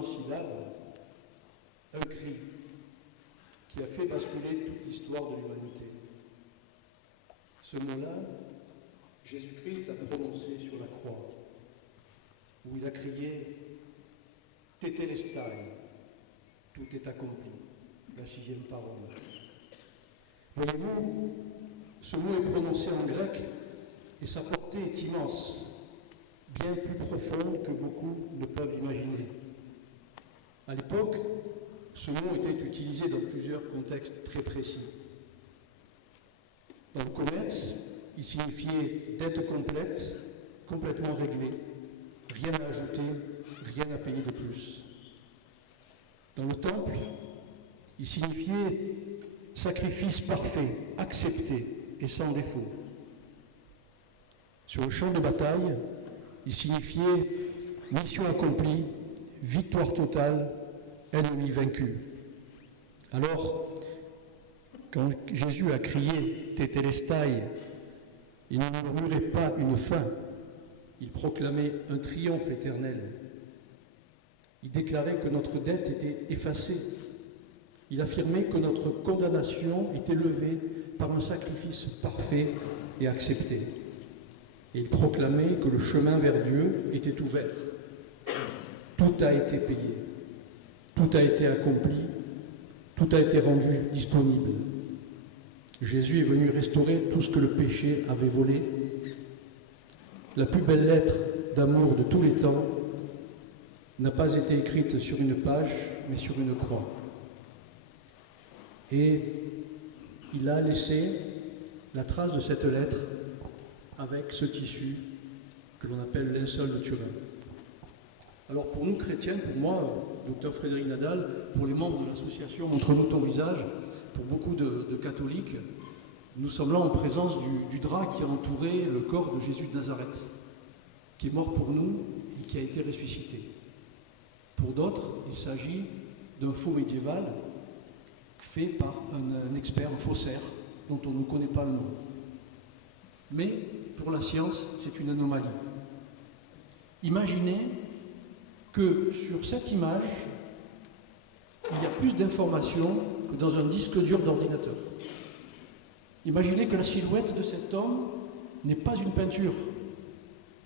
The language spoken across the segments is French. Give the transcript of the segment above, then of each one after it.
3 syllabes, un cri qui a fait basculer toute l'histoire de l'humanité. Ce mot-là, Jésus-Christ l'a prononcé sur la croix, où il a crié « Tétélestai », tout est accompli, la 6e parole. Voyez-vous, ce mot est prononcé en grec et sa portée est immense, bien plus profonde que beaucoup ne peuvent imaginer. À l'époque, ce mot était utilisé dans plusieurs contextes très précis. Dans le commerce, il signifiait dette complète, complètement réglée, rien à ajouter, rien à payer de plus. Dans le temple, il signifiait sacrifice parfait, accepté et sans défaut. Sur le champ de bataille, il signifiait mission accomplie, victoire totale, ennemi vaincu. Alors, quand Jésus a crié « Tétélestai », il ne murmurait pas une fin, il proclamait un triomphe éternel. Il déclarait que notre dette était effacée. Il affirmait que notre condamnation était levée par un sacrifice parfait et accepté. Et il proclamait que le chemin vers Dieu était ouvert. Tout a été payé, tout a été accompli, tout a été rendu disponible. Jésus est venu restaurer tout ce que le péché avait volé. La plus belle lettre d'amour de tous les temps n'a pas été écrite sur une page, mais sur une croix. Et il a laissé la trace de cette lettre avec ce tissu que l'on appelle linceul de Turin. Alors pour nous chrétiens, pour moi, docteur Frédéric Nadal, pour les membres de l'association Montre-nous ton visage, pour beaucoup de catholiques, nous sommes là en présence du drap qui a entouré le corps de Jésus de Nazareth, qui est mort pour nous et qui a été ressuscité. Pour d'autres, il s'agit d'un faux médiéval fait par un expert, un faussaire, dont on ne connaît pas le nom. Mais pour la science, c'est une anomalie. Imaginez que sur cette image, il y a plus d'informations que dans un disque dur d'ordinateur. Imaginez que la silhouette de cet homme n'est pas une peinture.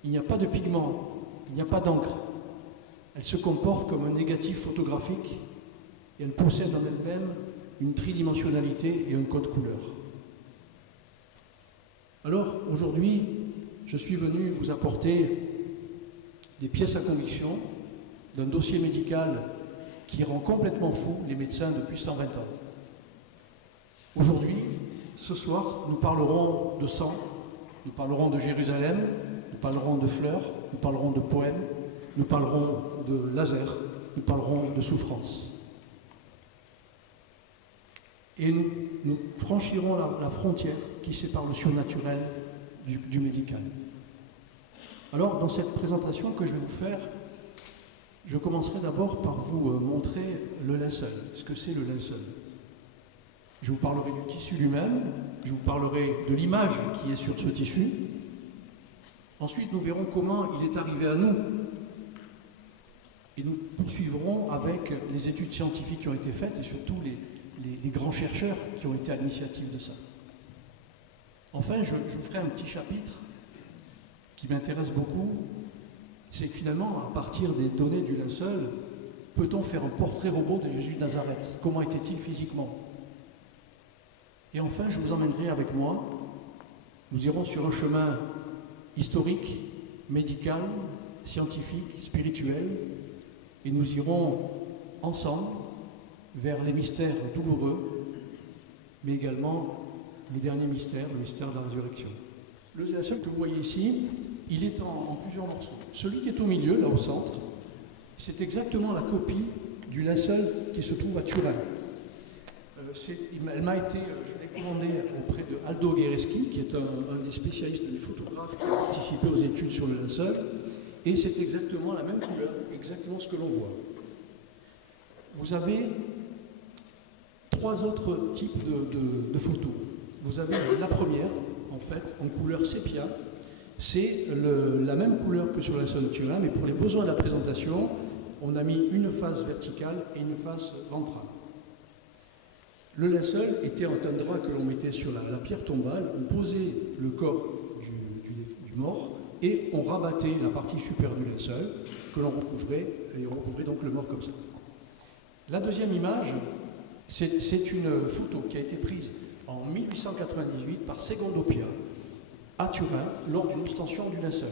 Il n'y a pas de pigment, il n'y a pas d'encre. Elle se comporte comme un négatif photographique et elle possède en elle-même une tridimensionnalité et un code couleur. Alors, aujourd'hui, je suis venu vous apporter des pièces à conviction d'un dossier médical qui rend complètement fou les médecins depuis 120 ans. Aujourd'hui, ce soir, nous parlerons de sang, nous parlerons de Jérusalem, nous parlerons de fleurs, nous parlerons de poèmes, nous parlerons de laser, nous parlerons de souffrance. Et nous franchirons la frontière qui sépare le surnaturel du médical. Alors, dans cette présentation que je vais vous faire, je commencerai d'abord par vous montrer le linceul, ce que c'est le linceul. Je vous parlerai du tissu lui-même, je vous parlerai de l'image qui est sur ce tissu. Ensuite, nous verrons comment il est arrivé à nous. Et nous poursuivrons avec les études scientifiques qui ont été faites et surtout les grands chercheurs qui ont été à l'initiative de ça. Enfin, je vous ferai un petit chapitre qui m'intéresse beaucoup, c'est que finalement, à partir des données du linceul, peut-on faire un portrait robot de Jésus de Nazareth? Comment était-il physiquement? Et enfin, je vous emmènerai avec moi, nous irons sur un chemin historique, médical, scientifique, spirituel, et nous irons ensemble vers les mystères douloureux, mais également le dernier mystère, le mystère de la résurrection. Le linceul que vous voyez ici, il est en plusieurs morceaux. Celui qui est au milieu, là au centre, c'est exactement la copie du linceul qui se trouve à Turin. Elle m'a été, je l'ai commandée auprès de Aldo Guereschi, qui est un des spécialistes, des photographes qui a participé aux études sur le linceul, et c'est exactement la même couleur, exactement ce que l'on voit. Vous avez 3 autres types de photos. Vous avez la première, en fait, en couleur sépia. C'est la même couleur que sur la linceul de Turin, mais pour les besoins de la présentation, on a mis une face verticale et une face ventrale. Le linceul était un drap que l'on mettait sur la pierre tombale, on posait le corps du mort et on rabattait la partie supérieure du linceul que l'on recouvrait, et on recouvrait donc le mort comme ça. La deuxième image, c'est une photo qui a été prise en 1898 par Secondo Pia à Turin lors d'une extension du linceul.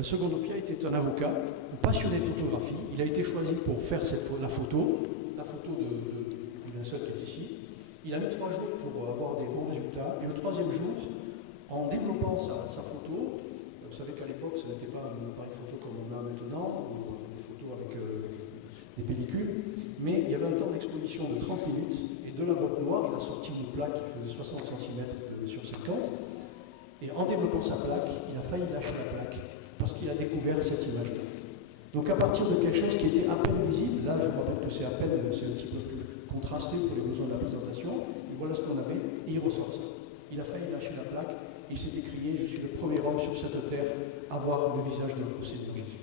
Secondo Pia était un avocat, un passionné de photographie. Il a été choisi pour faire la photo du linceul qui est ici. Il a mis 3 jours pour avoir des bons résultats. Et le 3e jour, en développant sa photo, vous savez qu'à l'époque, ce n'était pas un appareil photo comme on a maintenant, ou des photos avec des pellicules, mais il y avait un temps d'exposition de 30 minutes, et de la boîte noire, il a sorti une plaque qui faisait 60 cm sur 50, et en développant sa plaque, il a failli lâcher la plaque, parce qu'il a découvert cette image-là. Donc à partir de quelque chose qui était à peine visible, là je vous rappelle que c'est un petit peu plus contrasté pour les besoins de la présentation, et voilà ce qu'on avait, et il ressort ça. Il a failli lâcher la plaque, et il s'est écrié « Je suis le premier homme sur cette terre à voir le visage de notre Seigneur Jésus ».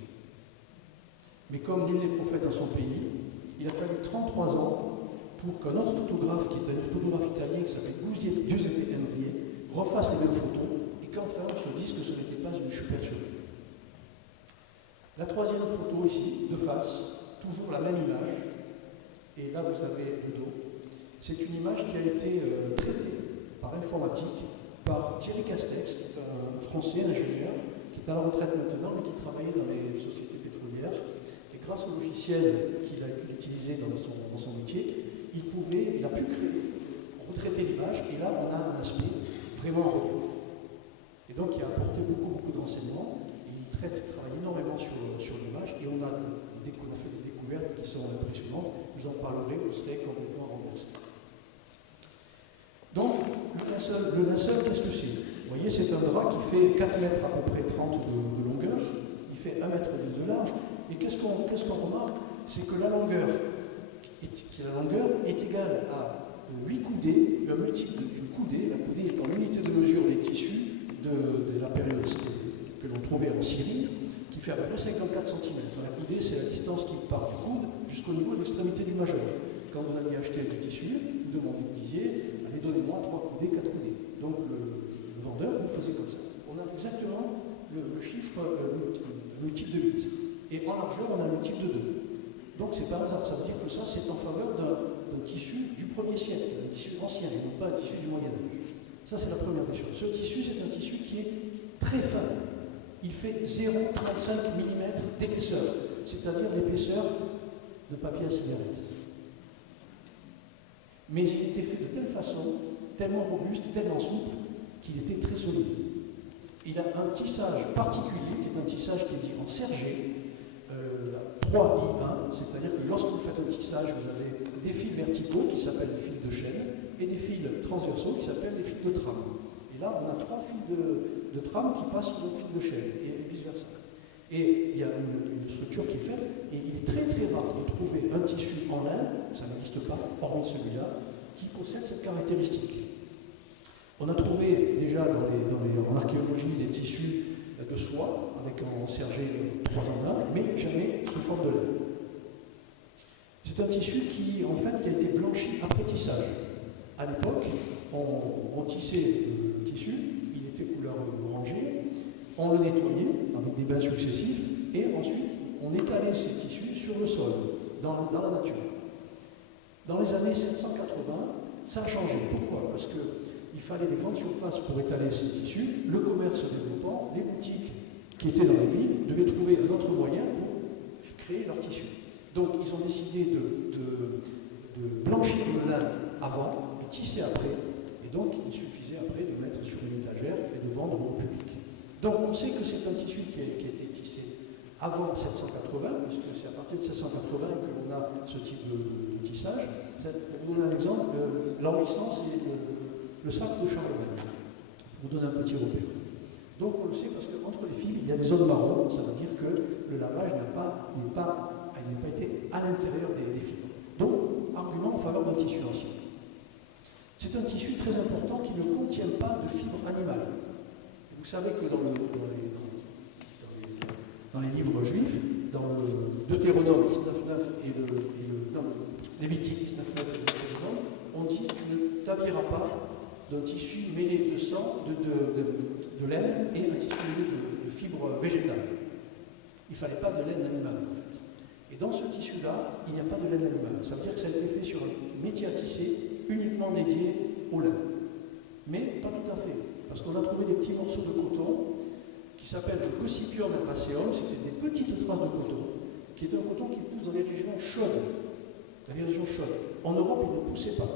Mais comme nul n'est prophète dans son pays, il a fallu 33 ans pour qu'un autre photographe, qui est un photographe italien qui s'appelle Giuseppe Enrier, refasse les mêmes photos, et qu'enfin on se dise que ce n'était pas une supercherie. La 3e photo ici, de face, toujours la même image, et là vous avez le dos. C'est une image qui a été traitée par informatique par Thierry Castex, qui est un Français, ingénieur, qui est à la retraite maintenant, mais qui travaillait dans les sociétés pétrolières. Et grâce au logiciel qu'il utilisait dans son métier, il a pu retraiter l'image, et là on a un aspect vraiment relief. Et donc il a apporté beaucoup de renseignements. Il travaille énormément sur l'image et on a fait des découvertes qui sont impressionnantes. Vous en parlerez, vous serez complètement renversé. Donc, le linceul, qu'est-ce que c'est? Vous voyez, c'est un drap qui fait 4 mètres à peu près 30 de longueur, il fait 1 mètre 10 de large, et qu'est-ce qu'on remarque? C'est que la longueur est égale à 8 coudées, un multiple d'une coudée, la coudée étant l'unité de mesure des tissus de la période que l'on trouvait en Syrie, qui fait à peu près 54 cm. La coudée, c'est la distance qui part du coude jusqu'au niveau de l'extrémité du majeur. Quand vous alliez acheter du tissu, vous disiez, allez, donnez-moi 3 coudées, 4 coudées. Donc le vendeur, vous faisait comme ça. On a exactement le chiffre multiple de 8. Et en largeur, on a le multiple de 2. Donc c'est par hasard, ça veut dire que ça, c'est en faveur d'un tissu du 1er siècle, un tissu ancien, et non pas un tissu du Moyen-Âge. Ça, c'est la première des choses. Ce tissu, c'est un tissu qui est très fin. Il fait 0,35 mm d'épaisseur, c'est-à-dire l'épaisseur de papier à cigarette. Mais il était fait de telle façon, tellement robuste, tellement souple, qu'il était très solide. Il a un tissage particulier, qui est un tissage qui est dit en sergé, 3I1, c'est-à-dire que lorsque vous faites un tissage, vous avez des fils verticaux qui s'appellent des fils de chaîne, et des fils transversaux qui s'appellent des fils de trame. Et là, on a 3 fils de trame qui passent sous un fil de chaîne, et vice-versa. Et il y a une structure qui est faite, et il est très très rare de trouver un tissu en lin, ça n'existe pas, hormis celui-là, qui possède cette caractéristique. On a trouvé déjà en archéologie des tissus de soie, avec en sergé 3 en 1, mais jamais sous forme de lin. C'est un tissu qui a été blanchi après tissage. À l'époque, on tissait le tissu, il était couleur orangée, on le nettoyait avec des bains successifs, et ensuite on étalait ces tissus sur le sol, dans la nature. Dans les années 780, ça a changé. Pourquoi? Parce qu'il fallait des grandes surfaces pour étaler ces tissus, le commerce développant, les boutiques qui étaient dans les villes devaient trouver un autre moyen pour créer leur tissu. Donc ils ont décidé de blanchir le lin avant, de tisser après, et donc il suffisait après de mettre sur une étagère et de vendre au public. Donc on sait que c'est un tissu qui a été tissé avant 1780, puisque c'est à partir de 1780 que l'on a ce type de tissage. Je vais vous donner un exemple. L'enrichissant, c'est le sac de Charlemagne. Je vous donne un petit repère. Donc on le sait parce qu'entre les fils, il y a des zones marron, ça veut dire que le lavage n'a pas été à l'intérieur des fibres. Donc, argument en faveur d'un tissu ancien. C'est un tissu très important qui ne contient pas de fibres animales. Vous savez que dans les livres juifs, dans le Deutéronome 19.9 et dans le Lévitique 19.9 et le Deutéronome, on dit tu ne t'habilleras pas d'un tissu mêlé de sang, de laine et un tissu mêlé de fibres végétales. Il ne fallait pas de laine animale en fait. Et dans ce tissu-là, il n'y a pas de laine animale. Ça veut dire que ça a été fait sur un métier à tisser uniquement dédié au lin. Mais pas tout à fait, parce qu'on a trouvé des petits morceaux de coton qui s'appellent le Gossypium herbaceum, c'était des petites traces de coton, qui est un coton qui pousse dans les régions chaudes. Dans les régions chaudes. En Europe, il ne poussait pas.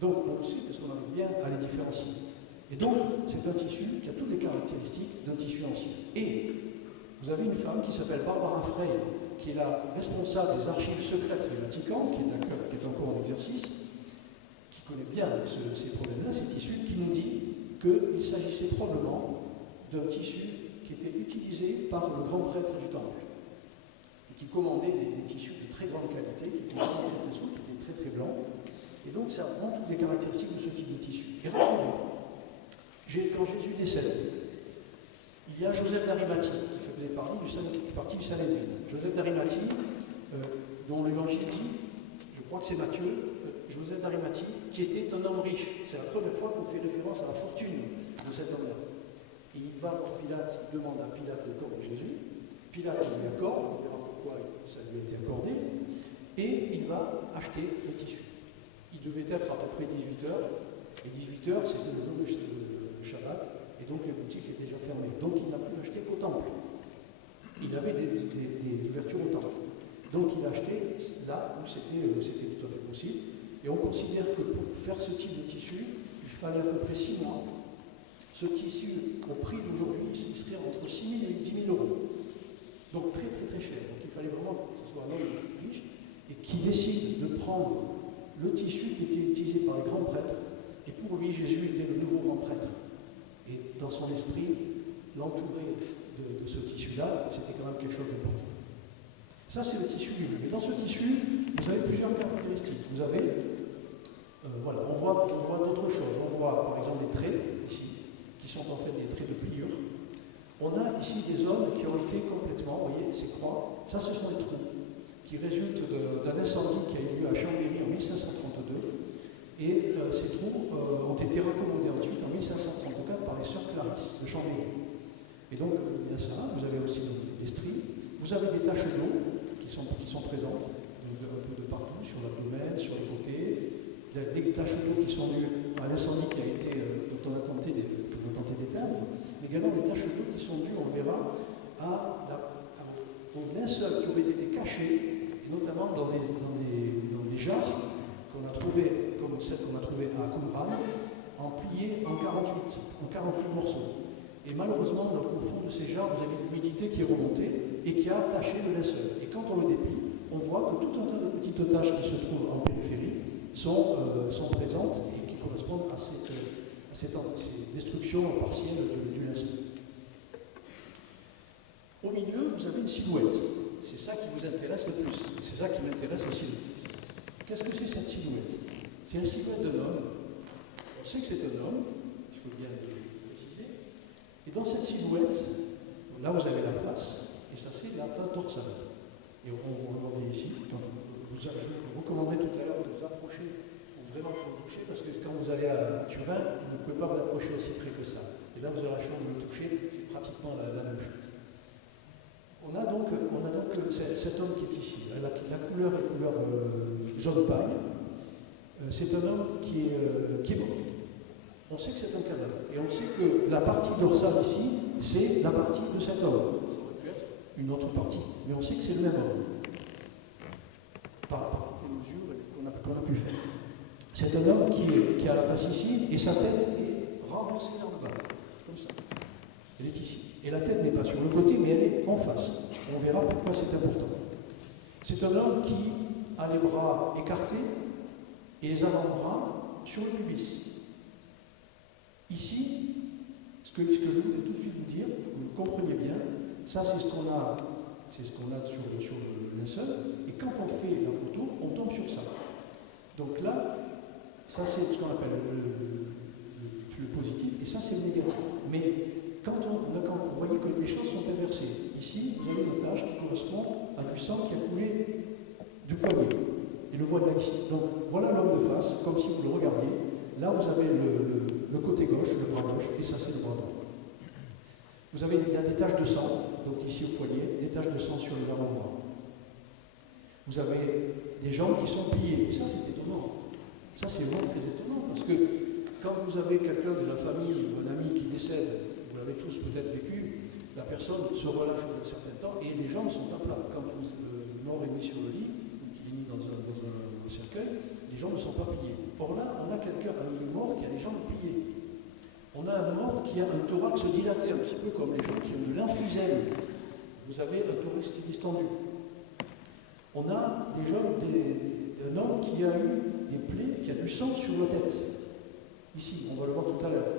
Donc, on le sait parce qu'on arrive bien à les différencier. Et donc, c'est un tissu qui a toutes les caractéristiques d'un tissu ancien. Et vous avez une femme qui s'appelle Barbara Frey, qui est la responsable des archives secrètes du Vatican, qui est encore en exercice, qui connaît bien ces problèmes-là, ces tissus, qui nous dit qu'il s'agissait probablement d'un tissu qui était utilisé par le grand prêtre du Temple, et qui commandait des tissus de très grande qualité, qui étaient très très souples, qui étaient très très blancs. Et donc, ça rend toutes les caractéristiques de ce type de tissu. Et rappelez-vous, quand Jésus décède, il y a Joseph d'Arimathie, qui faisait partie du Sanhédrin. Joseph d'Arimathie, dont l'évangile dit, je crois que c'est Matthieu, Joseph d'Arimathie, qui était un homme riche. C'est la première fois qu'on fait référence à la fortune de cet homme-là. Et il va voir Pilate, il demande à Pilate le corps de Jésus. Pilate lui accorde, on verra pourquoi ça lui a été accordé, et il va acheter le tissu. Il devait être à peu près 18h, et 18h c'était le jour de Shabbat, et donc les boutiques étaient déjà fermées. Donc il n'a pu acheter qu'au temple. Il avait des ouvertures au temple. Donc il a acheté là où c'était tout à fait possible. Et on considère que pour faire ce type de tissu, il fallait à peu près 6 mois. Ce tissu, au prix d'aujourd'hui, il serait entre 6 000 et 10 000 euros. Donc très très très cher. Donc il fallait vraiment que ce soit un homme riche et qui décide de prendre le tissu qui était utilisé par les grands prêtres. Et pour lui, Jésus était le nouveau grand prêtre. Et dans son esprit, l'entourer de ce tissu-là, c'était quand même quelque chose d'important. Ça, c'est le tissu lui-même. Et dans ce tissu, vous avez plusieurs caractéristiques. Vous avez, voilà, on voit d'autres choses. On voit par exemple des traits, ici, qui sont en fait des traits de pliure. On a ici des zones qui ont été complètement, vous voyez, ces croix, ça ce sont des trous qui résultent d'un incendie qui a eu lieu à Chambéry en 1532. Et ces trous ont été raccommodés ensuite en 1534 par les sœurs Clarisse de Chambéry. Et donc, il y a ça, vous avez aussi des stries, vous avez des taches d'eau qui sont présentes un peu de partout, sur l'abdomen, sur les côtés. Il y a des taches d'eau qui sont dues à l'incendie qui a été, dont on a tenté d'éteindre, mais également des taches d'eau qui sont dues, on verra, aux linceuls qui auraient été cachés, et notamment dans des jarres qu'on a trouvées, comme celle qu'on a trouvée à Qumran, en pliées en 48 morceaux. Et malheureusement, au fond de ces jarres, vous avez l'humidité qui est remontée et qui a taché le linceul. Et quand on le déplie, on voit que tout un tas de petites taches qui se trouvent en périphérie sont présentes et qui correspondent à ces destructions partielles du linceul. Au milieu, vous avez une silhouette. C'est ça qui vous intéresse le plus. C'est ça qui m'intéresse aussi. Qu'est-ce que c'est cette silhouette? C'est une silhouette d'un homme. On sait que c'est un homme, il faut bien le préciser. Et dans cette silhouette, là vous avez la face, et ça c'est la face dorsale. Et on vous regarde ici, je vous recommanderai tout à l'heure de vous approcher, ou vraiment vous toucher, parce que quand vous allez à Turin, vous ne pouvez pas vous approcher aussi près que ça. Et là vous aurez la chance de le toucher, c'est pratiquement la même chose. On a donc cet homme qui est ici. La couleur est couleur jaune paille. C'est un homme qui est mort. On sait que c'est un cadavre. Et on sait que la partie dorsale ici, c'est la partie de cet homme. Ça aurait pu être une autre partie. Mais on sait que c'est le même homme. Par les mesures qu'on a pu faire. C'est un homme qui a la face ici, et sa tête est renversée vers le bas. Comme ça. Elle est ici. Et la tête n'est pas sur le côté, mais elle est en face. On verra pourquoi c'est important. C'est un homme qui a les bras écartés et les avant-bras sur le pubis. Ici, ce que je voudrais tout de suite vous dire, que vous compreniez bien, ça c'est ce qu'on a sur le linceul, et quand on fait la photo, on tombe sur ça. Donc là, ça c'est ce qu'on appelle le positif, et ça c'est le négatif. Mais vous voyez que les choses sont inversées. Ici, vous avez une tache qui correspond à du sang qui a coulé du poignet. Et le voilà ici. Donc voilà l'homme de face, comme si vous le regardiez. Là, vous avez le côté gauche, le bras gauche, et ça, c'est le bras droit. Vous avez il y a des taches de sang, donc ici au poignet, des taches de sang sur les avant-bras. Vous avez des jambes qui sont pliées. Et ça, c'est étonnant. Ça, c'est vraiment très étonnant, parce que quand vous avez quelqu'un de la famille ou un ami qui décède, vous l'avez tous peut-être vécu, la personne se relâche au bout d'un certain temps et les jambes sont à plat. Quand le mort est mis sur le lit, ou qu'il est mis dans un cercueil, les jambes ne sont pas pliées. Or là, on a quelqu'un, un mort qui a les jambes pliées. On a un mort qui a un thorax dilaté, un petit peu comme les gens qui ont de l'emphysème. Vous avez un thorax qui est distendu. On a un homme qui a eu des plaies, qui a du sang sur la tête. Ici, on va le voir tout à l'heure.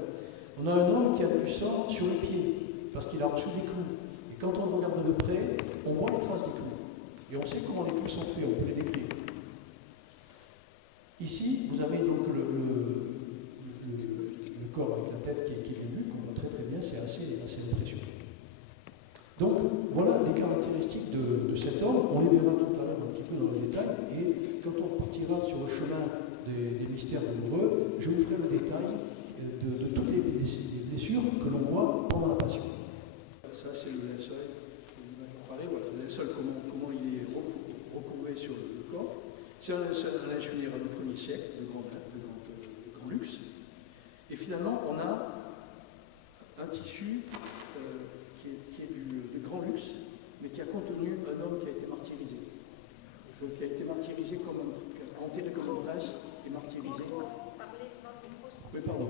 On a un homme qui a du sang sur les pieds, parce qu'il a reçu des clous. Et quand on regarde de près, on voit les traces des clous. Et on sait comment les clous sont faits, on peut les décrire. Ici, vous avez donc le corps avec la tête qui est vue, qu'on voit très très bien, c'est assez impressionnant. Donc, voilà les caractéristiques de cet homme. On les verra tout à l'heure un petit peu dans le détail. Et quand on partira sur le chemin des mystères douloureux, je vous ferai le détail de toutes les blessures que l'on voit pendant la Passion. Ça, c'est le linceul. Voilà, le linceul, comment il est recouvré sur le corps. C'est un linge funéraire du 1er siècle, de grand luxe. Et finalement, on a un tissu qui est de grand luxe, mais qui a contenu un homme qui a été martyrisé. Donc, qui a été martyrisé enterré comme un prince et martyrisé. Oui, pardon.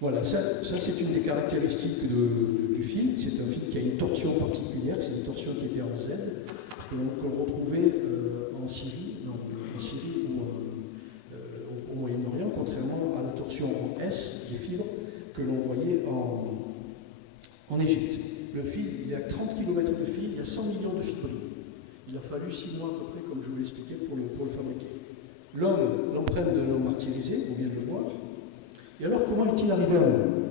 Voilà, ça c'est une des caractéristiques du film. C'est un film qui a une torsion particulière, c'est une torsion qui était en Z, qu'on retrouvait en Syrie, ou au Moyen-Orient, contrairement à la torsion en S des fibres que l'on voyait en Égypte. Le fil, il y a 30 km de fil, il y a 100 millions de fibrilles. Il a fallu 6 mois à peu près, comme je vous l'ai expliqué, pour le fabriquer. L'empreinte de l'homme martyrisé, on vient de le voir. Et alors, comment est-il arrivé à nous?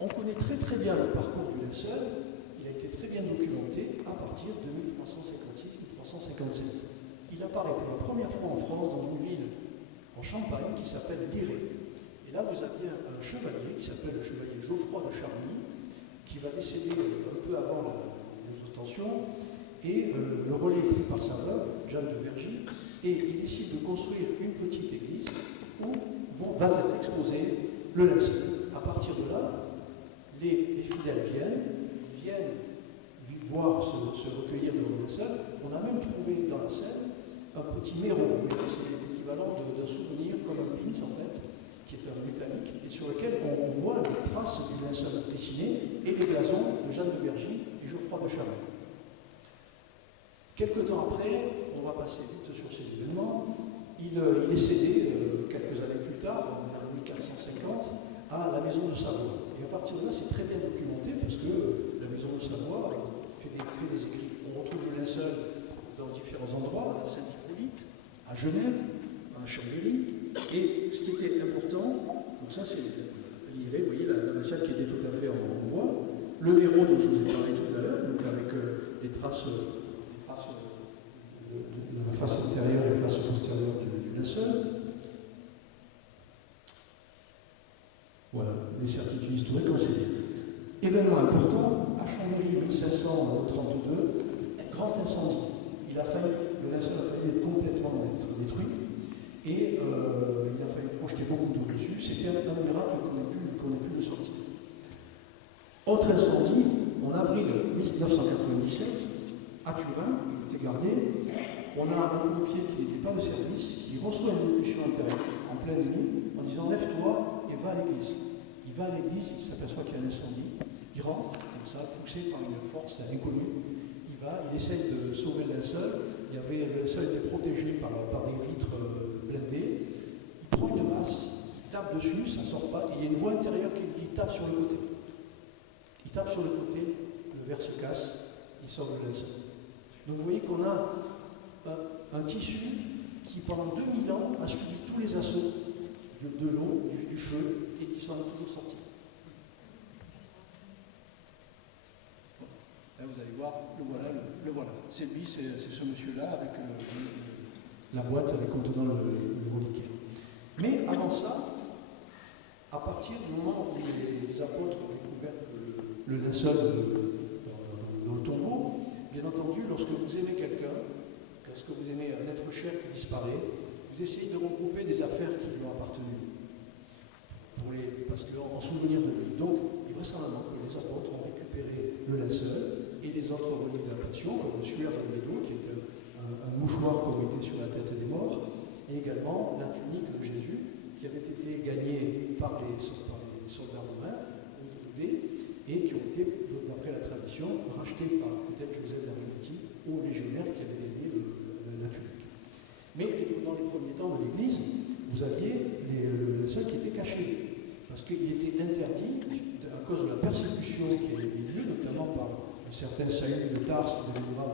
On connaît très très bien le parcours du linceul. Il a été très bien documenté à partir de 1356-1357. Il apparaît pour la première fois en France dans une ville en Champagne qui s'appelle Liré. Et là, vous aviez un chevalier qui s'appelle le chevalier Geoffroy de Charny, qui va décéder un peu avant les ostensions, et le relais est pris par sa veuve, Jeanne de Vergy, et il décide de construire une petite église où va être exposé le linceul. À partir de là, les fidèles viennent voir se recueillir dans le linceul. On a même trouvé dans la Seine un petit méron, c'est l'équivalent d'un souvenir comme un pins en fait, qui est un métallique, et sur lequel on voit les traces du linceul dessiné et les blasons de Jeanne de Vergy et Geoffroy de Charny. Quelque temps après, on va passer vite sur ces événements, il est cédé quelques années plus tard, en 1450, à la maison de Savoie. Et à partir de là, c'est très bien documenté parce que la maison de Savoie fait des écrits. On retrouve le linceul dans différents endroits, à Saint-Hippolyte, à Genève, à Chambéry. Et ce qui était important, donc ça c'est l'iré, vous voyez la nacelle qui était tout à fait en bois, le méron dont je vous ai parlé tout à l'heure, donc avec les traces de la face intérieure et la face postérieure du linceul. Voilà, les certitudes historiques, on sait bien. Événement important, à Chambéry, 1532, grand incendie. Le linceul a failli être complètement détruit et il a fallu projeter beaucoup d'eau dessus. C'était un miracle qu'on ait pu le sortir. Autre incendie, en avril 1997, à Turin, il était gardé. On a un pompier qui n'était pas de service, qui reçoit une évolution intérieure en pleine nuit en disant lève-toi et va à l'église. Il va à l'église, il s'aperçoit qu'il y a un incendie, il rentre comme ça, poussé par une force inconnue. Il essaye de sauver le linceul. Le linceul était protégé par des vitres blindées. Il prend une masse, il tape dessus, ça ne sort pas, et il y a une voix intérieure qui lui dit tape sur le côté. Il tape sur le côté, le verre se casse, il sauve le linceul. Donc vous voyez qu'on a un tissu qui pendant 2000 ans a subi tous les assauts de l'eau, du feu, et qui s'en est toujours sorti. Là, vous allez voir, le voilà. C'est lui, c'est ce monsieur-là, avec la boîte avec contenant le reliquat. Mais avant ça, à partir du moment où les apôtres ont découvert le linceul dans le tombeau, bien entendu, lorsque vous aimez quelqu'un, lorsque vous aimez un être cher qui disparaît, vous essayez de regrouper des affaires qui lui ont appartenu, parce qu'en souvenir de lui. Donc, il est vraisemblablement que les apôtres ont récupéré le linceul et les autres reliques de la passion, comme le suaire de Médo, qui est un mouchoir qu'on mettait sur la tête des morts, et également la tunique de Jésus, qui avait été gagnée par les soldats romains, et qui ont été, d'après la tradition, rachetés par peut-être Joseph d'Arimathie ou légionnaire qui avait gagné la tunique. Mais dans les premiers temps de l'Église, vous aviez le seul qui était caché, parce qu'il était interdit, à cause de la persécution qui avait eu lieu, notamment par un certain Saül de Tarse,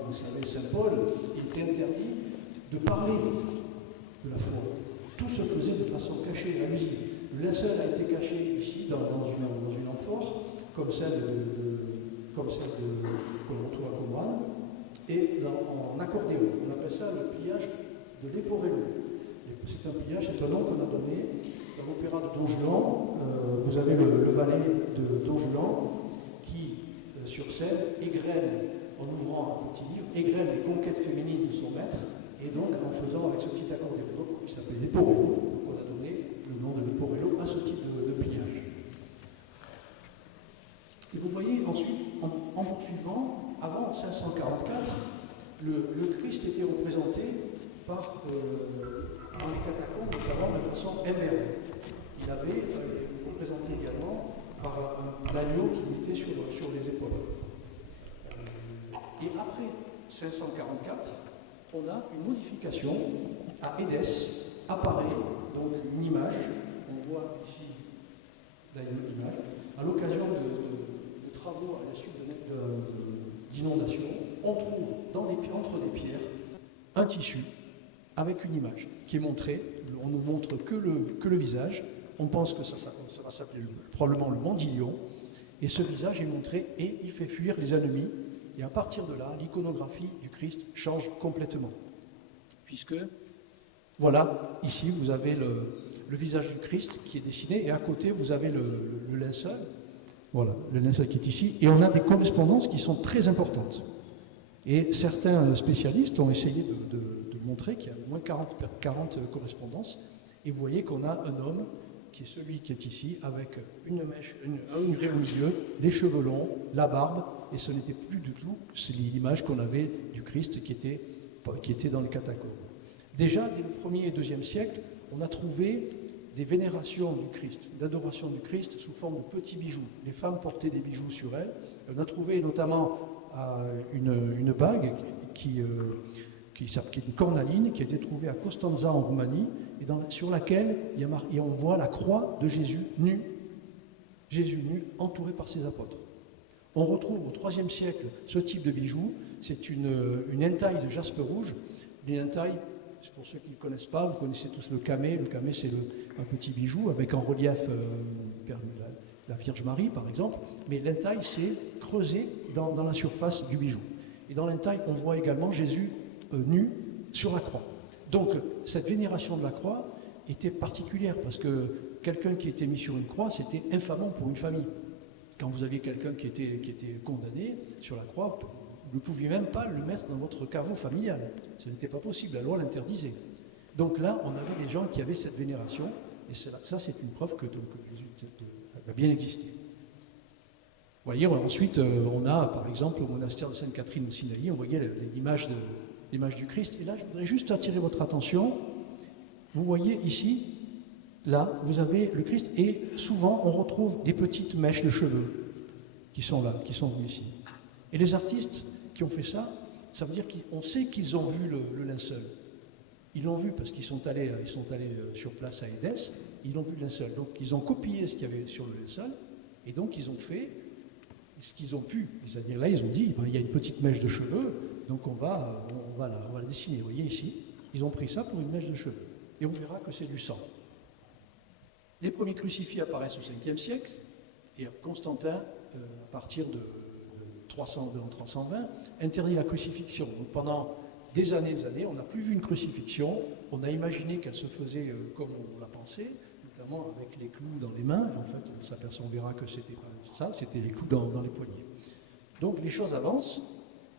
vous savez, Saint Paul, il était interdit de parler de la foi. Tout se faisait de façon cachée, abusive. Le linceul a été caché ici, dans une amphore, comme celle que l'on trouve à Qumran, et en accordéon. On appelle ça le pillage de l'Eporello. C'est un pillage, c'est un nom qu'on a donné dans l'opéra de Don Juan. Vous avez le valet de Don Juan qui, sur scène, égrène, en ouvrant un petit livre, égrène les conquêtes féminines de son maître, et donc en faisant avec ce petit accordéon, qui s'appelle l'Eporello, on a donné le nom de l'Eporello à ce type de pillage. Et vous voyez ensuite, en poursuivant, avant 544, le Christ était représenté par, dans les catacombes, notamment de façon émergée. Il avait représenté également par un agneau qui lui était sur les épaules. Et après 544, on a une modification. À Édesse apparaît donc une image, on voit ici une image, à l'occasion de travaux à la suite d'inondations, on trouve entre des pierres un tissu avec une image qui est montrée. On ne montre que le visage. On pense que ça va s'appeler probablement le Mandilion. Et ce visage est montré et il fait fuir les ennemis. Et à partir de là, l'iconographie du Christ change complètement. Puisque, voilà, ici vous avez le visage du Christ qui est dessiné et à côté vous avez le linceul. Voilà, le linceul qui est ici. Et on a des correspondances qui sont très importantes. Et certains spécialistes ont essayé de montrer qu'il y a au moins 40 correspondances. Et vous voyez qu'on a un homme qui est celui qui est ici, avec une mèche, une raie aux yeux, les cheveux longs, la barbe, et ce n'était plus du tout l'image qu'on avait du Christ qui était dans les catacombes. Déjà, dès le 1er et 2e siècle, on a trouvé des vénérations du Christ, d'adoration du Christ sous forme de petits bijoux. Les femmes portaient des bijoux sur elles. On a trouvé notamment une bague qui est une cornaline qui a été trouvée à Costanza en Roumanie et sur laquelle on voit la croix de Jésus nu entouré par ses apôtres. On retrouve au IIIe siècle ce type de bijoux. C'est une entaille de jaspe rouge. Les entailles, pour ceux qui ne connaissent pas, vous connaissez tous le camée. Le camée, c'est un petit bijou avec en relief la Vierge Marie, par exemple. Mais l'entaille, c'est creusé dans la surface du bijou. Et dans l'entaille, on voit également Jésus nu sur la croix. Donc, cette vénération de la croix était particulière parce que quelqu'un qui était mis sur une croix, c'était infamant pour une famille. Quand vous aviez quelqu'un qui était condamné sur la croix, vous ne pouviez même pas le mettre dans votre caveau familial. Ce n'était pas possible, la loi l'interdisait. Donc là, on avait des gens qui avaient cette vénération, et ça, c'est une preuve que Jésus a bien existé. Vous voyez, ensuite, on a, par exemple, au monastère de Sainte-Catherine au Sinaï, on voyait l'image du Christ. Et là, je voudrais juste attirer votre attention. Vous voyez ici, là, vous avez le Christ, et souvent, on retrouve des petites mèches de cheveux qui sont là, qui sont venues ici. Et les artistes qui ont fait ça, ça veut dire qu'on sait qu'ils ont vu le linceul. Ils l'ont vu parce qu'ils sont allés sur place à Édesse, ils ont vu le linceul. Donc, ils ont copié ce qu'il y avait sur le linceul, et donc, ils ont fait ce qu'ils ont pu. C'est-à-dire, là, ils ont dit, il y a une petite mèche de cheveux, donc on va la dessiner. Vous voyez ici, ils ont pris ça pour une mèche de cheveux. Et on verra que c'est du sang. Les premiers crucifix apparaissent au 5e siècle, et Constantin, à partir de 320, interdit la crucifixion. Donc pendant des années, on n'a plus vu une crucifixion, on a imaginé qu'elle se faisait comme on l'a pensé, notamment avec les clous dans les mains, et en fait on verra que c'était pas ça, c'était les clous dans les poignets. Donc les choses avancent,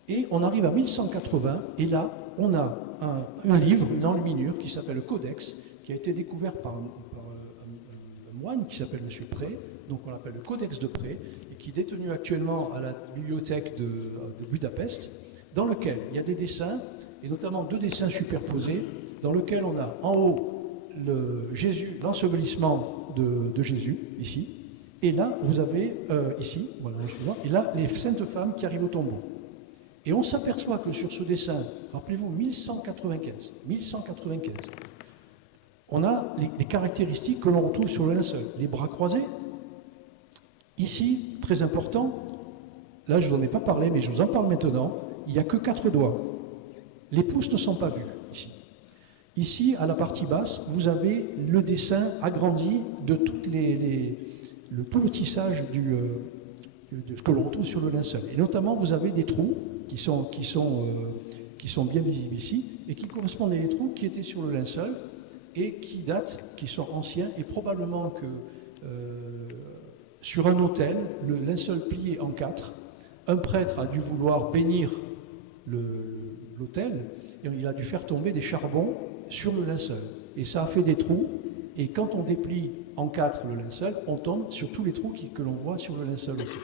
et on arrive à 1180, et là on a un livre, une enluminure qui s'appelle le Codex, qui a été découvert par un moine qui s'appelle M. Pré, donc on l'appelle le Codex de Pré, et qui est détenu actuellement à la bibliothèque de Budapest, dans lequel il y a des dessins, et notamment 2 dessins superposés, dans lequel on a en haut l'ensevelissement de Jésus, ici, et là vous avez, ici, voilà, et là les saintes femmes qui arrivent au tombeau. Et on s'aperçoit que sur ce dessin, rappelez-vous, 1195, on a les caractéristiques que l'on retrouve sur le linceul. Les bras croisés, ici, très important, là je ne vous en ai pas parlé, mais je vous en parle maintenant, il n'y a que 4 doigts. Les pouces ne sont pas vus, ici. Ici, à la partie basse, vous avez le dessin agrandi de tout le tissage de ce que l'on retrouve sur le linceul. Et notamment, vous avez des trous qui sont bien visibles ici, et qui correspondent à des trous qui étaient sur le linceul, et qui datent, qui sont anciens, et probablement que sur un autel, le linceul plié en 4, un prêtre a dû vouloir bénir l'autel, et il a dû faire tomber des charbons sur le linceul. Et ça a fait des trous, et quand on déplie en 4 le linceul, on tombe sur tous les trous que l'on voit sur le linceul aussi.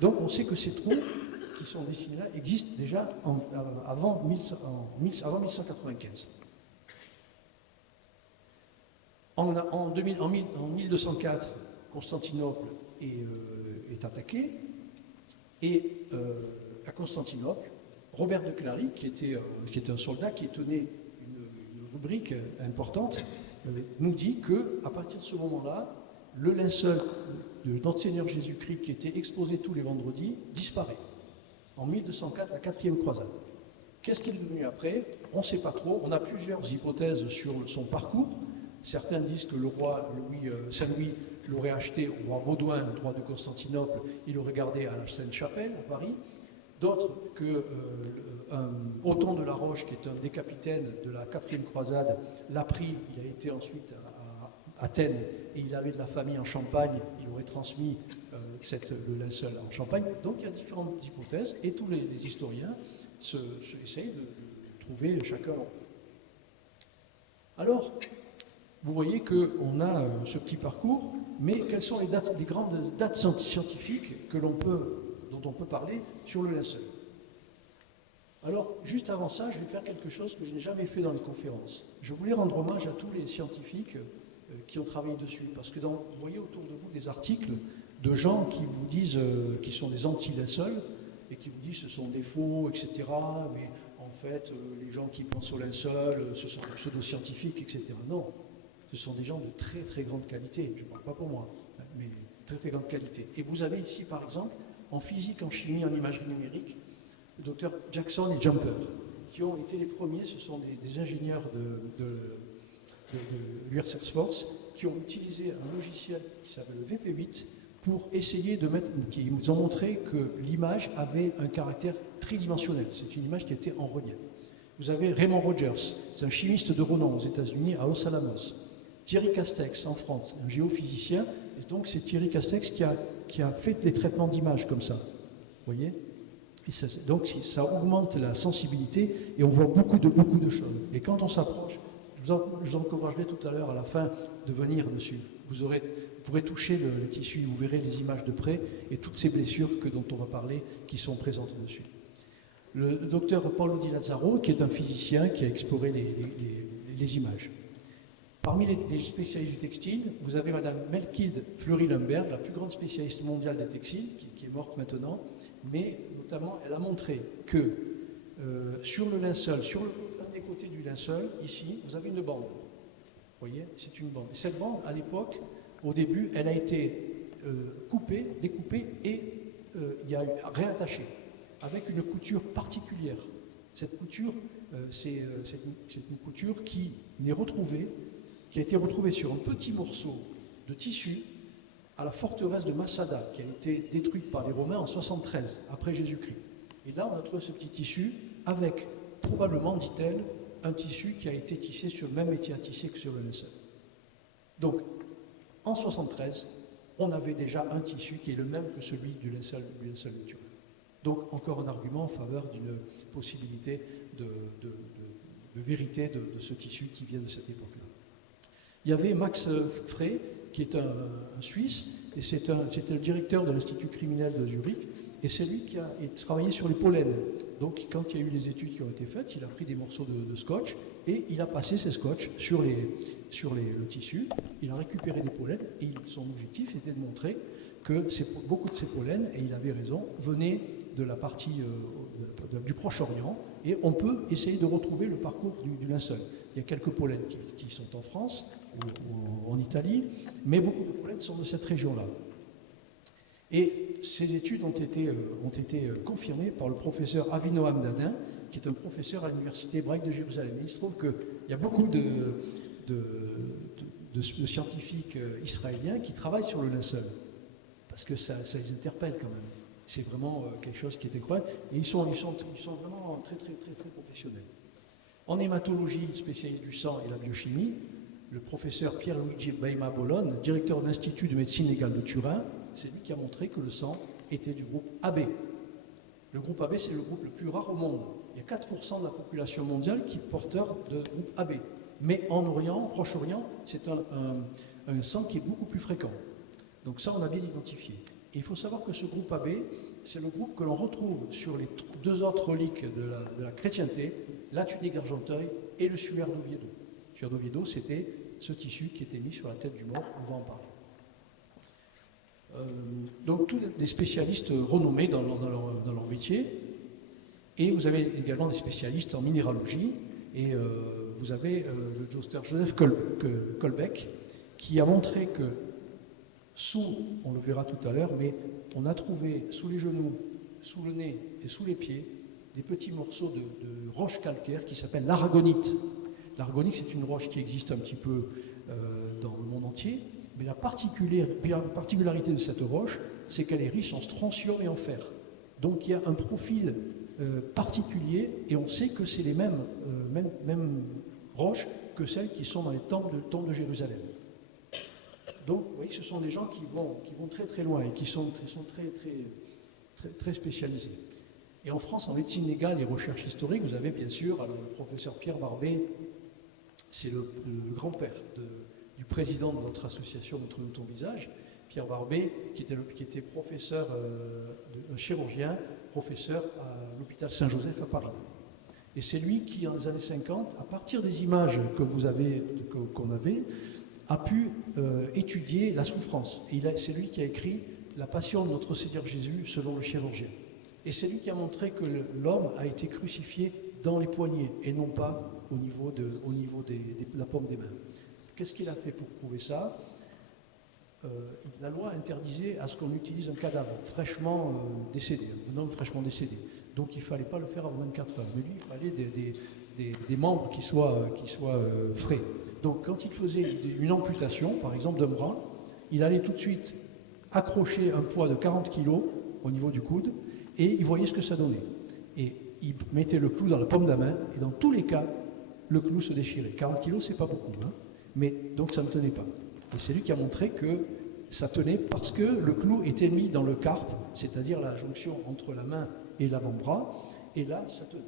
Donc on sait que ces trous qui sont dessinés là existent déjà avant 1195. En 1204, Constantinople est attaquée, et à Constantinople, Robert de Clary, qui était un soldat qui tenait une rubrique importante, nous dit qu'à partir de ce moment-là, le linceul de notre Seigneur Jésus-Christ, qui était exposé tous les vendredis, disparaît. En 1204, la 4e croisade. Qu'est-ce qui est devenu après? On ne sait pas trop. On a plusieurs hypothèses sur son parcours. Certains disent que le roi Saint-Louis l'aurait acheté au roi Baudouin, roi de Constantinople, il l'aurait gardé à la Sainte-Chapelle, à Paris. D'autres que Othon de la Roche, qui est un des capitaines de la 4e croisade, l'a pris. Il a été ensuite à Athènes, et il avait de la famille en Champagne, il aurait transmis le linceul en Champagne. Donc il y a différentes hypothèses, et tous les historiens essayent de trouver chacun. Alors, vous voyez qu'on a ce petit parcours, mais quelles sont les grandes dates scientifiques dont on peut parler sur le linceul? Alors, juste avant ça, je vais faire quelque chose que je n'ai jamais fait dans les conférences. Je voulais rendre hommage à tous les scientifiques qui ont travaillé dessus, parce que vous voyez autour de vous des articles de gens qui vous disent qu'ils sont des anti-linceuls, et qui vous disent que ce sont des faux, etc., mais en fait, les gens qui pensent au linceul, ce sont des pseudo-scientifiques, etc. Non, ce sont des gens de très très grande qualité, je ne parle pas pour moi, mais très très grande qualité. Et vous avez ici, par exemple, en physique, en chimie, en imagerie numérique, le docteur Jackson et Jumper, qui ont été les premiers, ce sont des ingénieurs de l'US Air Force, qui ont utilisé un logiciel qui s'appelle le VP8 pour essayer de qui nous ont montré que l'image avait un caractère tridimensionnel. C'est une image qui était en relief. Vous avez Raymond Rogers, c'est un chimiste de renom aux États-Unis, à Los Alamos. Thierry Castex, en France, un géophysicien, et donc c'est Thierry Castex qui a fait les traitements d'images comme ça. Vous voyez? Et donc ça augmente la sensibilité, et on voit beaucoup de choses. Et quand on s'approche, je vous encouragerai tout à l'heure, à la fin, de venir dessus. Vous pourrez toucher le tissu, vous verrez les images de près, et toutes ces blessures dont on va parler, qui sont présentes dessus. Le docteur Paolo Di Lazzaro, qui est un physicien qui a exploré les images. Parmi les spécialistes du textile, vous avez Madame Melkilde Fleury-Lumberg, la plus grande spécialiste mondiale des textiles, qui est morte maintenant, mais notamment elle a montré que sur le linceul, sur l'un des côtés du linceul, ici, vous avez une bande. Vous voyez, c'est une bande. Et cette bande, à l'époque, au début, elle a été découpée et il y a réattachée avec une couture particulière. Cette couture, c'est une couture qui a été retrouvée sur un petit morceau de tissu à la forteresse de Masada, qui a été détruite par les Romains en 73, après Jésus-Christ. Et là, on a trouvé ce petit tissu avec, probablement, dit-elle, un tissu qui a été tissé sur le même métier à tisser que sur le linceul. Donc, en 73, on avait déjà un tissu qui est le même que celui du linceul naturel. Donc, encore un argument en faveur d'une possibilité de vérité de ce tissu qui vient de cette époque-là. Il y avait Max Frey, qui est un Suisse, et c'était le directeur de l'Institut criminel de Zurich, et c'est lui qui a travaillé sur les pollens. Donc, quand il y a eu les études qui ont été faites, il a pris des morceaux de scotch et il a passé ces scotch sur le tissu. Il a récupéré des pollens et son objectif était de montrer que beaucoup de ces pollens, et il avait raison, venaient de la partie du Proche-Orient, et on peut essayer de retrouver le parcours du linceul. Il y a quelques pollens qui sont en France ou en Italie, mais beaucoup de pollens sont de cette région-là. Et ces études ont été confirmées par le professeur Avinoam Dadin, qui est un professeur à l'université hébraïque de Jérusalem. Il se trouve qu'il y a beaucoup de scientifiques israéliens qui travaillent sur le linceul, parce que ça les interpelle quand même. C'est vraiment quelque chose qui est incroyable. Et ils sont vraiment très, très, très, très professionnels. En hématologie, spécialiste du sang et la biochimie, le professeur Pierluigi Beima Bologna, directeur de l'Institut de médecine légale de Turin, c'est lui qui a montré que le sang était du groupe AB. Le groupe AB, c'est le groupe le plus rare au monde. Il y a 4% de la population mondiale qui est porteur de groupe AB. Mais en Orient, Proche-Orient, c'est un sang qui est beaucoup plus fréquent. Donc ça, on a bien identifié. Et il faut savoir que ce groupe AB, c'est le groupe que l'on retrouve sur les deux autres reliques de la chrétienté, la tunique d'Argenteuil et le suaire d'Oviedo. Le suaire d'Oviedo, c'était ce tissu qui était mis sur la tête du mort, on va en parler. Donc tous des spécialistes renommés dans leur métier, et vous avez également des spécialistes en minéralogie, et vous avez le docteur Joseph Kolbeck, qui a montré que on le verra tout à l'heure, mais on a trouvé sous les genoux, sous le nez et sous les pieds des petits morceaux de roche calcaire qui s'appellent l'aragonite. L'aragonite, c'est une roche qui existe un petit peu dans le monde entier, mais la particularité de cette roche, c'est qu'elle est riche en strontium et en fer. Donc il y a un profil particulier, et on sait que c'est les mêmes roches que celles qui sont dans les temples de Jérusalem. Donc, vous voyez, ce sont des gens qui vont très très loin et qui sont très, très, très, très spécialisés. Et en France, en médecine légale et recherche historique, vous avez bien sûr le professeur Pierre Barbet, c'est le grand-père du président de notre association Montre-nous ton visage, Pierre Barbet, qui était professeur, chirurgien, professeur à l'hôpital Saint-Joseph à Paris. Et c'est lui qui, dans les années 50, à partir des images qu'on avait, a pu étudier la souffrance. Et c'est lui qui a écrit La Passion de notre Seigneur Jésus selon le chirurgien. Et c'est lui qui a montré que l'homme a été crucifié dans les poignets et non pas au niveau de la paume des mains. Qu'est-ce qu'il a fait pour prouver ça ? La loi interdisait à ce qu'on utilise un cadavre fraîchement décédé, un homme fraîchement décédé. Donc il ne fallait pas le faire avant 24 heures. Mais lui, il fallait des membres qui soient frais. Donc quand il faisait une amputation, par exemple d'un bras, il allait tout de suite accrocher un poids de 40 kg au niveau du coude et il voyait ce que ça donnait. Et il mettait le clou dans la paume de la main et dans tous les cas, le clou se déchirait. 40 kg, c'est pas beaucoup, hein, mais donc ça ne tenait pas. Et c'est lui qui a montré que ça tenait parce que le clou était mis dans le carpe, c'est-à-dire la jonction entre la main et l'avant-bras, et là, ça tenait.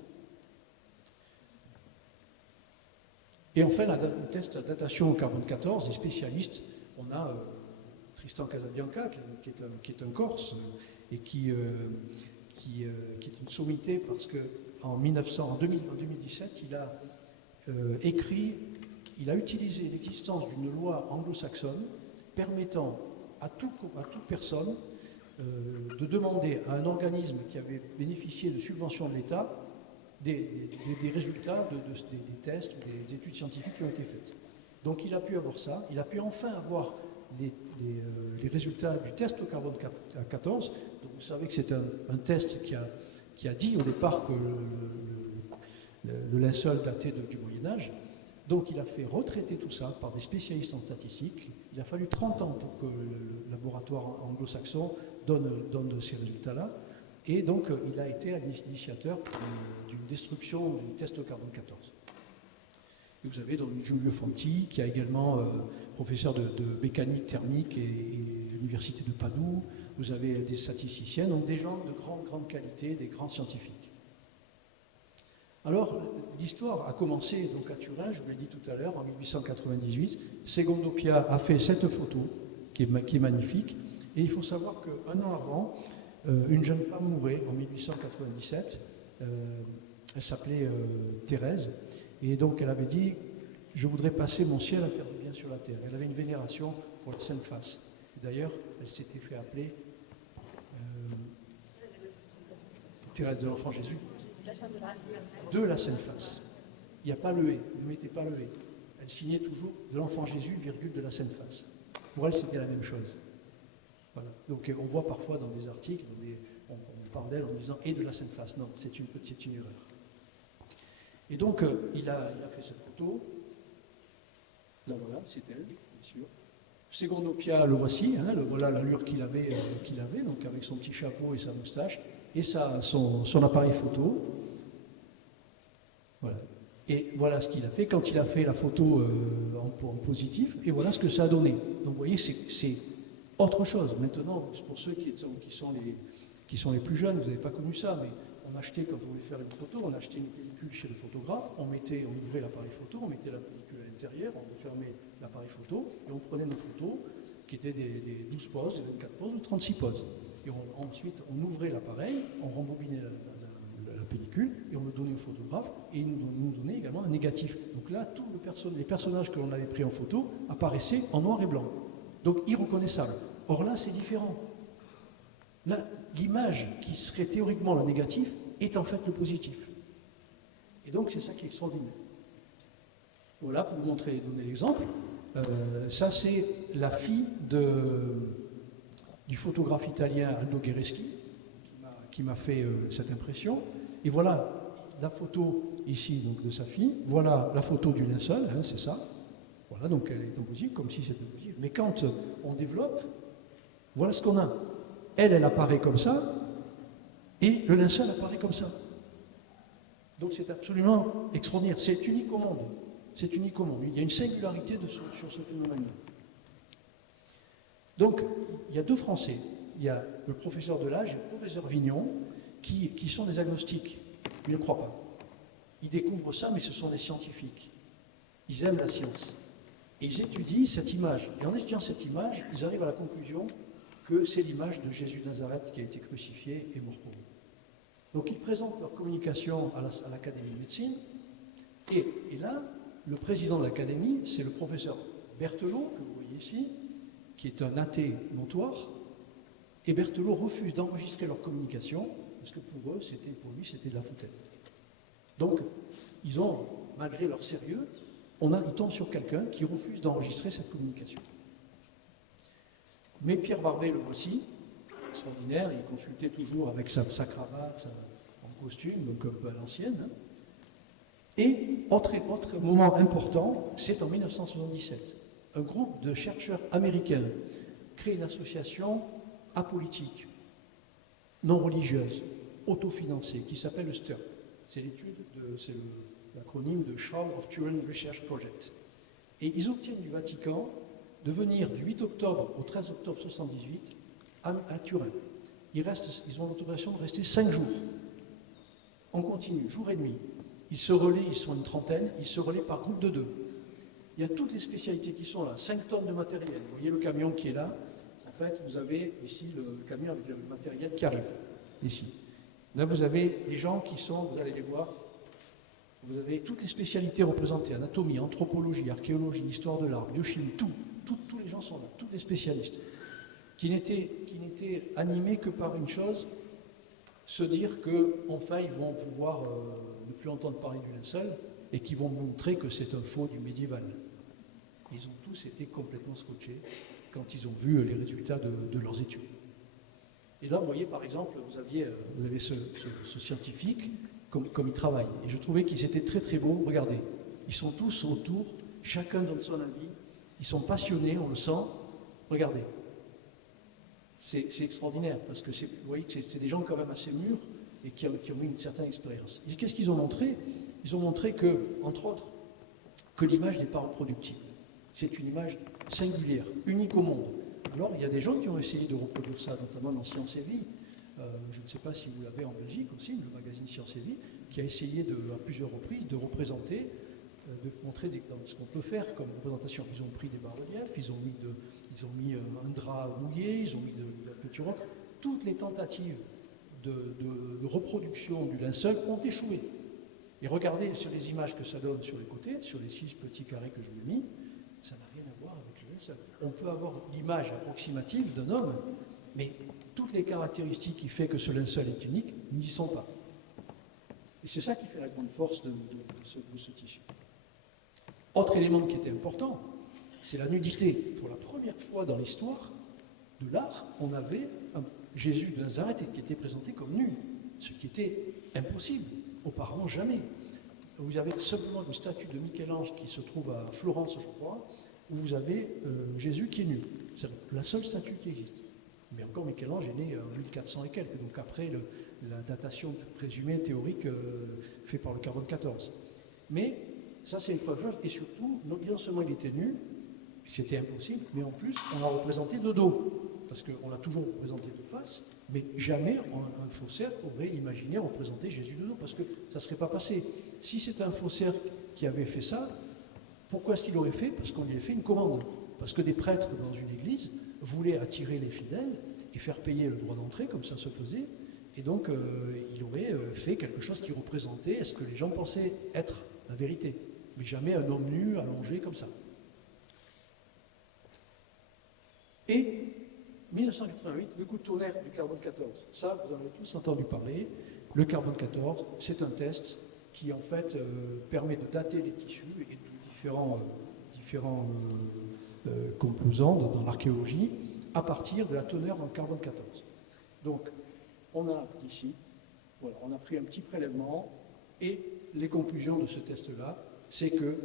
Et enfin, le test de datation au carbone 14, les spécialistes, on a Tristan Casabianca, qui est un Corse, et qui est une sommité parce qu'en 2017, il a utilisé l'existence d'une loi anglo-saxonne permettant à toute personne de demander à un organisme qui avait bénéficié de subventions de l'État des résultats des tests ou des études scientifiques qui ont été faites. Donc il a pu avoir ça, il a pu enfin avoir les résultats du test au carbone 14. Donc vous savez que c'est un test qui a dit au départ que le linceul datait du Moyen-Âge. Donc il a fait retraiter tout ça par des spécialistes en statistique. Il a fallu 30 ans pour que le laboratoire anglo-saxon donne ces résultats-là. Et donc il a été l'initiateur d'une destruction du test au carbone 14. Et vous avez donc Giulio Fanti, qui est également professeur de mécanique thermique et l'université de Padoue. Vous avez des statisticiens, donc des gens de grande qualité, des grands scientifiques. Alors, l'histoire a commencé donc à Turin, je vous l'ai dit tout à l'heure, en 1898. Secondo Pia a fait cette photo, qui est magnifique. Et il faut savoir qu'un an avant, une jeune femme mourait en 1897. Elle s'appelait Thérèse. Et donc, elle avait dit « Je voudrais passer mon ciel à faire du bien sur la terre ». Elle avait une vénération pour la Sainte Face. D'ailleurs, elle s'était fait appeler Thérèse de l'Enfant Jésus. De la Sainte Face. Il n'y a pas le « et », ne mettez pas le « et ». Elle signait toujours de l'Enfant Jésus, virgule, de la Sainte Face. Pour elle, c'était la même chose. Voilà. Donc on voit parfois dans des articles, on parle d'elle en disant « et de la Sainte Face ». Non, c'est une erreur. Et donc, il a fait cette photo. Là, voilà, c'est elle, bien sûr. Secondo Pia, le voici, hein, voilà l'allure qu'il avait, donc avec son petit chapeau et sa moustache, et son appareil photo. Voilà. Et voilà ce qu'il a fait quand il a fait la photo en positif, et voilà ce que ça a donné. Donc vous voyez, c'est autre chose. Maintenant, pour ceux qui sont les plus jeunes, vous n'avez pas connu ça, mais on achetait, quand on voulait faire une photo, on achetait une pellicule chez le photographe, on ouvrait l'appareil photo, on mettait la pellicule à l'intérieur, on fermait l'appareil photo, et on prenait nos photos, qui étaient des 12 poses, des 24 poses ou 36 poses. Et ensuite, on ouvrait l'appareil, on rembobinait la pellicule, et on le donnait au photographe, et il nous donnait également un négatif. Donc là, tous les personnages que l'on avait pris en photo apparaissaient en noir et blanc. Donc irreconnaissables. Or là, c'est différent. Là, l'image qui serait théoriquement le négatif est en fait le positif. Et donc, c'est ça qui est extraordinaire. Voilà, pour vous montrer, donner l'exemple. Ça, c'est la fille du photographe italien Aldo Guereschi qui m'a fait cette impression. Et voilà la photo ici donc, de sa fille. Voilà la photo du linceul, hein, c'est ça. Voilà, donc elle est en positif, comme si c'était positif. Mais quand on développe, voilà ce qu'on a. Elle apparaît comme ça, et le linceul apparaît comme ça. Donc c'est absolument extraordinaire. C'est unique au monde. C'est unique au monde. Il y a une singularité sur ce phénomène-là. Donc, il y a deux Français. Il y a le professeur Delage et le professeur Vignon, qui sont des agnostiques. Ils ne croient pas. Ils découvrent ça, mais ce sont des scientifiques. Ils aiment la science. Et ils étudient cette image. Et en étudiant cette image, ils arrivent à la conclusion que c'est l'image de Jésus de Nazareth qui a été crucifié et mort pour nous. Donc ils présentent leur communication à l'Académie de médecine, et là, le président de l'Académie, c'est le professeur Berthelot, que vous voyez ici, qui est un athée notoire, et Berthelot refuse d'enregistrer leur communication, parce que pour lui, c'était de la foutaise. Donc, ils ont, malgré leur sérieux, ils tombent sur quelqu'un qui refuse d'enregistrer cette communication. Mais Pierre Barbet, le voici, extraordinaire, il consultait toujours avec sa cravate, en costume, donc un peu à l'ancienne. Hein. Et autre moment important, c'est en 1977. Un groupe de chercheurs américains crée une association apolitique, non religieuse, autofinancée, qui s'appelle le STURP. C'est l'acronyme de Child of Turin Research Project. Et ils obtiennent du Vatican de venir du 8 octobre au 13 octobre 1978 à Turin. Ils ont l'autorisation de rester 5 jours. On continue, jour et nuit. Ils se relaient, ils sont une trentaine, ils se relaient par groupe de 2. Il y a toutes les spécialités qui sont là, 5 tonnes de matériel. Vous voyez le camion qui est là. En fait, vous avez ici le camion avec le matériel qui arrive, ici. Là, vous avez les gens qui sont, vous allez les voir, vous avez toutes les spécialités représentées, anatomie, anthropologie, archéologie, histoire de l'art, biochimie, tous les gens sont là, tous les spécialistes, qui n'étaient animés que par une chose, se dire qu'enfin ils vont pouvoir ne plus entendre parler du linceul et qu'ils vont montrer que c'est un faux du médiéval. Ils ont tous été complètement scotchés quand ils ont vu les résultats de leurs études. Et là, vous voyez, par exemple, vous avez ce scientifique, comme il travaille. Et je trouvais qu'ils étaient très très beaux. Regardez, Ils sont tous autour, chacun donne son avis, ils sont passionnés, on le sent. Regardez, c'est extraordinaire, parce que vous voyez que c'est des gens quand même assez mûrs et qui ont eu une certaine expérience. Et qu'est-ce qu'ils ont montré? Ils ont montré que, entre autres, que l'image n'est pas reproductible. C'est une image singulière, unique au monde. Alors, il y a des gens qui ont essayé de reproduire ça, notamment dans Science et Vie. Je ne sais pas si vous l'avez en Belgique aussi, le magazine Science et Vie, qui a essayé à plusieurs reprises de représenter, de montrer ce qu'on peut faire comme représentation. Ils ont pris des bas-reliefs, ils ont mis un drap mouillé, ils ont mis de la peinture ocre. Toutes les tentatives de reproduction du linceul ont échoué. Et regardez sur les images que ça donne sur les côtés, sur les 6 petits carrés que je vous ai mis, ça n'a rien à voir avec le linceul. On peut avoir l'image approximative d'un homme, mais toutes les caractéristiques qui font que ce linceul est unique n'y sont pas. Et c'est ça qui fait la grande force de ce tissu. Autre élément qui était important, c'est la nudité. Pour la première fois dans l'histoire de l'art, on avait un Jésus de Nazareth qui était présenté comme nu, ce qui était impossible. Auparavant, jamais. Vous avez simplement une statue de Michel-Ange qui se trouve à Florence, je crois, où vous avez Jésus qui est nu. C'est la seule statue qui existe. Mais encore, Michel-Ange est né en 1400 et quelques, donc après la datation présumée théorique faite par le carbone 14. Mais ça, c'est une première chose. Et surtout, non seulement il était nu, c'était impossible, mais en plus, on l'a représenté de dos. Parce qu'on l'a toujours représenté de face, mais jamais un faussaire aurait imaginé représenter Jésus de dos, parce que ça ne serait pas passé. Si c'est un faussaire qui avait fait ça, pourquoi est-ce qu'il l'aurait fait? Parce qu'on lui a fait une commande. Parce que des prêtres dans une église voulaient attirer les fidèles et faire payer le droit d'entrée, comme ça se faisait. Et donc, il aurait fait quelque chose qui représentait ce que les gens pensaient être la vérité. Mais jamais un homme nu allongé comme ça. Et 1988, le coup de tonnerre du carbone 14. Ça, vous en avez tous entendu parler. Le carbone 14, c'est un test qui, en fait, permet de dater les tissus et de différents composants dans l'archéologie à partir de la teneur en carbone 14. Donc, on a ici, voilà, on a pris un petit prélèvement et les conclusions de ce test-là, c'est que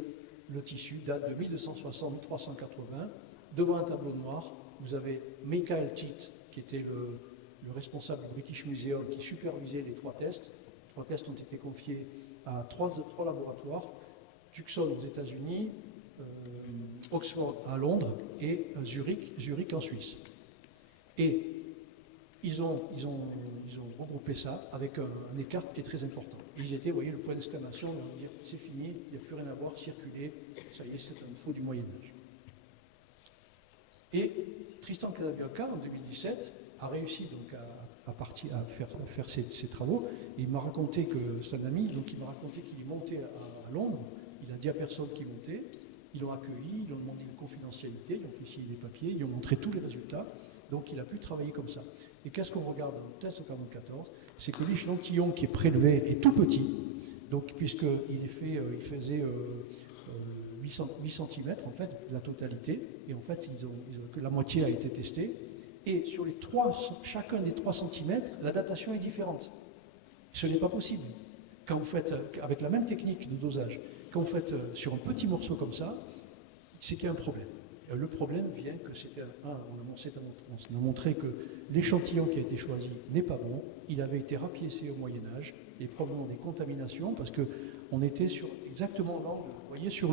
le tissu date de 1260-1380. Devant un tableau noir, vous avez Michael Titt, qui était le responsable du British Museum, qui supervisait les 3 tests. 3 tests ont été confiés à 3 laboratoires, Tucson aux États-Unis, Oxford à Londres et Zurich en Suisse. Et ils ont regroupé ça avec un écart qui est très important. Ils étaient, vous voyez, le point d'exclamation, on va dire c'est fini, il n'y a plus rien à voir, circuler, ça y est, c'est un faux du Moyen-Âge. Et Tristan Casabianca, en 2017, a réussi donc à faire ses travaux. Et il m'a raconté que c'est un ami, donc il m'a raconté qu'il est monté à Londres. Il a dit à personne qu'il montait. Ils l'ont accueilli, ils lui ont demandé une confidentialité, ils ont fait signer des papiers, ils lui ont montré tous les résultats. Donc il a pu travailler comme ça. Et qu'est-ce qu'on regarde dans le test au carbone 14? C'est que l'échantillon qui est prélevé est tout petit, donc puisqu'il faisait 8 cm en fait, la totalité, et en fait que la moitié a été testée, et sur chacun des 3 cm, la datation est différente. Ce n'est pas possible. Quand vous faites, avec la même technique de dosage, quand vous faites sur un petit morceau comme ça, c'est qu'il y a un problème. Le problème vient que on a montré que l'échantillon qui a été choisi n'est pas bon, il avait été rapiécé au Moyen-Âge, et probablement des contaminations, parce qu'on était sur exactement l'angle, vous voyez sur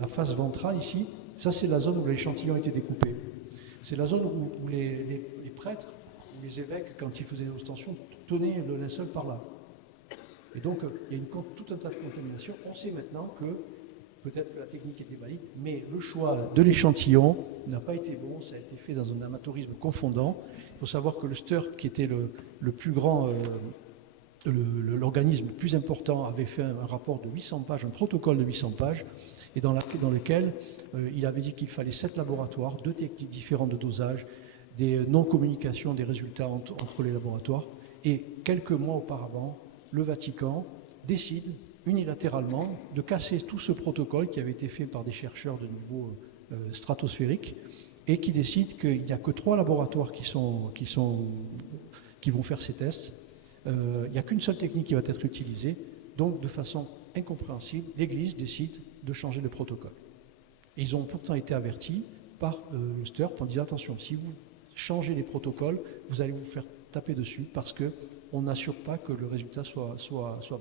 la face ventrale ici, ça c'est la zone où l'échantillon a été découpé. C'est la zone où les prêtres, ou les évêques, quand ils faisaient l'ostension, tenaient le linceul par là. Et donc il y a tout un tas de contaminations. On sait maintenant que peut-être que la technique était valide, mais le choix de l'échantillon n'a pas été bon, ça a été fait dans un amateurisme confondant. Il faut savoir que le STURP, qui était le plus grand, l'organisme le plus important, avait fait un rapport de 800 pages, un protocole de 800 pages, et dans lequel il avait dit qu'il fallait 7 laboratoires, 2 techniques différentes de dosage, des non-communications des résultats entre les laboratoires, et quelques mois auparavant, le Vatican décide unilatéralement de casser tout ce protocole qui avait été fait par des chercheurs de niveau stratosphérique et qui décide qu'il n'y a que 3 laboratoires qui vont faire ces tests. Il n'y a qu'une seule technique qui va être utilisée, donc de façon incompréhensible, l'Église décide de changer le protocole. Et ils ont pourtant été avertis par le STURP en disant attention, si vous changez les protocoles, vous allez vous faire taper dessus parce qu'on n'assure pas que le résultat soit bon.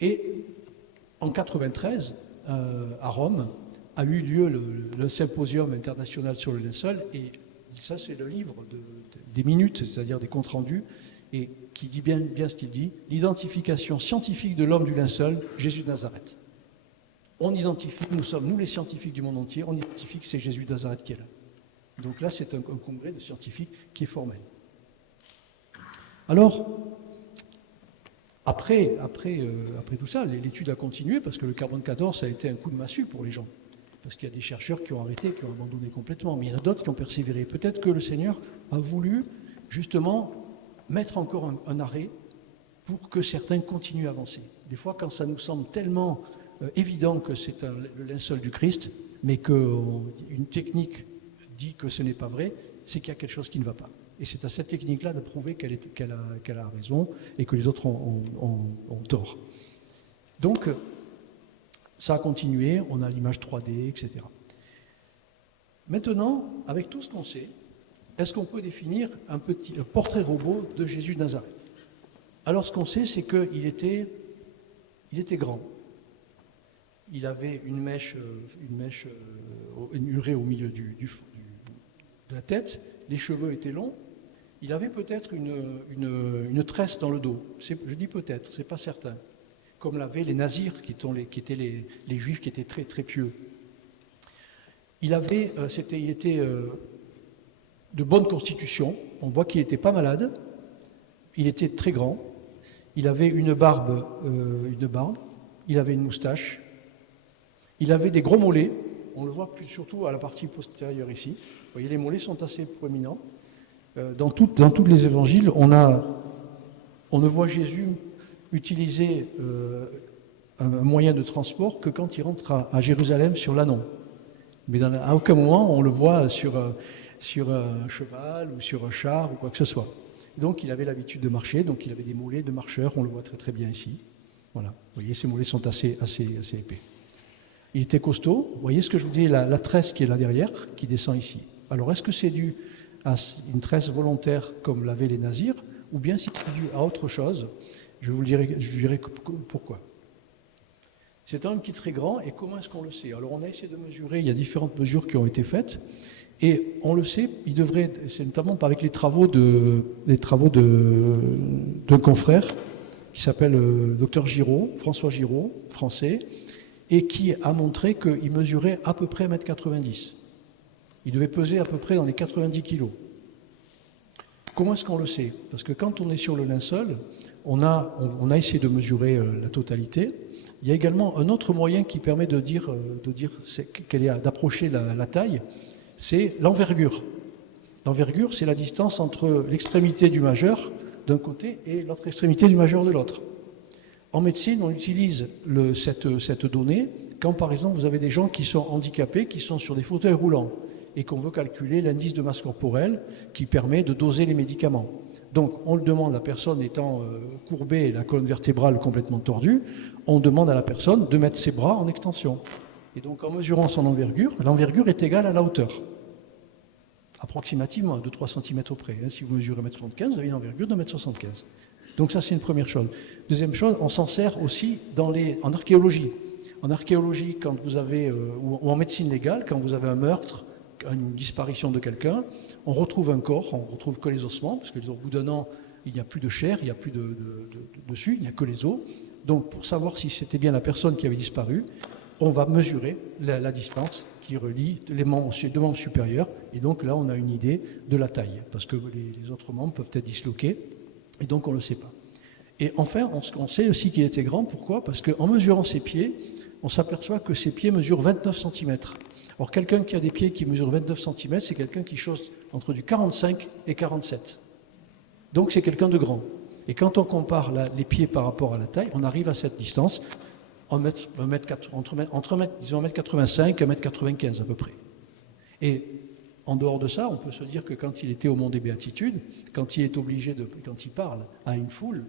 Et en 1993, à Rome, a eu lieu le symposium international sur le linceul, et ça c'est le livre des minutes, c'est-à-dire des comptes rendus, et qui dit bien ce qu'il dit, l'identification scientifique de l'homme du linceul, Jésus de Nazareth. On identifie, nous sommes, nous les scientifiques du monde entier, on identifie que c'est Jésus de Nazareth qui est là. Donc là c'est un congrès de scientifiques qui est formel. Alors, après tout ça, l'étude a continué parce que le carbone 14, ça a été un coup de massue pour les gens. Parce qu'il y a des chercheurs qui ont arrêté, qui ont abandonné complètement, mais il y en a d'autres qui ont persévéré. Peut-être que le Seigneur a voulu justement mettre encore un arrêt pour que certains continuent à avancer. Des fois, quand ça nous semble tellement évident que c'est le linceul du Christ, mais qu'une technique dit que ce n'est pas vrai, c'est qu'il y a quelque chose qui ne va pas. Et c'est à cette technique-là de prouver qu'elle a raison et que les autres ont tort. Donc, ça a continué, on a l'image 3D, etc. Maintenant, avec tout ce qu'on sait, est-ce qu'on peut définir un portrait robot de Jésus de Nazareth? Alors, ce qu'on sait, c'est qu'il était grand. Il avait une mèche murée au milieu de la tête, les cheveux étaient longs. Il avait peut-être une tresse dans le dos. Je dis peut-être, c'est pas certain. Comme l'avaient les nazirs, qui étaient les juifs qui étaient très, très pieux. Il était de bonne constitution. On voit qu'il n'était pas malade. Il était très grand. Il avait une barbe. Il avait une moustache. Il avait des gros mollets. On le voit surtout à la partie postérieure ici. Vous voyez, les mollets sont assez proéminents. Dans tous les évangiles, on ne voit Jésus utiliser un moyen de transport que quand il rentre à Jérusalem sur l'ânon. Mais à aucun moment on le voit sur un cheval ou sur un char ou quoi que ce soit. Donc il avait l'habitude de marcher, donc il avait des mollets de marcheur, on le voit très très bien ici. Voilà, vous voyez, ces mollets sont assez épais. Il était costaud, vous voyez ce que je vous dis, la tresse qui est là derrière, qui descend ici. Alors est-ce que c'est dû à une tresse volontaire comme l'avaient les nazirs, ou bien si c'est dû à autre chose? Je vous dirai pourquoi. C'est un homme qui est très grand, et comment est-ce qu'on le sait? Alors on a essayé de mesurer, il y a différentes mesures qui ont été faites, et on le sait, c'est notamment avec les travaux d'un confrère qui s'appelle Dr Giraud, François Giraud, français, et qui a montré qu'il mesurait à peu près 1,90 m. Il devait peser à peu près dans les 90 kg. Comment est-ce qu'on le sait? Parce que quand on est sur le linceul, on a essayé de mesurer la totalité. Il y a également un autre moyen qui permet d'approcher la taille, c'est l'envergure. L'envergure, c'est la distance entre l'extrémité du majeur d'un côté et l'autre extrémité du majeur de l'autre. En médecine, on utilise cette donnée quand, par exemple, vous avez des gens qui sont handicapés, qui sont sur des fauteuils roulants, et qu'on veut calculer l'indice de masse corporelle qui permet de doser les médicaments. Donc on le demande, la personne étant courbée et la colonne vertébrale complètement tordue, on demande à la personne de mettre ses bras en extension. Et donc en mesurant son envergure, l'envergure est égale à la hauteur, approximativement, de 3 cm près. Si vous mesurez 1,75 m, vous avez une envergure de 1,75 m. Donc ça c'est une première chose. Deuxième chose, on s'en sert aussi en archéologie. En archéologie, quand vous avez, ou en médecine légale, quand vous avez un meurtre, une disparition de quelqu'un, on retrouve un corps, on retrouve que les ossements, parce qu'au bout d'un an, il n'y a plus de chair, il n'y a plus de dessus, il n'y a que les os. Donc pour savoir si c'était bien la personne qui avait disparu, on va mesurer la distance qui relie les deux membres supérieurs, et donc là on a une idée de la taille, parce que les autres membres peuvent être disloqués, et donc on ne le sait pas. Et enfin, on sait aussi qu'il était grand, pourquoi? Parce qu'en mesurant ses pieds, on s'aperçoit que ses pieds mesurent 29 cm. Or, quelqu'un qui a des pieds qui mesurent 29 cm, c'est quelqu'un qui chose entre du 45 et 47. Donc, c'est quelqu'un de grand. Et quand on compare les pieds par rapport à la taille, on arrive à cette distance entre 1,85 m et 1,95 m à peu près. Et En dehors de ça, on peut se dire que quand il était au mont des Béatitudes, quand il parle à une foule,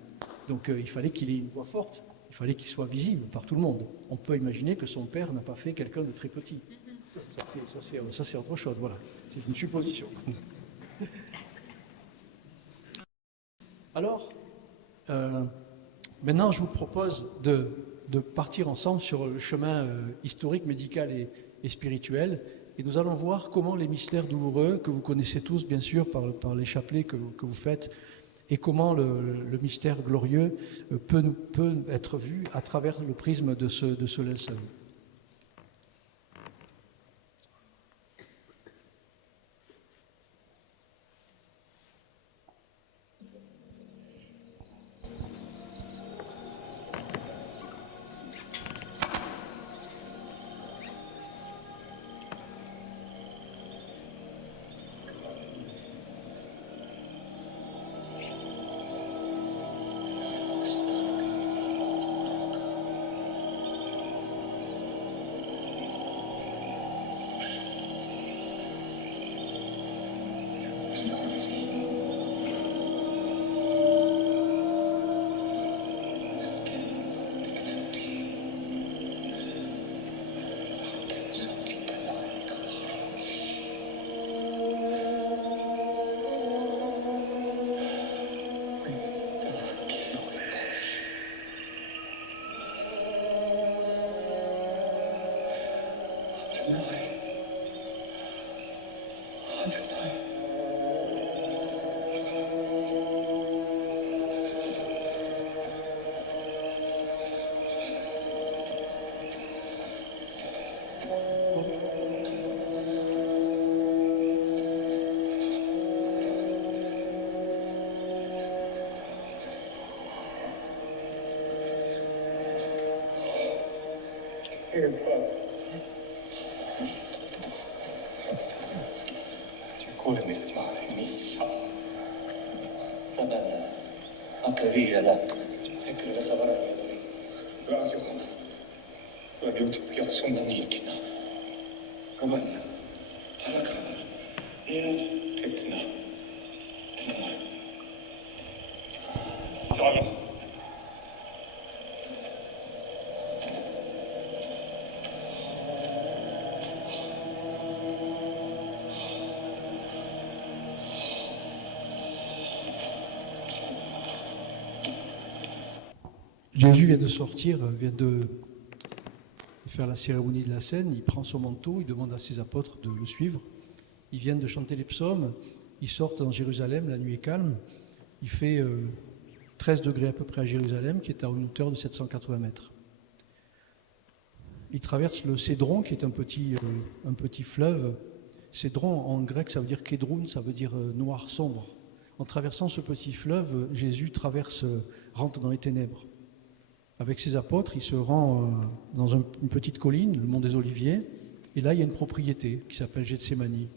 donc il fallait qu'il ait une voix forte, il fallait qu'il soit visible par tout le monde. On peut imaginer que son père n'a pas fait quelqu'un de très petit. Ça, c'est autre chose, voilà. C'est une supposition. Alors, maintenant, je vous propose de partir ensemble sur le chemin historique, médical et spirituel. Et nous allons voir comment les mystères douloureux, que vous connaissez tous, bien sûr, par les chapelets que vous faites, et comment le mystère glorieux peut être vu à travers le prisme de ce Lelson. كل مثمارني فبنا أقري لك فكر لثغر يدري راجعهم وبيوتب يقصون نيكنا ومن هلك ينوز تبتنا تعالوا Jésus vient de sortir, vient de faire la cérémonie de la scène, il prend son manteau, il demande à ses apôtres de le suivre. Ils viennent de chanter les psaumes, ils sortent dans Jérusalem, la nuit est calme, il fait 13 degrés à peu près à Jérusalem, qui est à une hauteur de 780 mètres. Ils traversent le Cédron, qui est un petit fleuve. Cédron, en grec, ça veut dire kédroun, ça veut dire noir, sombre. En traversant ce petit fleuve, Jésus rentre dans les ténèbres. Avec ses apôtres, il se rend dans une petite colline, le mont des Oliviers, et là, il y a une propriété qui s'appelle Gethsémani.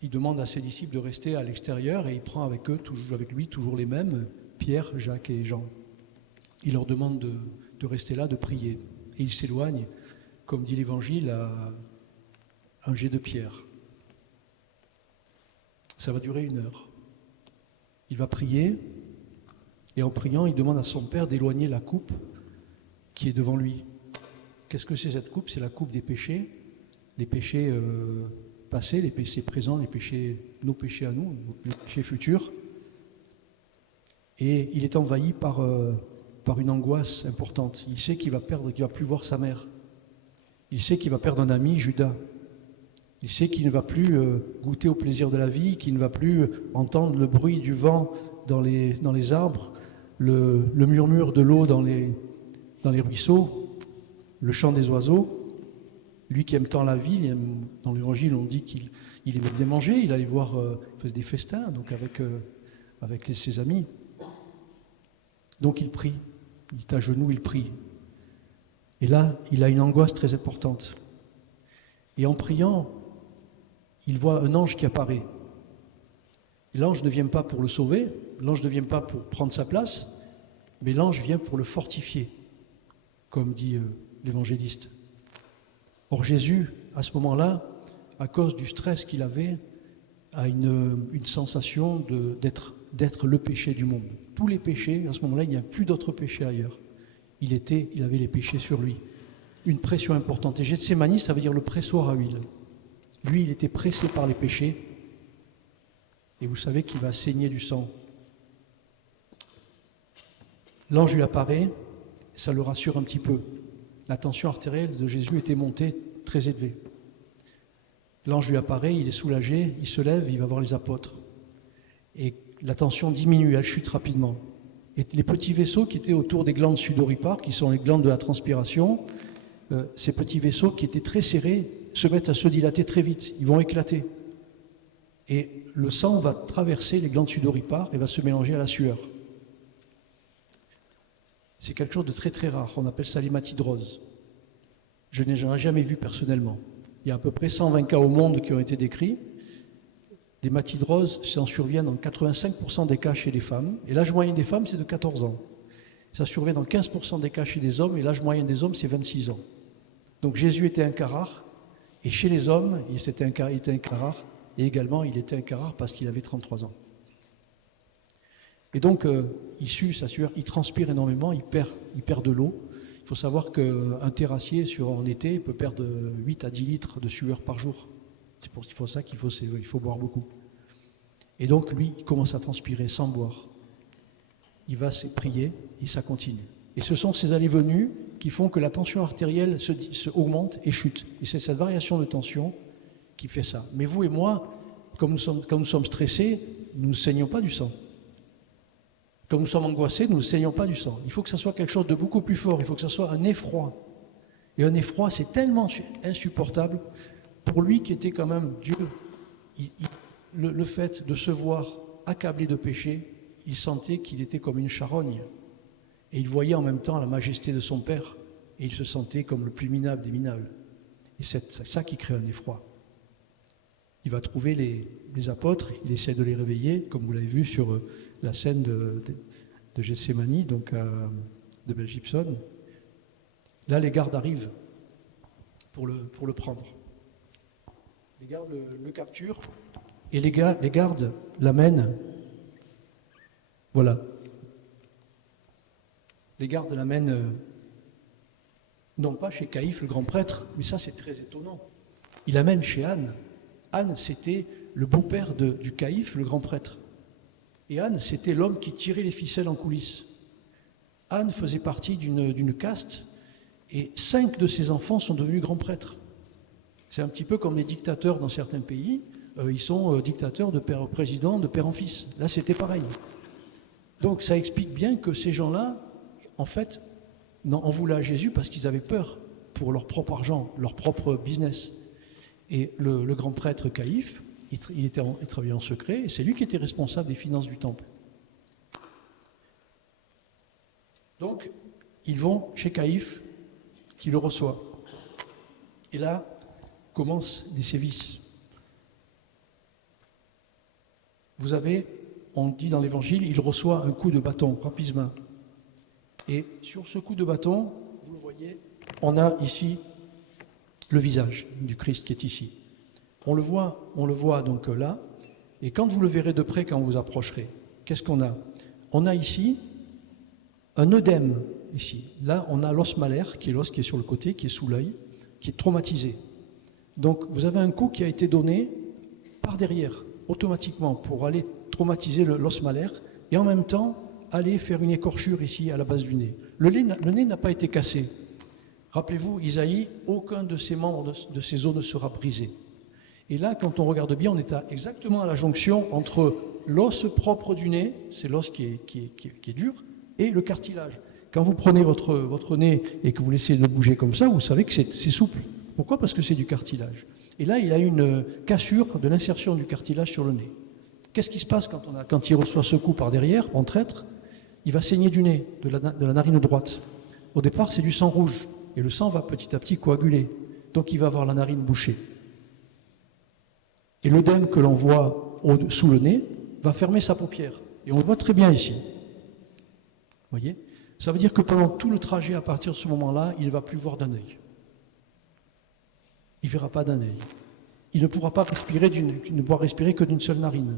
Il demande à ses disciples de rester à l'extérieur et il prend avec lui, toujours les mêmes, Pierre, Jacques et Jean. Il leur demande de rester là, de prier. Et il s'éloigne, comme dit l'Évangile, à un jet de pierre. Ça va durer 1 heure. Il va prier. Et en priant, il demande à son Père d'éloigner la coupe qui est devant lui. Qu'est-ce que c'est cette coupe? C'est la coupe des péchés, les péchés passés, les péchés présents, nos péchés à nous, les péchés futurs. Et il est envahi par une angoisse importante. Il sait qu'il va plus voir sa mère. Il sait qu'il va perdre un ami, Judas. Il sait qu'il ne va plus goûter au plaisir de la vie, qu'il ne va plus entendre le bruit du vent dans les arbres, le murmure de l'eau dans les ruisseaux, le chant des oiseaux. Lui qui aime tant la vie, dans l'Évangile on dit qu'il aimait bien manger, il allait voir, il faisait des festins donc avec ses amis. Donc il prie, il est à genoux, il prie. Et là, il a une angoisse très importante. Et en priant, il voit un ange qui apparaît. Et l'ange ne vient pas pour le sauver, l'ange ne vient pas pour prendre sa place, mais l'ange vient pour le fortifier, comme dit l'évangéliste. Or Jésus, à ce moment-là, à cause du stress qu'il avait, a une sensation d'être le péché du monde. Tous les péchés, à ce moment-là, il n'y a plus d'autres péchés ailleurs. Il avait les péchés sur lui. Une pression importante. Et Gethsémani, ça veut dire le pressoir à huile. Lui, il était pressé par les péchés. Et vous savez qu'il va saigner du sang. L'ange lui apparaît, ça le rassure un petit peu. La tension artérielle de Jésus était montée très élevée. L'ange lui apparaît, il est soulagé, il se lève, il va voir les apôtres. Et la tension diminue, elle chute rapidement. Et les petits vaisseaux qui étaient autour des glandes sudoripares, qui sont les glandes de la transpiration, ces petits vaisseaux qui étaient très serrés se mettent à se dilater très vite, ils vont éclater. Et le sang va traverser les glandes sudoripares et va se mélanger à la sueur. C'est quelque chose de très très rare, on appelle ça l'hématidrose. Je n'en ai jamais vu personnellement. Il y a à peu près 120 cas au monde qui ont été décrits. L'hématidrose, ça en survient dans 85% des cas chez les femmes, et l'âge moyen des femmes, c'est de 14 ans. Ça survient dans 15% des cas chez les hommes, et l'âge moyen des hommes, c'est 26 ans. Donc Jésus était un cas rare, et chez les hommes, il était un cas rare, et également il était un cas rare parce qu'il avait 33 ans. Et donc, il sue sa sueur, il transpire énormément, il perd de l'eau. Il faut savoir qu'un terrassier, en été, peut perdre 8 à 10 litres de sueur par jour. C'est pour ça qu'il faut boire beaucoup. Et donc, lui, il commence à transpirer sans boire. Il va prier et ça continue. Et ce sont ces allées-venues qui font que la tension artérielle se augmente et chute. Et c'est cette variation de tension qui fait ça. Mais vous et moi, quand nous sommes stressés, nous ne saignons pas du sang. Quand nous sommes angoissés, nous ne saignons pas du sang. Il faut que ce soit quelque chose de beaucoup plus fort. Il faut que ce soit un effroi. Et un effroi, c'est tellement insupportable. Pour lui qui était quand même Dieu, le fait de se voir accablé de péché, il sentait qu'il était comme une charogne. Et il voyait en même temps la majesté de son Père. Et il se sentait comme le plus minable des minables. Et c'est ça qui crée un effroi. Il va trouver les apôtres, il essaie de les réveiller, comme vous l'avez vu sur la scène de Gethsémani, donc de Mel Gibson. Là, les gardes arrivent pour le prendre. Les gardes le capturent et les gardes l'amènent. Voilà. Les gardes l'amènent non pas chez Caïphe, le grand prêtre, mais ça c'est très étonnant. Il l'amène chez Anne. Anne, c'était le beau-père du Caïphe, le grand prêtre. Et Anne, c'était l'homme qui tirait les ficelles en coulisses. Anne faisait partie d'une caste, et 5 de ses enfants sont devenus grands prêtres. C'est un petit peu comme les dictateurs dans certains pays, ils sont dictateurs de père président, de père en fils. Là, c'était pareil. Donc, ça explique bien que ces gens-là, en fait, en voulaient à Jésus parce qu'ils avaient peur pour leur propre argent, leur propre business. Et le grand prêtre Caïphe, il travaillait en secret, et c'est lui qui était responsable des finances du temple. Donc, ils vont chez Caïphe, qui le reçoit. Et là, commencent les sévices. Vous avez, on dit dans l'Évangile, il reçoit un coup de bâton, rapidement. Et sur ce coup de bâton, vous le voyez, on a ici le visage du Christ qui est ici. On le voit donc là, et quand vous le verrez de près, quand vous approcherez, qu'est-ce qu'on a? On a ici un œdème, ici. Là, on a l'os malaire, qui est l'os qui est sur le côté, qui est sous l'œil, qui est traumatisé. Donc, vous avez un coup qui a été donné par derrière, automatiquement, pour aller traumatiser l'os malaire, et en même temps, aller faire une écorchure ici, à la base du nez. Le nez n'a pas été cassé. Rappelez-vous, Isaïe, aucun de ses membres, de ses os ne sera brisé. Et là, quand on regarde bien, on est exactement à la jonction entre l'os propre du nez, c'est l'os qui est dur, et le cartilage. Quand vous prenez votre nez et que vous laissez le bouger comme ça, vous savez que c'est souple. Pourquoi? Parce que c'est du cartilage. Et là, il a une cassure de l'insertion du cartilage sur le nez. Qu'est-ce qui se passe quand il reçoit ce coup par derrière, en traître? Il va saigner du nez, de la narine droite. Au départ, c'est du sang rouge. Et le sang va petit à petit coaguler. Donc il va avoir la narine bouchée. Et l'œdème que l'on voit sous le nez va fermer sa paupière. Et on le voit très bien ici. Vous voyez? Ça veut dire que pendant tout le trajet, à partir de ce moment-là, il ne va plus voir d'un œil. Il ne verra pas d'un œil. il ne pourra pas respirer, il ne pourra respirer que d'une seule narine.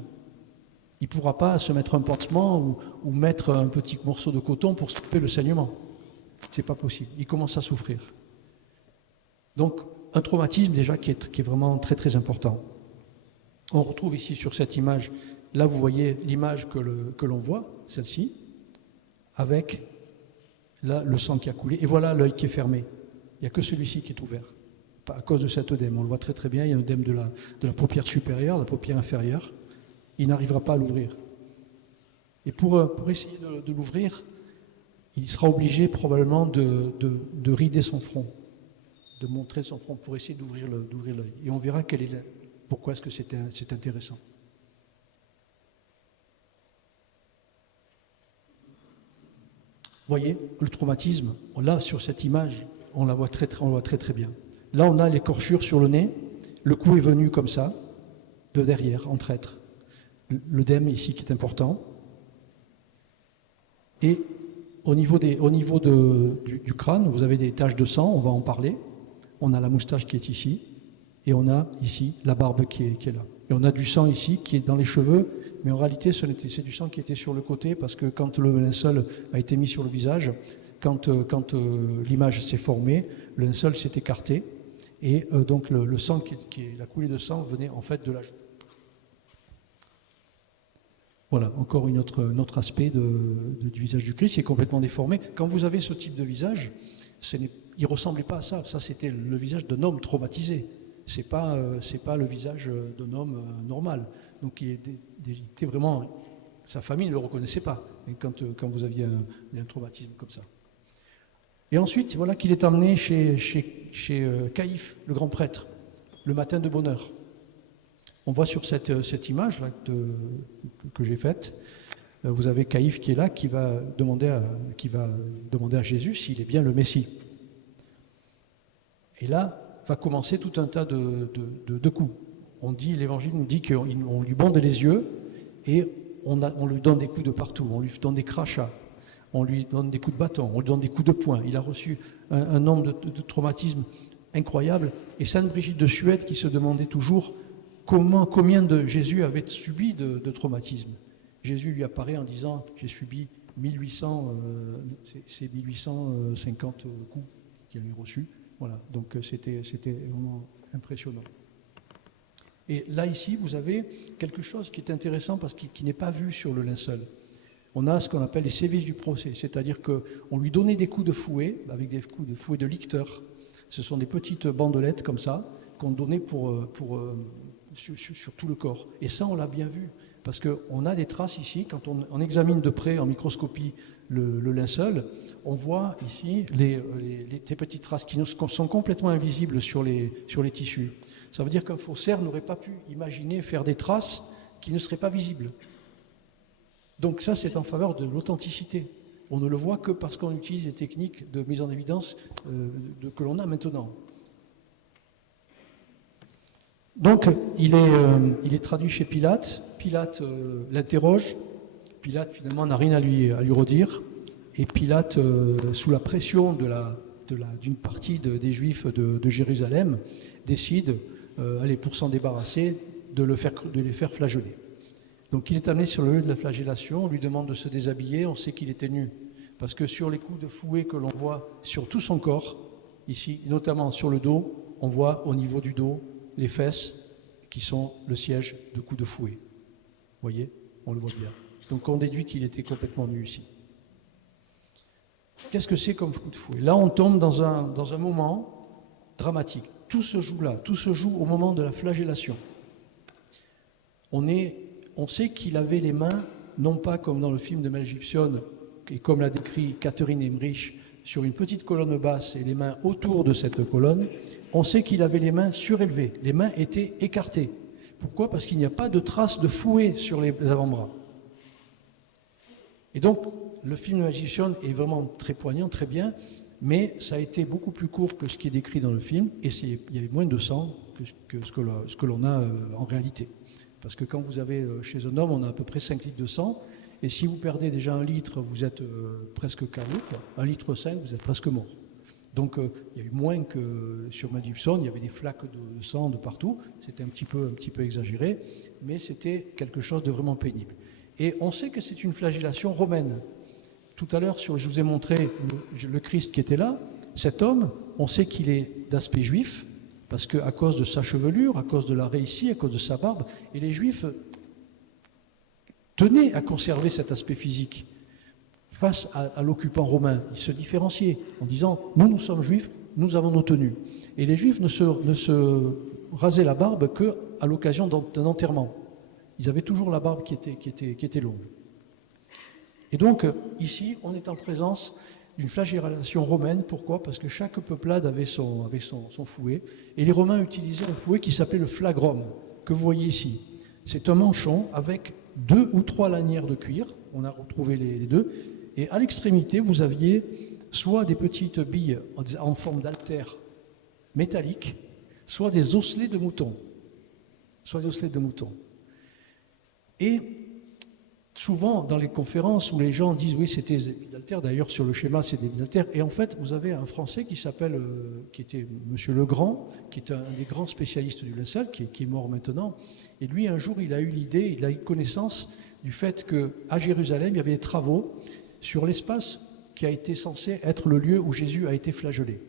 Il ne pourra pas se mettre un pansement ou mettre un petit morceau de coton pour stopper le saignement. Ce n'est pas possible. Il commence à souffrir. Donc, un traumatisme déjà qui est vraiment très très important. On retrouve ici sur cette image, là vous voyez l'image que l'on voit, celle-ci, avec là le sang qui a coulé, et voilà l'œil qui est fermé. Il n'y a que celui-ci qui est ouvert, à cause de cet œdème. On le voit très très bien, il y a un œdème de la paupière supérieure, de la paupière inférieure. Il n'arrivera pas à l'ouvrir. Et pour essayer de l'ouvrir, il sera obligé probablement de rider son front, de montrer son front pour essayer d'ouvrir l'œil. Et on verra pourquoi est-ce que c'est intéressant. Vous voyez, le traumatisme, là sur cette image, on le voit très très bien. Là on a l'écorchure sur le nez, le coup est venu comme ça, de derrière, en traître. L'œdème ici qui est important. Et au niveau du crâne, vous avez des taches de sang, on va en parler. On a la moustache qui est ici, et on a ici la barbe qui est là. Et on a du sang ici qui est dans les cheveux, mais en réalité c'est du sang qui était sur le côté, parce que quand le linceul a été mis sur le visage, quand l'image s'est formée, le linceul s'est écarté, et donc le sang, la coulée de sang venait en fait de la joue. Voilà, encore un autre aspect du visage du Christ, qui est complètement déformé. Quand vous avez ce type de visage, il ne ressemblait pas à ça. Ça, c'était le visage d'un homme traumatisé. C'est pas le visage d'un homme normal. Donc, il était vraiment... Sa famille ne le reconnaissait pas quand vous aviez un traumatisme comme ça. Et ensuite, voilà qu'il est emmené chez Caïphe, le grand prêtre, le matin de bonne heure. On voit sur cette image là, que j'ai faite, vous avez Caïphe qui est là, qui va demander à Jésus s'il est bien le Messie. Et là, va commencer tout un tas de coups. L'Évangile nous dit qu'on lui bande les yeux et on lui donne des coups de partout, on lui donne des crachats, on lui donne des coups de bâton, on lui donne des coups de poing. Il a reçu un nombre de traumatismes incroyables. Et Sainte Brigitte de Suède qui se demandait toujours combien de Jésus avait subi de traumatismes. Jésus lui apparaît en disant « J'ai subi 1850 coups qu'il avait reçus. » Voilà, donc c'était vraiment impressionnant. Et là, ici, vous avez quelque chose qui est intéressant parce qu'il n'est pas vu sur le linceul. On a ce qu'on appelle les sévices du procès, c'est-à-dire qu'on lui donnait des coups de fouet, avec des coups de fouet de licteur. Ce sont des petites bandelettes comme ça, qu'on donnait sur tout le corps. Et ça, on l'a bien vu, parce qu'on a des traces ici, quand on examine de près en microscopie le linceul, on voit ici ces petites traces qui sont complètement invisibles sur les tissus. Ça veut dire qu'un faussaire n'aurait pas pu imaginer faire des traces qui ne seraient pas visibles. Donc ça, c'est en faveur de l'authenticité. On ne le voit que parce qu'on utilise les techniques de mise en évidence que l'on a maintenant. Donc, il est traduit chez Pilate. Pilate l'interroge. Pilate, finalement, n'a rien à lui redire. Et Pilate, sous la pression d'une partie des Juifs de Jérusalem, décide, pour s'en débarrasser, de les faire flageller. Donc, il est amené sur le lieu de la flagellation. On lui demande de se déshabiller. On sait qu'il était nu. Parce que sur les coups de fouet que l'on voit sur tout son corps, ici, notamment sur le dos, on voit au niveau du dos les fesses qui sont le siège de coups de fouet. Vous voyez, on le voit bien. Donc on déduit qu'il était complètement nu ici. Qu'est-ce que c'est comme coup de fouet? Là, on tombe dans un moment dramatique. Tout se joue là, tout se joue au moment de la flagellation. On sait qu'il avait les mains, non pas comme dans le film de Mel Gibson, et comme l'a décrit Catherine Emmerich, sur une petite colonne basse et les mains autour de cette colonne. On sait qu'il avait les mains surélevées, les mains étaient écartées. Pourquoi? Parce qu'il n'y a pas de traces de fouet sur les avant-bras. Et donc, le film de Mel Gibson est vraiment très poignant, très bien, mais ça a été beaucoup plus court que ce qui est décrit dans le film, et il y avait moins de sang que ce que l'on a en réalité. Parce que quand vous avez, chez un homme, on a à peu près 5 litres de sang, et si vous perdez déjà 1 litre, vous êtes presque KO, 1,5 litre, vous êtes presque mort. Donc il y a eu moins que sur Mel Gibson, il y avait des flaques de sang de partout, c'était un petit peu exagéré, mais c'était quelque chose de vraiment pénible. Et on sait que c'est une flagellation romaine. Tout à l'heure, je vous ai montré le Christ qui était là, cet homme, on sait qu'il est d'aspect juif, parce qu'à cause de sa chevelure, à cause de la raie ici, à cause de sa barbe, et les Juifs tenaient à conserver cet aspect physique face à l'occupant romain. Ils se différenciaient en disant « nous sommes Juifs, nous avons nos tenues ». Et les Juifs ne se rasaient la barbe qu'à l'occasion d'un enterrement. Ils avaient toujours la barbe qui était longue. Et donc, ici, on est en présence d'une flagellation romaine. Pourquoi? Parce que chaque peuplade avait son fouet. Et les Romains utilisaient un fouet qui s'appelait le flagrum, que vous voyez ici. C'est un manchon avec 2 ou 3 lanières de cuir. On a retrouvé les deux. Et à l'extrémité, vous aviez soit des petites billes en forme d'altère métallique, soit des osselets de mouton. Et souvent, dans les conférences où les gens disent oui, c'était des billes d'altère, d'ailleurs sur le schéma, c'est des billes d'altère, et en fait, vous avez un Français qui était M. Legrand, qui est un des grands spécialistes du linceul, qui est mort maintenant, et lui, un jour, il a eu l'idée, il a eu connaissance du fait qu'à Jérusalem, il y avait des travaux sur l'espace qui a été censé être le lieu où Jésus a été flagellé.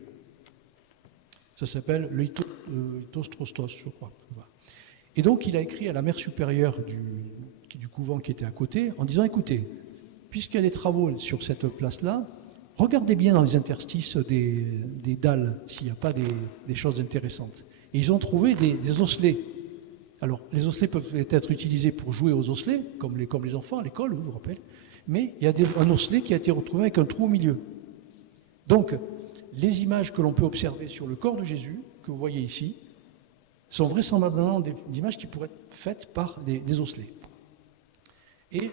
Ça s'appelle le Itostrostos, je crois. Et donc, il a écrit à la mère supérieure du couvent qui était à côté, en disant, écoutez, puisqu'il y a des travaux sur cette place-là, regardez bien dans les interstices des dalles, s'il n'y a pas des choses intéressantes. Et ils ont trouvé des osselets. Alors, les osselets peuvent être utilisés pour jouer aux osselets, comme les enfants à l'école, vous vous rappelez, mais il y a un osselet qui a été retrouvé avec un trou au milieu. Donc, les images que l'on peut observer sur le corps de Jésus, que vous voyez ici, sont vraisemblablement des images qui pourraient être faites par des osselets. Et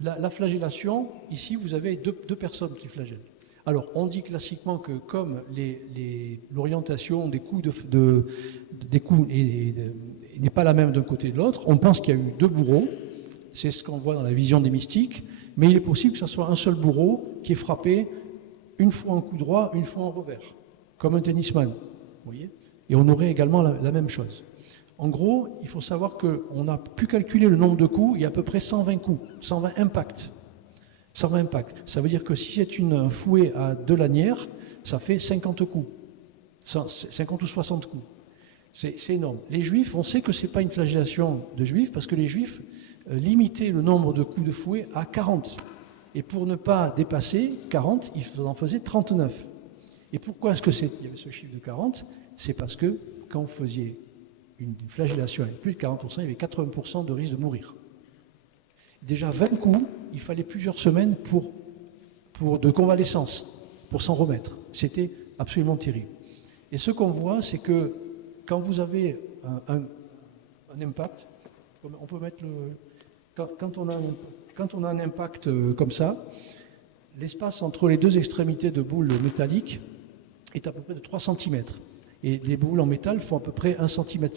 la flagellation, ici, vous avez deux personnes qui flagellent. Alors, on dit classiquement que comme l'orientation des coups n'est pas la même d'un côté et de l'autre, on pense qu'il y a eu 2 bourreaux, c'est ce qu'on voit dans la vision des mystiques, mais il est possible que ce soit un seul bourreau qui est frappé une fois en coup droit, une fois en revers, comme un tennisman, vous voyez. Et on aurait également la même chose. En gros, il faut savoir qu'on a pu calculer le nombre de coups, il y a à peu près 120 coups, 120 impacts. 120 impacts. Ça veut dire que si c'est un fouet à 2 lanières, ça fait 50 coups, 50 ou 60 coups. C'est énorme. Les Juifs, on sait que ce n'est pas une flagellation de Juifs, parce que les Juifs limitaient le nombre de coups de fouet à 40. Et pour ne pas dépasser 40, ils en faisaient 39. Et pourquoi est-ce qu'il y avait ce chiffre de 40? C'est parce que quand vous faisiez une flagellation avec plus de 40%, il y avait 80% de risque de mourir. Déjà 20 coups, il fallait plusieurs semaines de convalescence pour s'en remettre. C'était absolument terrible. Et ce qu'on voit, c'est que quand vous avez un impact, on peut mettre quand on a un impact comme ça, l'espace entre les 2 extrémités de boules métalliques est à peu près de 3 cm. Et les boules en métal font à peu près 1 cm.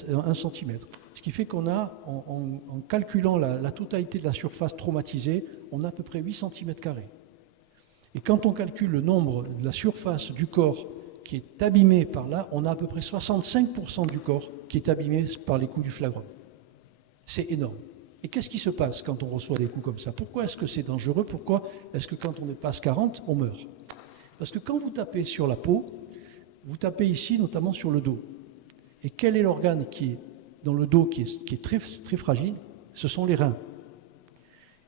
Ce qui fait qu'on a, en calculant la totalité de la surface traumatisée, on a à peu près 8 cm². Et quand on calcule le nombre de la surface du corps qui est abîmé par là, on a à peu près 65% du corps qui est abîmé par les coups du flagrum. C'est énorme. Et qu'est-ce qui se passe quand on reçoit des coups comme ça? Pourquoi est-ce que c'est dangereux? Pourquoi est-ce que quand on dépasse 40, on meurt? Parce que quand vous tapez sur la peau, vous tapez ici notamment sur le dos. Et quel est l'organe qui est dans le dos qui est très, très fragile? Ce sont les reins.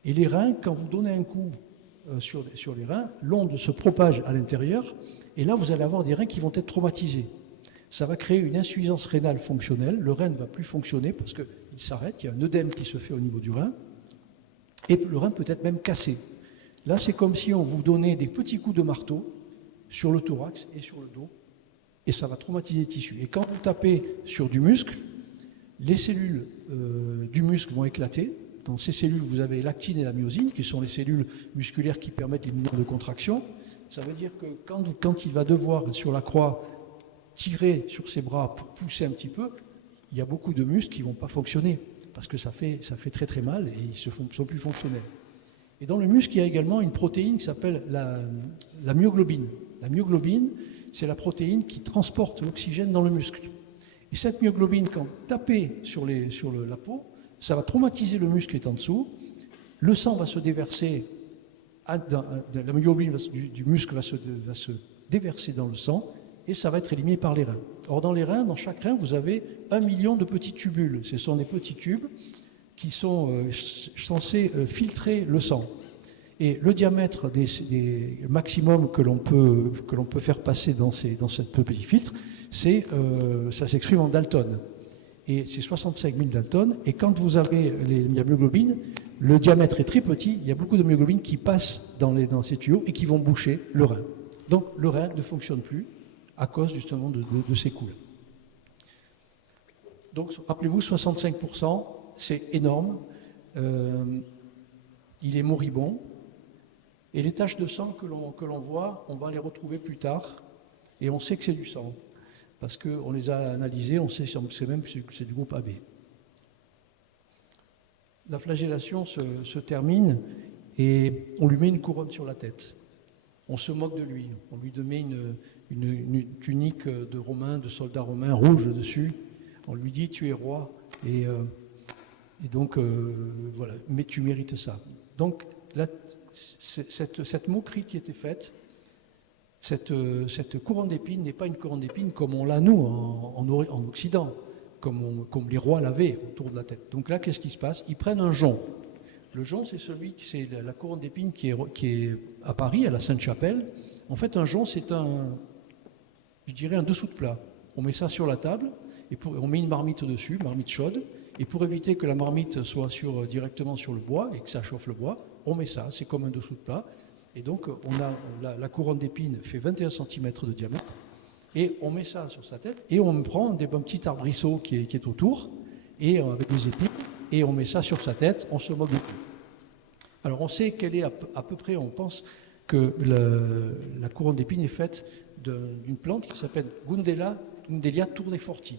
Et les reins, quand vous donnez un coup sur les reins, l'onde se propage à l'intérieur, et là vous allez avoir des reins qui vont être traumatisés. Ça va créer une insuffisance rénale fonctionnelle, le rein ne va plus fonctionner parce qu'il s'arrête, il y a un œdème qui se fait au niveau du rein, et le rein peut être même cassé. Là, c'est comme si on vous donnait des petits coups de marteau sur le thorax et sur le dos, et ça va traumatiser les tissus. Et quand vous tapez sur du muscle, les cellules du muscle vont éclater. Dans ces cellules, vous avez l'actine et la myosine, qui sont les cellules musculaires qui permettent les mouvements de contraction. Ça veut dire que quand il va devoir, sur la croix, tirer sur ses bras pour pousser un petit peu, il y a beaucoup de muscles qui ne vont pas fonctionner, parce que ça fait très très mal et ils ne sont plus fonctionnels. Et dans le muscle, il y a également une protéine qui s'appelle la myoglobine. La myoglobine, c'est la protéine qui transporte l'oxygène dans le muscle. Et cette myoglobine, quand tapée sur la peau, ça va traumatiser le muscle qui est en dessous, le sang va se déverser, la myoglobine du muscle va se déverser dans le sang, et ça va être éliminé par les reins. Or, dans les reins, dans chaque rein, vous avez 1 million de petits tubules. Ce sont des petits tubes qui sont censés filtrer le sang. Et le diamètre des maximum que l'on peut faire passer dans ce petit filtre, ça s'exprime en Dalton. Et c'est 65 000 Dalton. Et quand vous avez la myoglobine, le diamètre est très petit. Il y a beaucoup de myoglobine qui passent dans ces tuyaux et qui vont boucher le rein. Donc le rein ne fonctionne plus à cause justement de ces coups-là. Donc rappelez-vous, 65%, c'est énorme. Il est moribond. Et les taches de sang que l'on voit, on va les retrouver plus tard. Et on sait que c'est du sang. Parce qu'on les a analysés, on sait même que c'est du groupe AB. La flagellation se termine et on lui met une couronne sur la tête. On se moque de lui. On lui met une tunique de Romain, de soldat romain rouge dessus. On lui dit tu es roi et donc voilà, mais tu mérites ça. Donc là, cette moquerie qui était faite, cette couronne d'épines n'est pas une couronne d'épines comme on l'a nous en Occident, comme les rois l'avaient autour de la tête. Donc là, qu'est-ce qui se passe? Ils prennent un jonc. Le jonc, c'est la couronne d'épines qui est à Paris, à la Sainte-Chapelle. En fait, un jonc, c'est un dessous de plat. On met ça sur la table et on met une marmite dessus, une marmite chaude. Et pour éviter que la marmite soit directement sur le bois et que ça chauffe le bois, on met ça, c'est comme un dessous de plat. Et donc, la couronne d'épines fait 21 cm de diamètre. Et on met ça sur sa tête et on prend un petit arbrisseau qui est autour, et avec des épines, et on met ça sur sa tête, on se moque de tout. Alors, on sait qu'elle est à peu près, on pense que la couronne d'épines est faite d'une plante qui s'appelle Gundelia tourneforti.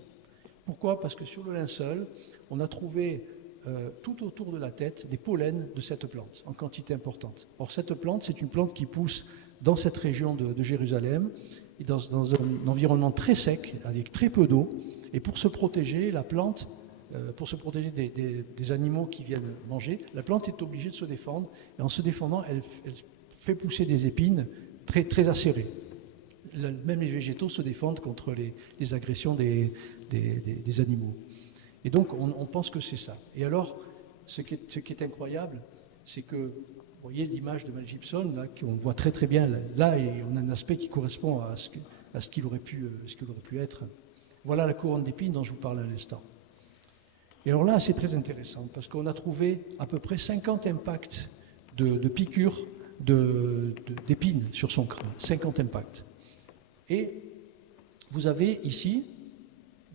Pourquoi? Parce que sur le linceul, on a trouvé tout autour de la tête des pollens de cette plante, en quantité importante. Or, cette plante, c'est une plante qui pousse dans cette région de Jérusalem, et dans un environnement très sec, avec très peu d'eau. Et pour se protéger, la plante, pour se protéger des animaux qui viennent manger, la plante est obligée de se défendre. Et en se défendant, elle fait pousser des épines très, très acérées. Même les végétaux se défendent contre les agressions des animaux. Et donc, on pense que c'est ça. Et alors, ce qui est incroyable, c'est que, vous voyez l'image de Mel Gibson, là, qu'on voit très très bien, là, et on a un aspect qui correspond à ce qu'il aurait pu être. Voilà la couronne d'épines dont je vous parlais à l'instant. Et alors là, c'est très intéressant, parce qu'on a trouvé à peu près 50 impacts de piqûres d'épines sur son crâne. 50 impacts. Et vous avez ici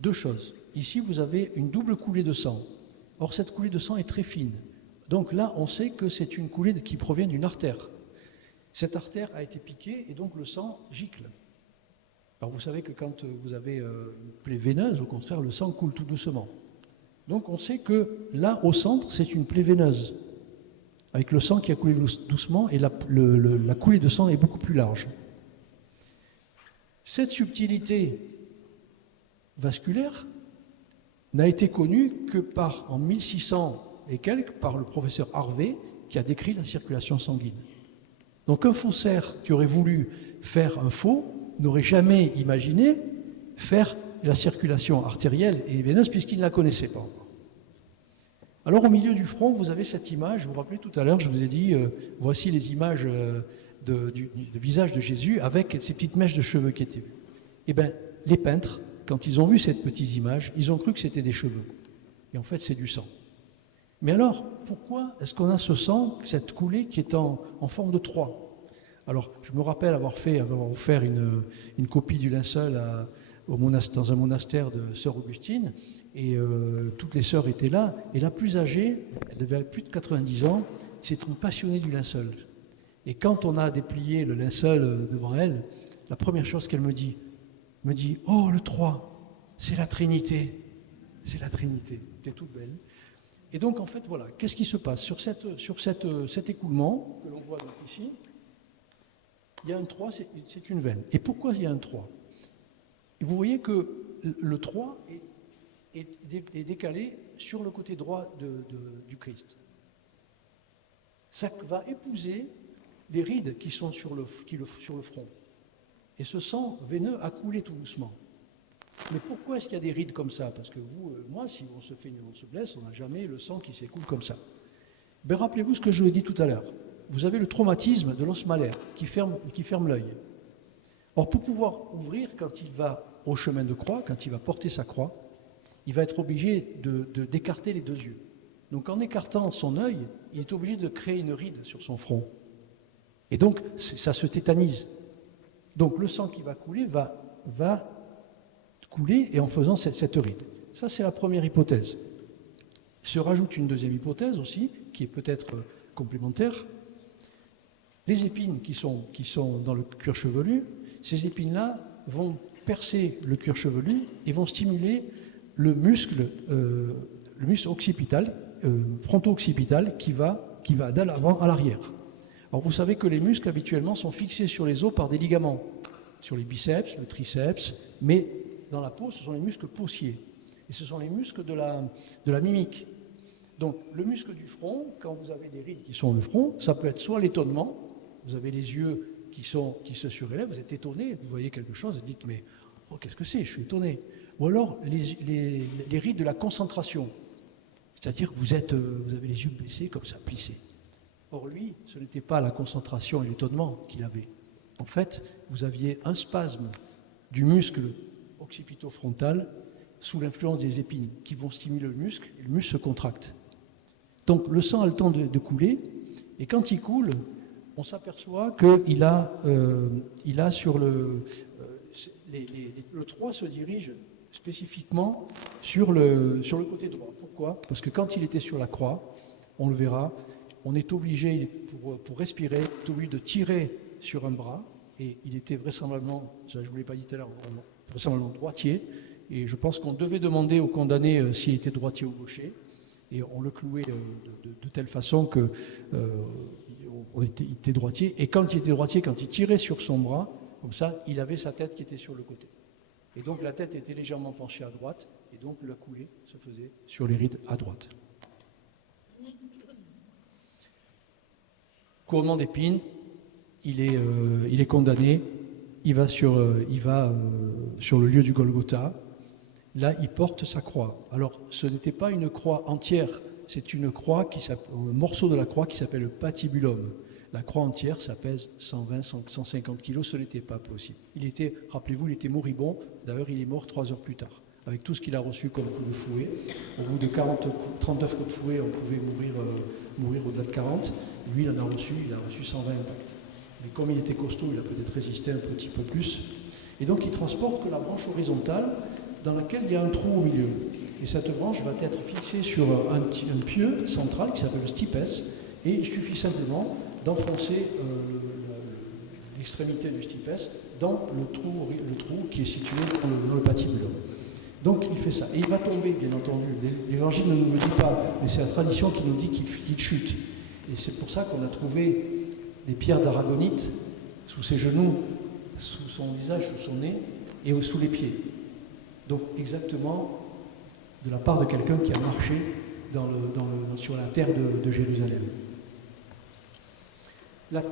2 choses. Ici, vous avez une double coulée de sang. Or, cette coulée de sang est très fine. Donc là, on sait que c'est une coulée qui provient d'une artère. Cette artère a été piquée et donc le sang gicle. Alors vous savez que quand vous avez une plaie veineuse, au contraire, le sang coule tout doucement. Donc on sait que là, au centre, c'est une plaie veineuse, avec le sang qui a coulé doucement et la coulée de sang est beaucoup plus large. Cette subtilité vasculaire n'a été connue que en 1600 et quelques par le professeur Harvey qui a décrit la circulation sanguine. Donc un faussaire qui aurait voulu faire un faux n'aurait jamais imaginé faire la circulation artérielle et veineuse puisqu'il ne la connaissait pas. Alors au milieu du front, vous avez cette image, vous vous rappelez tout à l'heure, je vous ai dit, voici les images du visage de Jésus avec ces petites mèches de cheveux qui étaient vues. Eh bien, les peintres, quand ils ont vu ces petites images, ils ont cru que c'était des cheveux. Et en fait, c'est du sang. Mais alors, pourquoi est-ce qu'on a ce sang, cette coulée qui est en forme de 3 ? Alors, je me rappelle avoir offert une copie du linceul dans un monastère de sœur Augustine, et toutes les sœurs étaient là, et la plus âgée, elle avait plus de 90 ans, c'est une passionnée du linceul. Et quand on a déplié le linceul devant elle, la première chose qu'elle me dit, « Oh, le 3, c'est la Trinité. C'est la Trinité. » C'était toute belle. Et donc, en fait, voilà, qu'est-ce qui se passe sur cet écoulement que l'on voit donc ici? il y a un 3, c'est une veine. Et pourquoi il y a un 3? Et vous voyez que le 3 est décalé sur le côté droit du Christ. Ça va épouser les rides qui sont sur le front. Et ce sang veineux a coulé tout doucement. Mais pourquoi est-ce qu'il y a des rides comme ça? Parce que vous, moi, si on se blesse, on n'a jamais le sang qui s'écoule comme ça. Ben, rappelez-vous ce que je vous ai dit tout à l'heure. Vous avez le traumatisme de l'os malaire qui ferme l'œil. Or, pour pouvoir ouvrir, quand il va au chemin de croix, quand il va porter sa croix, il va être obligé d'écarter les deux yeux. Donc, en écartant son œil, il est obligé de créer une ride sur son front. Et donc, ça se tétanise. Donc, le sang qui va couler va couler et en faisant cette ride. Ça, c'est la première hypothèse. Il se rajoute une deuxième hypothèse aussi, qui est peut-être complémentaire. Les épines qui sont dans le cuir chevelu, ces épines-là vont percer le cuir chevelu et vont stimuler le muscle occipital, fronto-occipital, qui va de l'avant à l'arrière. Alors vous savez que les muscles habituellement sont fixés sur les os par des ligaments, sur les biceps, le triceps, mais dans la peau, ce sont les muscles pauciers. Et ce sont les muscles de la mimique. Donc le muscle du front, quand vous avez des rides qui sont le front, ça peut être soit l'étonnement, vous avez les yeux qui se surélèvent, vous êtes étonné, vous voyez quelque chose, vous dites mais oh, qu'est-ce que c'est, je suis étonné. Ou alors les rides de la concentration, c'est-à-dire que vous avez les yeux baissés comme ça, plissés. Or lui, ce n'était pas la concentration et l'étonnement qu'il avait. En fait, vous aviez un spasme du muscle occipito-frontal sous l'influence des épines qui vont stimuler le muscle et le muscle se contracte. Donc le sang a le temps de couler et quand il coule, on s'aperçoit qu'il a sur le 3 se dirige spécifiquement sur le côté droit. Pourquoi? Parce que quand il était sur la croix, on le verra, on est obligé, pour respirer, est obligé de tirer sur un bras, et il était vraisemblablement, ça je ne vous l'ai pas dit tout à l'heure, vraisemblablement droitier, et je pense qu'on devait demander au condamné s'il était droitier ou gaucher, et on le clouait de telle façon qu'il était droitier, et quand il était droitier, quand il tirait sur son bras, comme ça, il avait sa tête qui était sur le côté. Et donc la tête était légèrement penchée à droite, et donc la coulée se faisait sur les rides à droite. Couronnement d'épines, il est condamné, il va sur le lieu du Golgotha. Là, il porte sa croix. Alors, ce n'était pas une croix entière, c'est une croix un morceau de la croix qui s'appelle le patibulum. La croix entière, ça pèse 120, 150 kilos, ce n'était pas possible. Rappelez-vous, il était moribond, d'ailleurs il est mort 3 heures plus tard, avec tout ce qu'il a reçu comme coup de fouet. Au bout de 39 coups de fouet, on pouvait mourir au-delà de 40. Lui, il a reçu 120 impacts. Mais comme il était costaud, il a peut-être résisté un petit peu plus. Et donc il transporte que la branche horizontale, dans laquelle il y a un trou au milieu. Et cette branche va être fixée sur un pieu central qui s'appelle le stipes, et il suffit simplement d'enfoncer l'extrémité du stipes dans le trou qui est situé dans le patibulum. Donc il fait ça. Et il va tomber, bien entendu. L'Évangile ne nous le dit pas, mais c'est la tradition qui nous dit qu'il chute. Et c'est pour ça qu'on a trouvé des pierres d'aragonite sous ses genoux, sous son visage, sous son nez et sous les pieds. Donc exactement de la part de quelqu'un qui a marché sur la terre de Jérusalem. La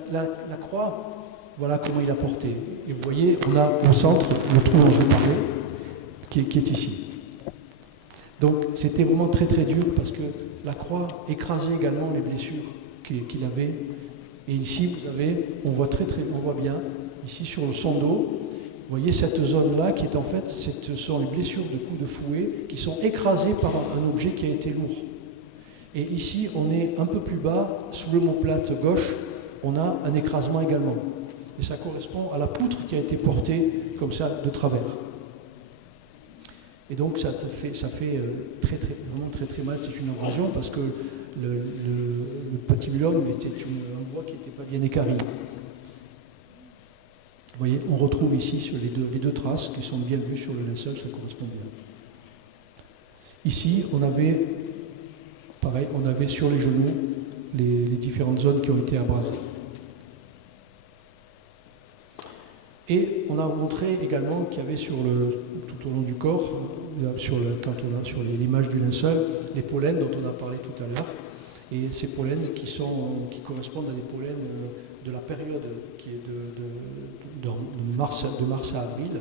croix, voilà comment il a porté. Et vous voyez, on a au centre le trou dont je parlais, qui est ici. Donc c'était vraiment très très dur parce que la croix écrasait également les blessures qu'il avait. Et ici, on voit bien, ici sur son dos, vous voyez cette zone-là qui est en fait, ce sont les blessures de coups de fouet qui sont écrasées par un objet qui a été lourd. Et ici, on est un peu plus bas, sous l'omoplate gauche, on a un écrasement également. Et ça correspond à la poutre qui a été portée comme ça de travers. Et donc ça fait vraiment très très mal, c'est une abrasion parce que le patibulum était un bois qui n'était pas bien équarri. Vous voyez, on retrouve ici sur les deux traces qui sont bien vues sur le linceul, ça correspond bien. Ici, on avait sur les genoux les différentes zones qui ont été abrasées. Et on a montré également qu'il y avait tout au long du corps, sur l'image du linceul, les pollens dont on a parlé tout à l'heure. Et ces pollens qui correspondent à des pollens de la période qui est de mars à avril.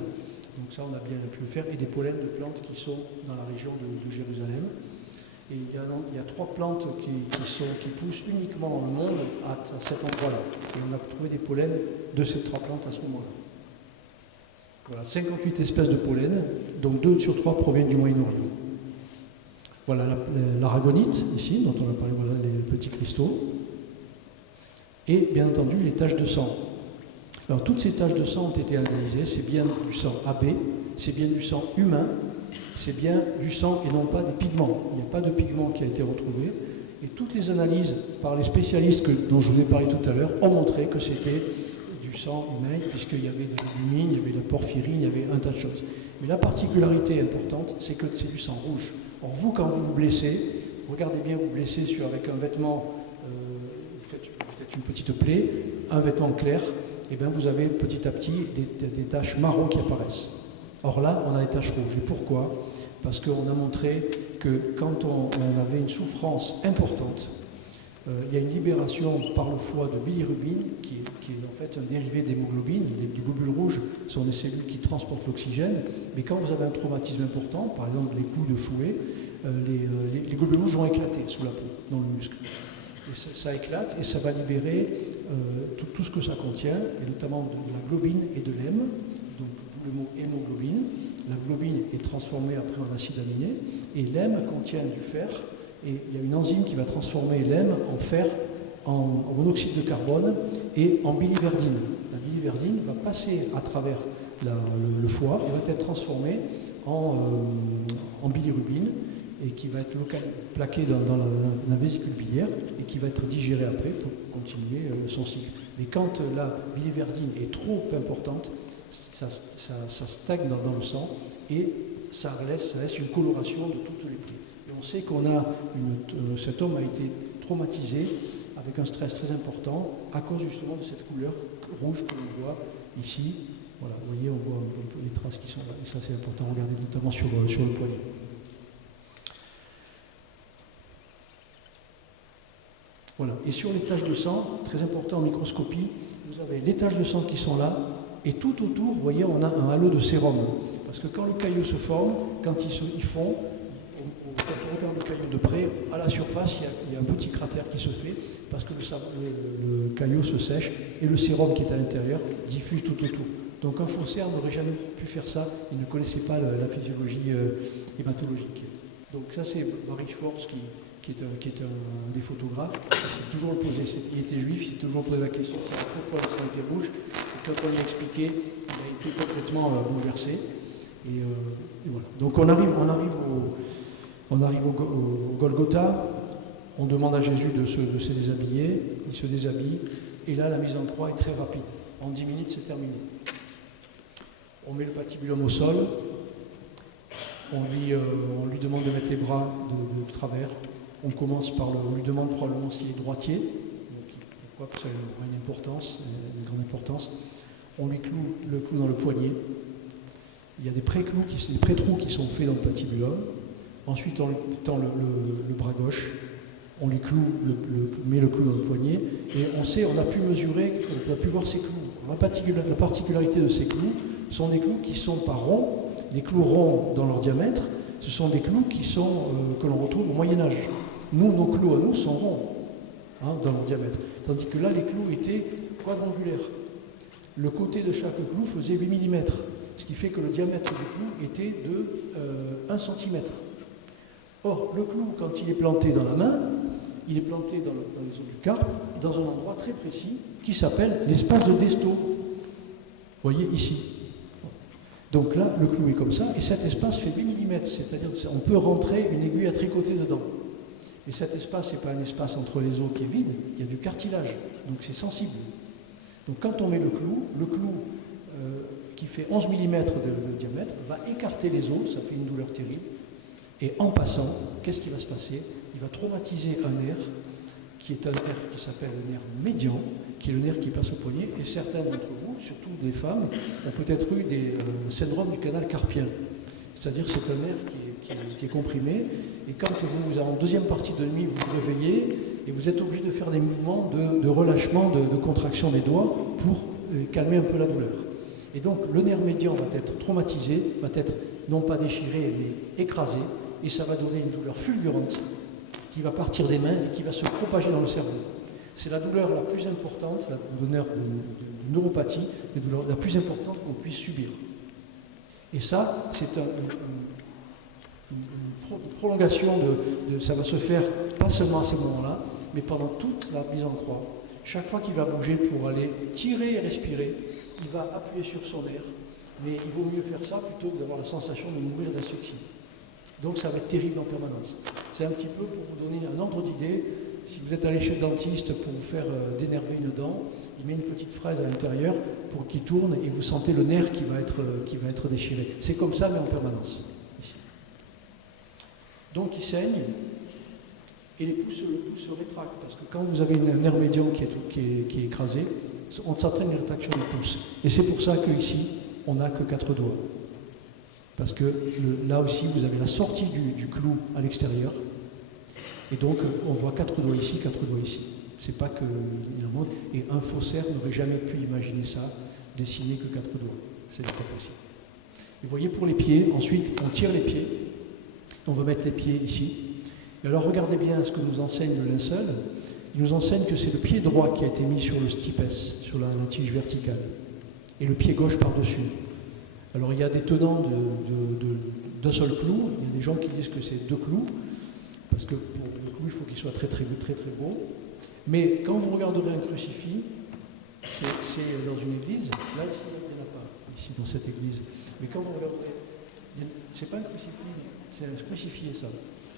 Donc ça, on a bien pu le faire. Et des pollens de plantes qui sont dans la région de Jérusalem. Et il y a 3 plantes qui poussent uniquement dans le monde à cet endroit-là. Et on a trouvé des pollens de ces 3 plantes à ce moment-là. Voilà, 58 espèces de pollen, donc 2 sur 3 proviennent du Moyen-Orient. Voilà l'aragonite, ici, dont on a parlé, voilà les petits cristaux. Et bien entendu, les taches de sang. Alors, toutes ces taches de sang ont été analysées, c'est bien du sang AB, c'est bien du sang humain, c'est bien du sang et non pas des pigments. Il n'y a pas de pigments qui a été retrouvé. Et toutes les analyses par les spécialistes dont je vous ai parlé tout à l'heure ont montré que c'était du sang humain, puisqu'il y avait de l'albumine, il y avait de la porphyrine, il y avait un tas de choses. Mais la particularité importante, c'est que c'est du sang rouge. Or, vous, quand vous vous blessez, regardez bien, vous blessez avec un vêtement, vous faites une petite plaie, un vêtement clair, et bien vous avez petit à petit des taches marron qui apparaissent. Or là, on a des taches rouges. Et pourquoi? Parce qu'on a montré que quand on avait une souffrance importante, il y a une libération par le foie de bilirubine, qui est en fait un dérivé d'hémoglobine. Les globules rouges sont des cellules qui transportent l'oxygène, mais quand vous avez un traumatisme important, par exemple les coups de fouet, les globules rouges vont éclater sous la peau, dans le muscle. Et ça éclate et ça va libérer tout ce que ça contient, et notamment de la globine et de l'hème, donc le mot hémoglobine. La globine est transformée après en acide aminé, et l'hème contient du fer. Et il y a une enzyme qui va transformer l'hème en fer, en monoxyde de carbone et en biliverdine. La biliverdine va passer à travers le foie et va être transformée en bilirubine et qui va être plaquée dans la vésicule biliaire et qui va être digérée après pour continuer son cycle. Mais quand la biliverdine est trop importante, ça stagne dans le sang et ça laisse une coloration de toutes les plaies. On sait cet homme a été traumatisé avec un stress très important à cause justement de cette couleur rouge que l'on voit ici. Voilà, vous voyez, on voit un peu les traces qui sont là, et ça c'est important, regardez notamment sur le poignet. Voilà, et sur les taches de sang, très important en microscopie, vous avez les taches de sang qui sont là, et tout autour, vous voyez, on a un halo de sérum. Parce que quand le caillot se forme, quand ils font, quand on regarde le caillot de près, à la surface, il y a un petit cratère qui se fait parce que le caillot se sèche et le sérum qui est à l'intérieur diffuse tout autour. Donc un faussaire n'aurait jamais pu faire ça, il ne connaissait pas la physiologie hématologique. Donc ça c'est Barry Schwartz qui est un des photographes, il s'est toujours posé, il était juif, il s'est toujours posé la question de savoir pourquoi ça a été rouge, et quand on lui a expliqué, il a été complètement bouleversé. Et voilà. Donc on arrive au Golgotha, on demande à Jésus de se déshabiller, il se déshabille, et là la mise en croix est très rapide. En 10 minutes, c'est terminé. On met le patibulum au sol, on lui demande de mettre les bras de travers, on commence on lui demande probablement s'il est droitier, donc il croit que ça a une grande importance. On lui cloue le clou dans le poignet. Il y a des pré-trous qui sont faits dans le patibulum. Ensuite, on lui tend le bras gauche, on lui met le clou dans le poignet, et on a pu mesurer, on a pu voir ces clous. La particularité de ces clous sont des clous qui ne sont pas ronds. Les clous ronds dans leur diamètre, ce sont des clous que l'on retrouve au Moyen-Âge. Nos clous à nous sont ronds dans leur diamètre, tandis que là, les clous étaient quadrangulaires. Le côté de chaque clou faisait 8 mm, ce qui fait que le diamètre du clou était de 1 cm. Or, le clou, quand il est planté dans la main, il est planté dans les os du carpe, dans un endroit très précis qui s'appelle l'espace de Desto. Vous voyez ici. Donc là, le clou est comme ça, et cet espace fait 8 mm, c'est-à-dire qu'on peut rentrer une aiguille à tricoter dedans. Et cet espace, ce n'est pas un espace entre les os qui est vide, il y a du cartilage, donc c'est sensible. Donc quand on met le clou qui fait 11 mm de diamètre, va écarter les os, ça fait une douleur terrible, et en passant, qu'est-ce qui va se passer? Il va traumatiser un nerf qui est un nerf qui s'appelle le nerf médian, qui est le nerf qui passe au poignet, et certains d'entre vous, surtout des femmes, ont peut-être eu des syndromes du canal carpien. C'est-à-dire que c'est un nerf qui est comprimé, et quand vous, en deuxième partie de nuit, vous vous réveillez, et vous êtes obligé de faire des mouvements de relâchement, de contraction des doigts pour calmer un peu la douleur. Et donc le nerf médian va être traumatisé, va être non pas déchiré, mais écrasé, et ça va donner une douleur fulgurante qui va partir des mains et qui va se propager dans le cerveau. C'est la douleur la plus importante, la douleur de neuropathie, la douleur la plus importante qu'on puisse subir. Et ça, c'est une prolongation ça va se faire pas seulement à ce moment-là, mais pendant toute la mise en croix. Chaque fois qu'il va bouger pour aller tirer et respirer, il va appuyer sur son nerf, mais il vaut mieux faire ça plutôt que d'avoir la sensation de mourir d'asphyxie. Donc ça va être terrible en permanence. C'est un petit peu pour vous donner un ordre d'idée. Si vous êtes allé chez le dentiste pour vous faire dénerver une dent, il met une petite fraise à l'intérieur pour qu'il tourne et vous sentez le nerf qui va être déchiré. C'est comme ça, mais en permanence. Ici. Donc il saigne et le pouce se rétracte parce que quand vous avez un nerf médian qui est écrasé, on s'entraîne une rétraction du pouce. Et c'est pour ça qu'ici, on n'a que 4 doigts. Parce que là aussi, vous avez la sortie du clou à l'extérieur. Et donc, on voit 4 doigts ici, 4 doigts ici. C'est pas qu'il en manque. Et un faussaire n'aurait jamais pu imaginer ça, dessiner que 4 doigts. C'est pas possible. Et vous voyez pour les pieds, ensuite, on tire les pieds. On va mettre les pieds ici. Et alors, regardez bien ce que nous enseigne le linceul. Il nous enseigne que c'est le pied droit qui a été mis sur le stipes, sur la tige verticale, et le pied gauche par-dessus. Alors il y a des tenants d'un seul clou, il y a des gens qui disent que c'est 2 clous, parce que pour le clou, il faut qu'il soit très très beau. Mais quand vous regarderez un crucifix, c'est dans une église, là ici, il n'y en a pas, ici dans cette église. Mais quand vous regarderez, c'est pas un crucifix, c'est un crucifié ça.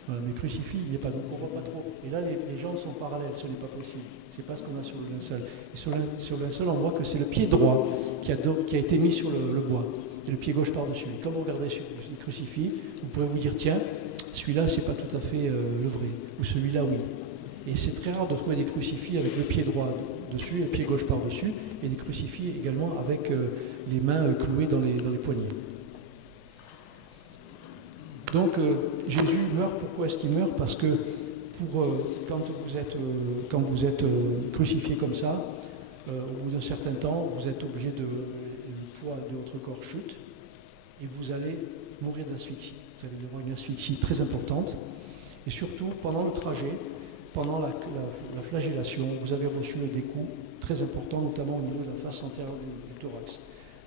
Voilà, mais crucifix, il n'est pas, donc on ne voit pas trop. Et là, les gens sont parallèles, ce n'est pas possible. Ce n'est pas ce qu'on a sur le linceul. Et sur le linceul, on voit que c'est le pied droit qui a été mis sur le bois, et le pied gauche par-dessus. Et quand vous regardez sur le crucifix, vous pourrez vous dire, tiens, celui-là, c'est pas tout à fait le vrai, ou celui-là, oui. Et c'est très rare de trouver des crucifix avec le pied droit dessus et le pied gauche par-dessus, et des crucifix également avec les mains clouées dans les poignets. Donc Jésus meurt, pourquoi est-ce qu'il meurt? Parce que quand vous êtes crucifié comme ça, au bout d'un certain temps, vous êtes obligé le poids de votre corps chute et vous allez mourir d'asphyxie. Vous allez avoir une asphyxie très importante et surtout pendant le trajet, pendant la flagellation, vous avez reçu des coups très importants, notamment au niveau de la face antérieure du thorax.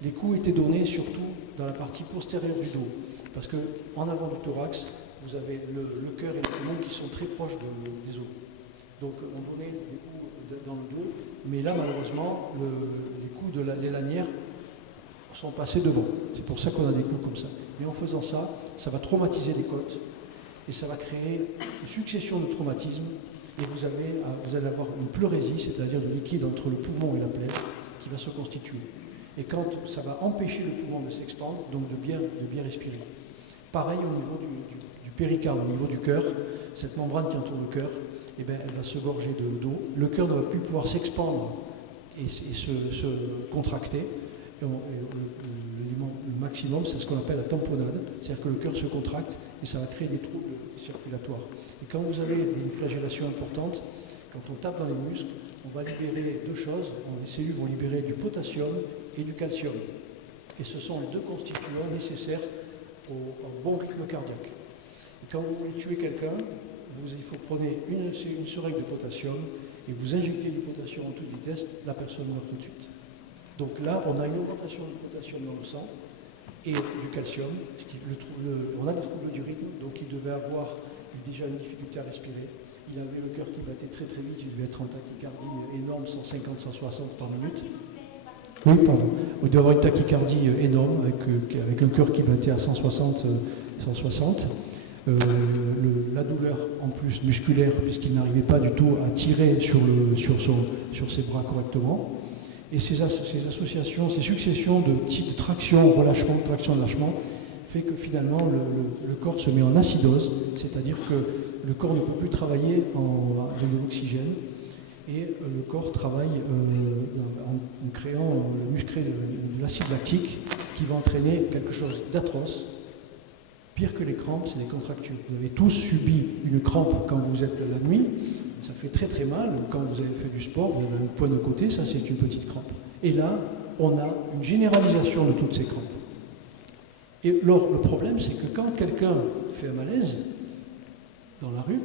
Les coups étaient donnés surtout dans la partie postérieure du dos. Parce qu'en avant du thorax, vous avez le cœur et le poumon qui sont très proches des os. Donc on donnait des coups dans le dos, mais là malheureusement, les coups des lanières sont passés devant. C'est pour ça qu'on a des coups comme ça. Mais en faisant ça, ça va traumatiser les côtes et ça va créer une succession de traumatismes et vous allez avoir une pleurésie, c'est-à-dire du liquide entre le poumon et la plaie qui va se constituer. Et quand ça va empêcher le poumon de s'expandre, donc de bien respirer. Pareil au niveau du péricarde, au niveau du cœur, cette membrane qui entoure le cœur, eh bien, elle va se gorger d'eau. Le cœur ne va plus pouvoir s'expandre et se contracter. Et le maximum, c'est ce qu'on appelle la tamponnade, c'est-à-dire que le cœur se contracte et ça va créer des troubles circulatoires. Et quand vous avez une flagellation importante, quand on tape dans les muscles, on va libérer 2 choses. Les cellules vont libérer du potassium et du calcium. Et ce sont les 2 constituants nécessaires au bon rythme cardiaque. Et quand vous voulez tuer quelqu'un, il faut prendre une seringue de potassium et vous injectez du potassium en toute vitesse, la personne meurt tout de suite. Donc là, on a une augmentation du potassium dans le sang et du calcium. On a des troubles du rythme, donc il devait avoir déjà une difficulté à respirer. Il avait le cœur qui battait très très vite, il devait être en tachycardie énorme, 150-160 par minute. Oui, pardon. Il doit avoir une tachycardie énorme, avec un cœur qui battait à 160. La douleur en plus musculaire, puisqu'il n'arrivait pas du tout à tirer sur ses bras correctement. Et ces associations, ces successions de traction, relâchement, traction, relâchement, fait que finalement le corps se met en acidose, c'est-à-dire que le corps ne peut plus travailler avec de l'oxygène, et le corps travaille en créant le muscle de l'acide lactique qui va entraîner quelque chose d'atroce. Pire que les crampes, c'est les contractures. Vous avez tous subi une crampe quand vous êtes la nuit, ça fait très très mal. Quand vous avez fait du sport, vous avez un point de côté, ça c'est une petite crampe. Et là, on a une généralisation de toutes ces crampes. Et alors, le problème, c'est que quand quelqu'un fait un malaise dans la rue,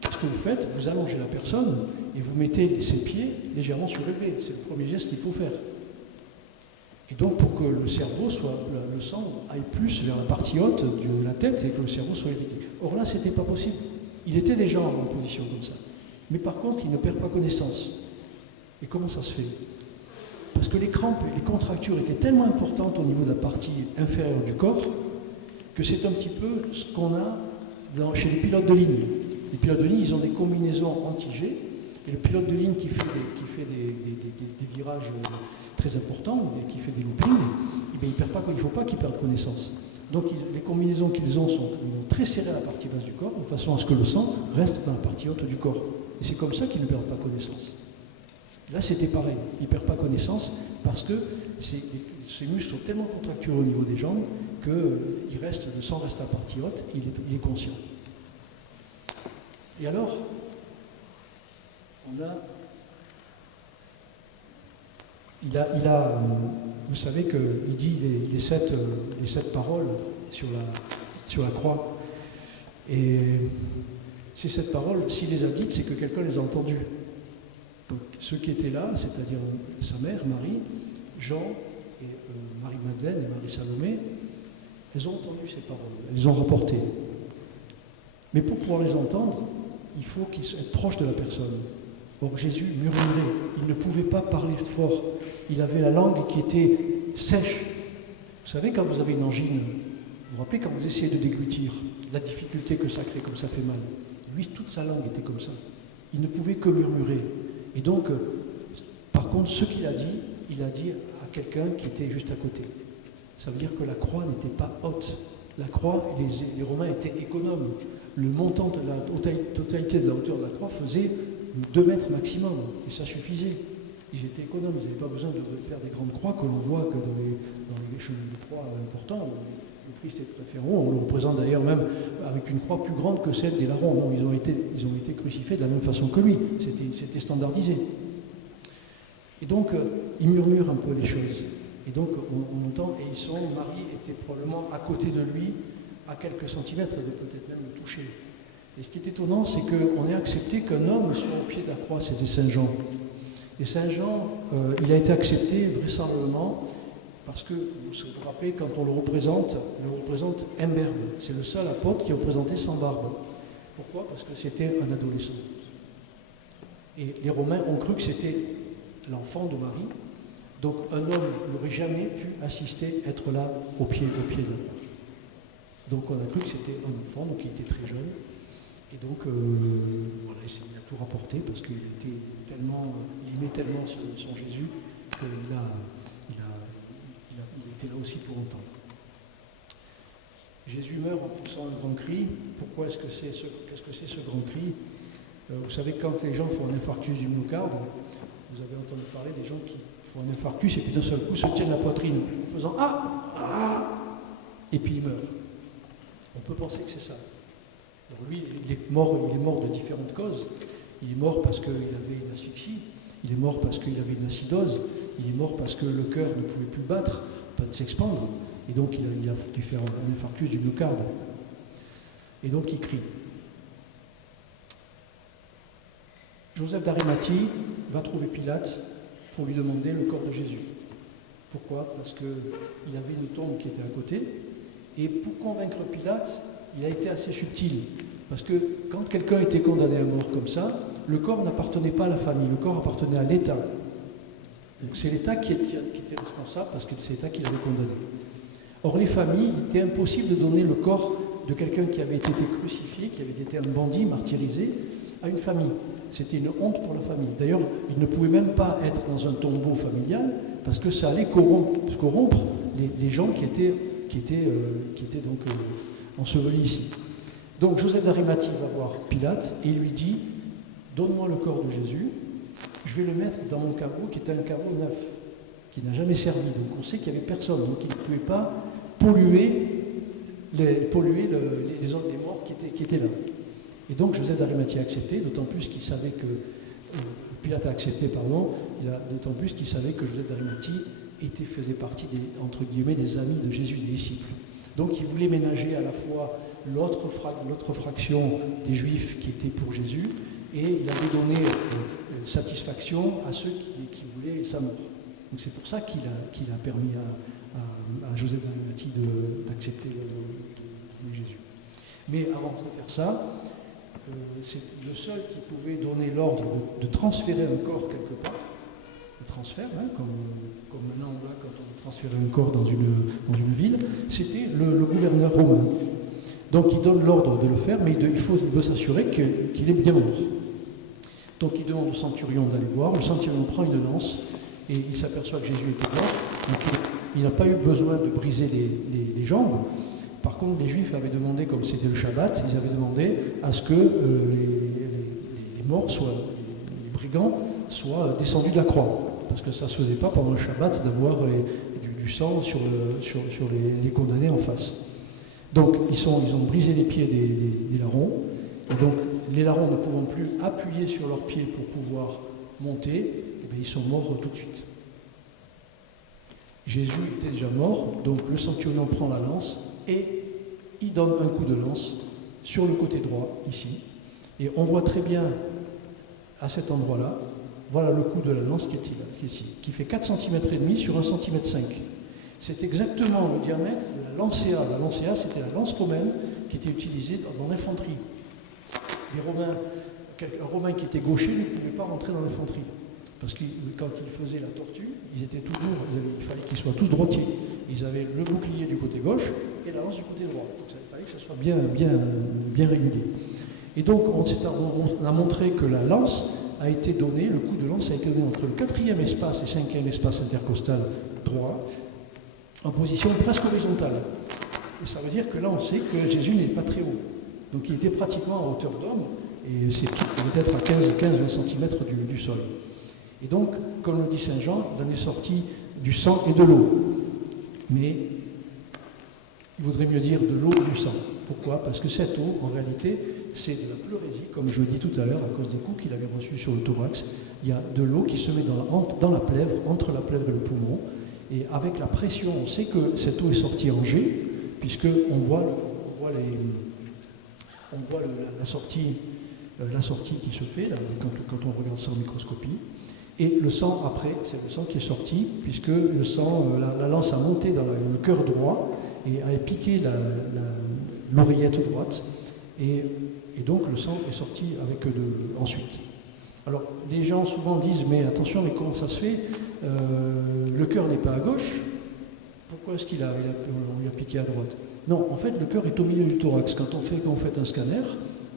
qu'est-ce que vous faites? Vous allongez la personne et vous mettez ses pieds légèrement surélevés. C'est le premier geste qu'il faut faire. Et donc, pour que le cerveau le sang aille plus vers la partie haute de la tête et que le cerveau soit éveillé. Or là, ce n'était pas possible. Il était déjà en position comme ça. Mais par contre, il ne perd pas connaissance. Et comment ça se fait? Parce que les crampes et les contractures étaient tellement importantes au niveau de la partie inférieure du corps que c'est un petit peu ce qu'on a chez les pilotes de ligne. Les pilotes de ligne, ils ont des combinaisons anti-G, et le pilote de ligne qui fait des virages très importants, et qui fait des loopings, il ne faut pas qu'il perde connaissance. Donc les combinaisons qu'ils ont sont très serrées à la partie basse du corps, de façon à ce que le sang reste dans la partie haute du corps. Et c'est comme ça qu'ils ne perdent pas connaissance. Là, c'était pareil, il ne perd pas connaissance parce que ces muscles sont tellement contracturés au niveau des jambes que le sang reste à la partie haute, il est conscient. Et alors, vous savez qu'il dit les sept paroles sur la croix. Et ces 7 paroles, s'il les a dites, c'est que quelqu'un les a entendues. Donc, ceux qui étaient là, c'est-à-dire sa mère, Marie, Jean, et Marie-Madeleine et Marie-Salomé, elles ont entendu ces paroles, elles les ont rapportées. Mais pour pouvoir les entendre, il faut qu'ils soient proches de la personne. Or, Jésus murmurait, il ne pouvait pas parler fort, il avait la langue qui était sèche. Vous savez, quand vous avez une angine, vous vous rappelez quand vous essayez de déglutir, la difficulté que ça crée, comme ça fait mal. Lui, toute sa langue était comme ça. Il ne pouvait que murmurer. Et donc, par contre, ce qu'il a dit, il a dit à quelqu'un qui était juste à côté. Ça veut dire que la croix n'était pas haute. La croix, les Romains étaient économes. Le montant de la totalité de la hauteur de la croix faisait 2 mètres maximum. Et ça suffisait. Ils étaient économes. Ils n'avaient pas besoin de faire des grandes croix que l'on voit que dans les chemins de croix importants. Le Christ est très rond. On le représente d'ailleurs même avec une croix plus grande que celle des larrons. Non, ils ont été crucifiés de la même façon que lui. C'était standardisé. Et donc, il murmure un peu les choses. Et donc, on entend, et Marie était probablement à côté de lui, à quelques centimètres, elle devait peut-être même le toucher. Et ce qui est étonnant, c'est qu'on ait accepté qu'un homme soit au pied de la croix, c'était Saint Jean. Et Saint Jean, il a été accepté vraisemblablement parce que, vous vous rappelez, quand on le représente imberbe. C'est le seul apôtre qui est représenté sans barbe. Pourquoi? Parce que c'était un adolescent. Et les Romains ont cru que c'était l'enfant de Marie. Donc un homme n'aurait jamais pu être là au pied de la croix. Donc on a cru que c'était un enfant, donc il était très jeune. Et donc voilà, il a tout rapporté parce qu'il aimait tellement son Jésus qu'il était là aussi pour longtemps. Jésus meurt en poussant un grand cri. Pourquoi qu'est-ce que c'est ce grand cri? Vous savez, quand les gens font un infarctus du myocarde, vous avez entendu parler des gens qui font un infarctus et puis d'un seul coup se tiennent la poitrine en faisant ah, et puis ils meurent. On peut penser que c'est ça. Alors lui, il est mort de différentes causes. Il est mort parce qu'il avait une asphyxie, il est mort parce qu'il avait une acidose, il est mort parce que le cœur ne pouvait plus battre, pas de s'expandre, et donc il a dû faire un infarctus du myocarde. Et donc il crie. Joseph d'Arimathie va trouver Pilate pour lui demander le corps de Jésus. Pourquoi? Parce qu'il avait une tombe qui était à côté, et pour convaincre Pilate, il a été assez subtil. Parce que quand quelqu'un était condamné à mort comme ça, le corps n'appartenait pas à la famille, le corps appartenait à l'État. Donc c'est l'État qui était responsable parce que c'est l'État qui l'avait condamné. Or les familles, il était impossible de donner le corps de quelqu'un qui avait été crucifié, qui avait été un bandit martyrisé, à une famille. C'était une honte pour la famille. D'ailleurs, il ne pouvait même pas être dans un tombeau familial parce que ça allait corrompre les gens qui qui était donc enseveli ici. Donc Joseph d'Arimathie va voir Pilate et il lui dit « Donne-moi le corps de Jésus, je vais le mettre dans mon caveau qui est un caveau neuf, qui n'a jamais servi. » Donc on sait qu'il n'y avait personne, donc il ne pouvait pas polluer les autres des morts qui étaient là. Et donc Joseph d'Arimathie a accepté, d'autant plus qu'il savait que Pilate a accepté, d'autant plus qu'il savait que Joseph d'Arimathie faisait partie entre guillemets des amis de Jésus, des disciples. Donc il voulait ménager à la fois l'autre fraction des Juifs qui étaient pour Jésus, et il avait donné satisfaction à ceux qui voulaient sa mort. Donc c'est pour ça qu'il a permis à Joseph d'Arimathie d'accepter de Jésus. Mais avant de faire ça, c'est le seul qui pouvait donner l'ordre de transférer un corps quelque part, le transfert, comme maintenant on a quand on transfère un corps dans une ville, c'était le gouverneur romain. Donc il donne l'ordre de le faire, mais il veut s'assurer qu'il est bien mort. Donc il demande au centurion d'aller voir, le centurion prend une lance et il s'aperçoit que Jésus était mort, donc il n'a pas eu besoin de briser les jambes. Par contre, les Juifs avaient demandé, comme c'était le Shabbat, ils avaient demandé à ce que les morts, les brigands, soient descendus de la croix. Parce que ça ne se faisait pas pendant le Shabbat d'avoir du sang sur les condamnés en face. Donc ils ont brisé les pieds des larrons, et donc les larrons ne pouvant plus appuyer sur leurs pieds pour pouvoir monter, et bien, ils sont morts tout de suite. Jésus était déjà mort, donc le centurion prend la lance et il donne un coup de lance sur le côté droit, ici. Et on voit très bien à cet endroit-là, voilà le coup de la lance qui est ici, qui fait 4,5 cm sur 1,5 cm. C'est exactement le diamètre de la lancea. La lancea, c'était la lance romaine qui était utilisée dans l'infanterie. Un Romain qui était gaucher ne pouvait pas rentrer dans l'infanterie. Parce que quand ils faisaient la tortue, il fallait qu'ils soient tous droitiers. Ils avaient le bouclier du côté gauche et la lance du côté droit. Donc il fallait que ça soit bien régulier. Et donc on a montré que la lance a été donnée, le coup de lance a été donné entre le 4e espace et 5e espace intercostal droit, en position presque horizontale. Et ça veut dire que là on sait que Jésus n'est pas très haut. Donc il était pratiquement à hauteur d'homme, et c'est peut-être à 15-20 cm du sol. Et donc, comme le dit Saint Jean, il en est sorti du sang et de l'eau. Mais il vaudrait mieux dire de l'eau et du sang. Pourquoi ? Parce que cette eau, en réalité, c'est de la pleurésie, comme je le dis tout à l'heure, à cause des coups qu'il avait reçus sur le thorax. Il y a de l'eau qui se met dans la plèvre, entre la plèvre et le poumon. Et avec la pression, on sait que cette eau est sortie en jet, puisqu'on voit la sortie qui se fait là, quand on regarde ça en microscopie. Et le sang, après, c'est le sang qui est sorti, puisque le sang, la lance a monté dans le cœur droit et a piqué l'oreillette droite. Et donc le sang est sorti ensuite. Alors, les gens souvent disent, mais attention, mais comment ça se fait ? Le cœur n'est pas à gauche. Pourquoi est-ce qu'on lui a piqué à droite ? Non, en fait, le cœur est au milieu du thorax. Quand on fait un scanner,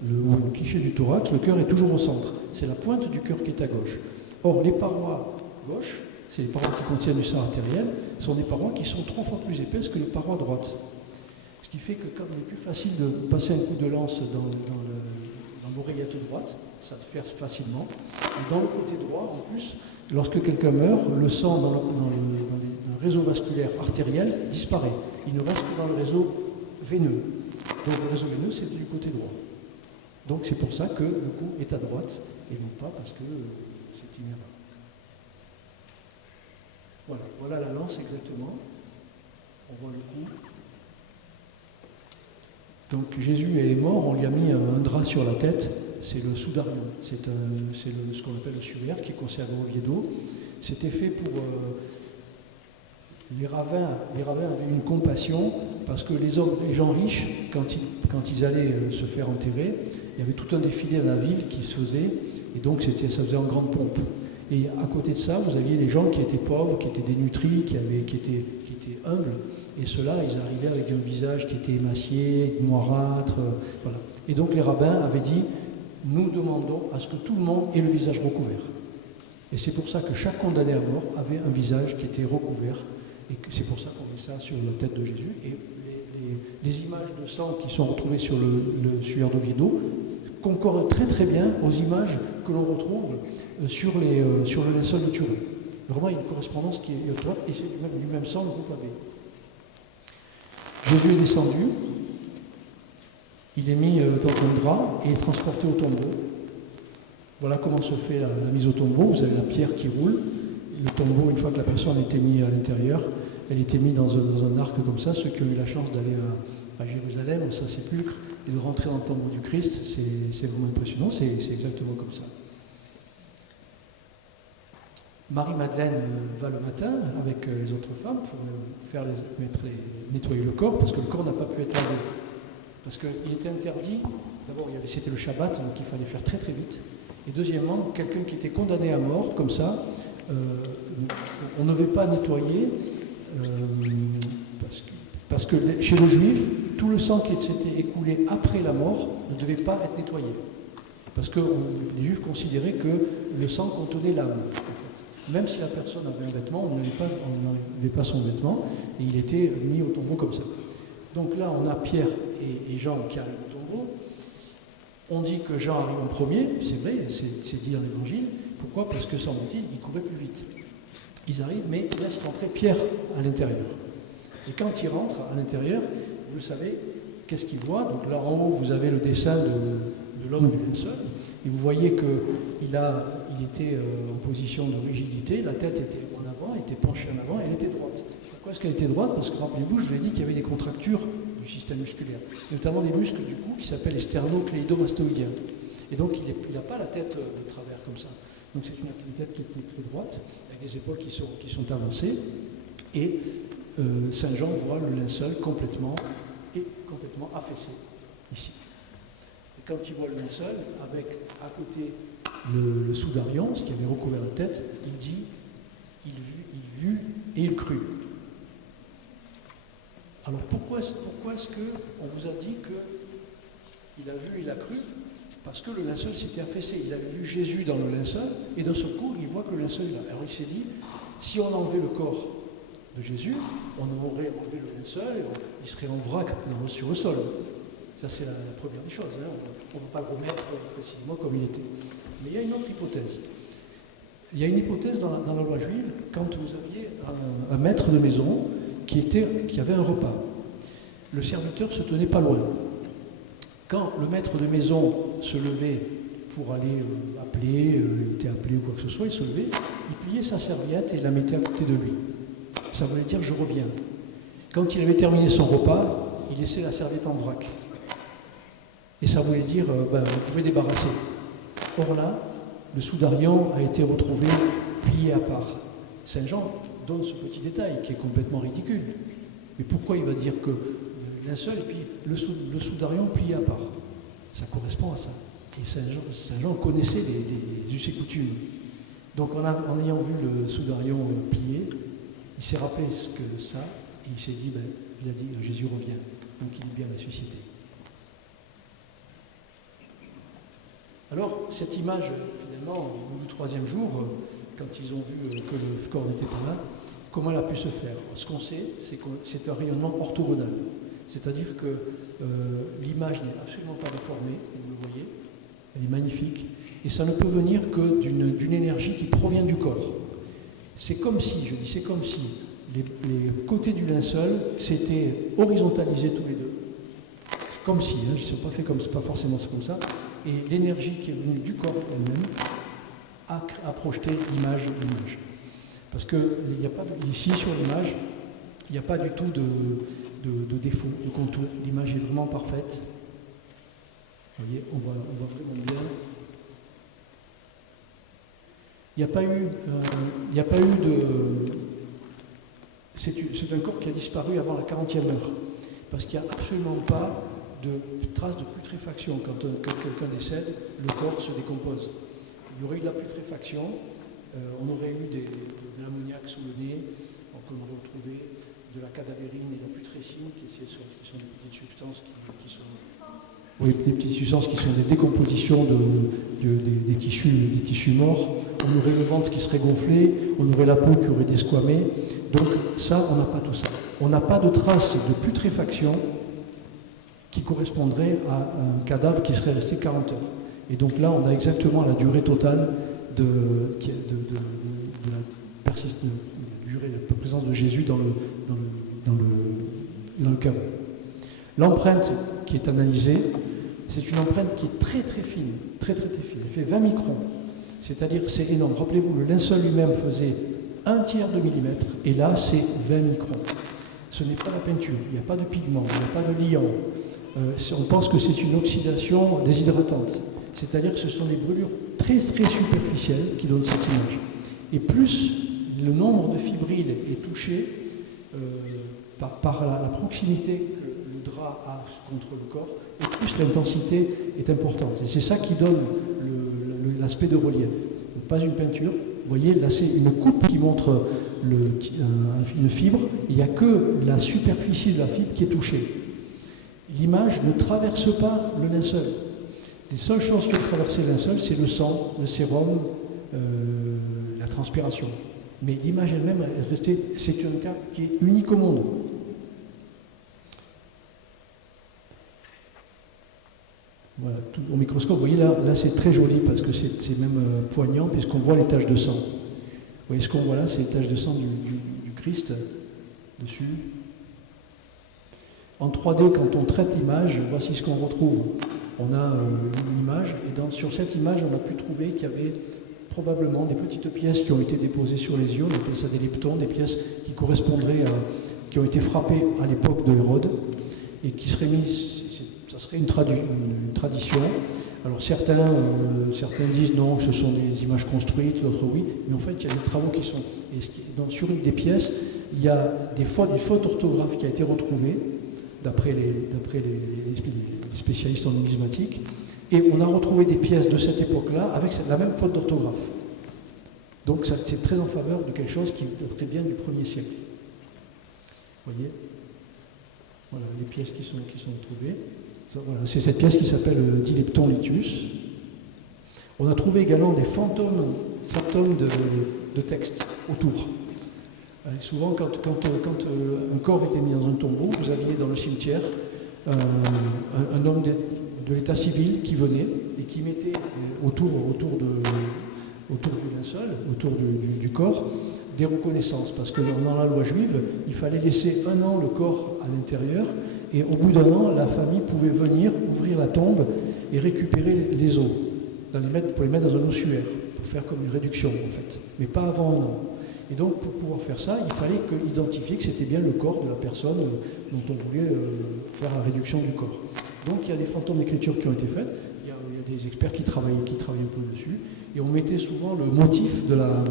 le cliché du thorax, le cœur est toujours au centre. C'est la pointe du cœur qui est à gauche. Or, les parois gauches, c'est les parois qui contiennent du sang artériel, sont des parois qui sont 3 fois plus épaisses que les parois droites. Ce qui fait que comme il est plus facile de passer un coup de lance dans l'oreillette droite, ça se fait facilement. Et dans le côté droit, en plus, lorsque quelqu'un meurt, le sang dans le réseau vasculaire artériel disparaît. Il ne reste que dans le réseau veineux. Donc le réseau veineux, c'est du côté droit. Donc c'est pour ça que le coup est à droite, et non pas parce que c'est une erreur. Voilà la lance exactement. On voit le coup. Donc Jésus est mort, on lui a mis un drap sur la tête, c'est le soudarion, c'est ce qu'on appelle le suaire qui est conservé au Oviedo. C'était fait pour... Les rabbins avaient une compassion parce que les gens riches, quand ils allaient se faire enterrer, il y avait tout un défilé dans la ville qui se faisait, et donc ça faisait en grande pompe. Et à côté de ça, vous aviez les gens qui étaient pauvres, qui étaient dénutris, qui étaient humbles, et ceux-là, ils arrivaient avec un visage qui était émacié, noirâtre, voilà. Et donc les rabbins avaient dit, nous demandons à ce que tout le monde ait le visage recouvert. Et c'est pour ça que chaque condamné à mort avait un visage qui était recouvert, Et c'est pour ça qu'on met ça sur la tête de Jésus. Et les images de sang qui sont retrouvées sur le suaire d'Oviedo concordent très très bien aux images que l'on retrouve sur le linceul de Turin. Vraiment, il y a une correspondance qui est étroite, et c'est du même sang que vous avez. Jésus est descendu, il est mis dans un drap et est transporté au tombeau. Voilà comment se fait la mise au tombeau. Vous avez la pierre qui roule. Le tombeau, une fois que la personne a été mise à l'intérieur, elle était mise dans un arc comme ça. Ceux qui ont eu la chance d'aller à Jérusalem, au Saint-Sépulcre, et de rentrer dans le tombeau du Christ, c'est vraiment impressionnant. C'est exactement comme ça. Marie-Madeleine va le matin avec les autres femmes pour nettoyer le corps, parce que le corps n'a pas pu être lavé. Parce qu'il était interdit, d'abord c'était le Shabbat, donc il fallait faire très très vite. Et deuxièmement, quelqu'un qui était condamné à mort, comme ça, on ne devait pas nettoyer, parce que chez le juif, tout le sang qui s'était écoulé après la mort ne devait pas être nettoyé. Parce que les juifs considéraient que le sang contenait l'âme, en fait. Même si la personne avait un vêtement, on n'enlevait pas son vêtement, et il était mis au tombeau comme ça. Donc là, on a Pierre et Jean qui arrivent au tombeau. On dit que Jean arrive en premier, c'est vrai, c'est dit dans l'Évangile. Pourquoi? Parce que, semble-t-il, il courait plus vite. Ils arrivent, mais ils laissent rentrer Pierre à l'intérieur. Et quand il rentre à l'intérieur, vous savez, qu'est-ce qu'il voit? Donc là, en haut, vous avez le dessin de l'homme du linceul, et vous voyez qu'il était en position de rigidité, la tête était en avant, était penchée en avant, et elle était droite. Pourquoi est-ce qu'elle était droite? Parce que, rappelez-vous, je vous ai dit qu'il y avait des contractures du système musculaire, notamment des muscles du cou qui s'appellent les sternocléidomastoïdiens. Et donc, il n'a pas la tête de travers comme ça. Donc, c'est une tête qui est très droite, avec des épaules qui sont avancées, et Saint Jean voit le linceul complètement affaissé, ici. Et quand il voit le linceul, avec à côté le soudarion, ce qui avait recouvert la tête, il dit, il vit et il crut. Alors pourquoi est-ce qu'on vous a dit qu'il a vu, il a cru? Parce que le linceul s'était affaissé. Il avait vu Jésus dans le linceul, et d'un seul coup, il voit que le linceul est là. Alors il s'est dit, si on enlevait le corps de Jésus, on aurait enlevé le linceul, et il serait en vrac sur le sol. Ça, c'est la première des choses. Hein. On ne peut pas le remettre précisément comme il était. Mais il y a une autre hypothèse. Il y a une hypothèse dans la loi juive, quand vous aviez un maître de maison qui avait un repas. Le serviteur se tenait pas loin. Quand le maître de maison se levait pour aller appeler, il était appelé ou quoi que ce soit, il se levait, il pliait sa serviette et la mettait à côté de lui. Ça voulait dire « je reviens ». Quand il avait terminé son repas, il laissait la serviette en vrac. Et ça voulait dire vous pouvez débarrasser. Or là, le soudarion a été retrouvé plié à part. Saint Jean donne ce petit détail qui est complètement ridicule. Mais pourquoi il va dire que le linceul et puis le soudarion plié à part? Ça correspond à ça. Et Saint Jean connaissait les us et coutumes. Donc en ayant vu le soudarion plié, il s'est rappelé ce que ça, et il s'est dit, il a dit Jésus revient. Donc il est bien ressuscité. Alors, cette image, finalement, le troisième jour, quand ils ont vu que le corps n'était pas là, comment elle a pu se faire? Ce qu'on sait, c'est que c'est un rayonnement orthogonal. C'est-à-dire que l'image n'est absolument pas déformée, vous le voyez, elle est magnifique, et ça ne peut venir que d'une énergie qui provient du corps. C'est comme si les côtés du linceul s'étaient horizontalisés tous les deux. C'est comme si, je ne sais pas fait comme c'est pas forcément comme ça, et l'énergie qui est venue du corps elle-même a projeté l'image. Parce que ici, sur l'image, il n'y a pas du tout de défaut, de contour. L'image est vraiment parfaite. Vous voyez, on voit vraiment bien. Il n'y a pas eu de... C'est un corps qui a disparu avant la 40e heure. Parce qu'il n'y a absolument pas de traces de putréfaction. Quand quelqu'un décède, le corps se décompose. Il y aurait eu de la putréfaction, on aurait eu de l'ammoniac sous le nez, on aurait retrouvé de la cadavérine et de la putrécine, qui sont des petites substances qui sont... Oui, des petites substances qui sont des décompositions des tissus morts. On aurait le ventre qui serait gonflé, on aurait la peau qui aurait desquamé. Donc ça, on n'a pas tout ça. On n'a pas de traces de putréfaction qui correspondrait à un cadavre qui serait resté 40 heures. Et donc là, on a exactement la durée totale de la présence de Jésus dans le caveau. L'empreinte qui est analysée, c'est une empreinte qui est très très fine, très fine. Elle fait 20 microns, c'est-à-dire c'est énorme. Rappelez-vous, le linceul lui-même faisait 1/3 de millimètre, et là c'est 20 microns. Ce n'est pas la peinture, il n'y a pas de pigment, il n'y a pas de liant. On pense que c'est une oxydation déshydratante, c'est-à-dire que ce sont des brûlures très très superficielles qui donnent cette image. Et plus le nombre de fibrilles est touché par la proximité que le drap a contre le corps, et plus l'intensité est importante. Et c'est ça qui donne l'aspect de relief. Donc, pas une peinture. Vous voyez, là c'est une coupe qui montre une fibre. Il n'y a que la superficie de la fibre qui est touchée. L'image ne traverse pas le linceul. Les seules choses qui ont traversé le linceul, c'est le sang, le sérum, la transpiration. Mais l'image elle-même est restée, c'est un cas qui est unique au monde. Voilà, tout au microscope, vous voyez là c'est très joli parce que c'est même poignant puisqu'on voit les taches de sang. Vous voyez ce qu'on voit là, c'est les taches de sang du Christ dessus. En 3D, quand on traite l'image, voici ce qu'on retrouve. On a une image, et sur cette image, on a pu trouver qu'il y avait probablement des petites pièces qui ont été déposées sur les yeux, on appelle ça des leptons, des pièces qui correspondraient qui ont été frappées à l'époque de Hérode, et qui seraient mises, ça serait une tradition. Alors certains disent non, ce sont des images construites, d'autres oui, mais en fait il y a des travaux qui sont... sur une des pièces, il y a une faute d'orthographe qui a été retrouvée, d'après les spécialistes en numismatique, et on a retrouvé des pièces de cette époque-là avec la même faute d'orthographe. Donc c'est très en faveur de quelque chose qui daterait bien du 1er siècle. Vous voyez ? Voilà les pièces qui sont retrouvées. Voilà, c'est cette pièce qui s'appelle Dilepton litus. On a trouvé également des fantômes de texte autour. Souvent, quand un corps était mis dans un tombeau, vous aviez dans le cimetière un homme de l'état civil qui venait et qui mettait autour du linceul, autour du corps, des reconnaissances. Parce que dans la loi juive, il fallait laisser 1 an le corps à l'intérieur, et au bout d'1 an, la famille pouvait venir ouvrir la tombe et récupérer les os, pour les mettre dans un ossuaire, pour faire comme une réduction en fait, mais pas avant 1 an. Et donc, pour pouvoir faire ça, il fallait identifier que c'était bien le corps de la personne dont on voulait faire la réduction du corps. Donc, il y a des fantômes d'écriture qui ont été faites, il y a des experts qui travaillent un peu dessus, et on mettait souvent le motif de la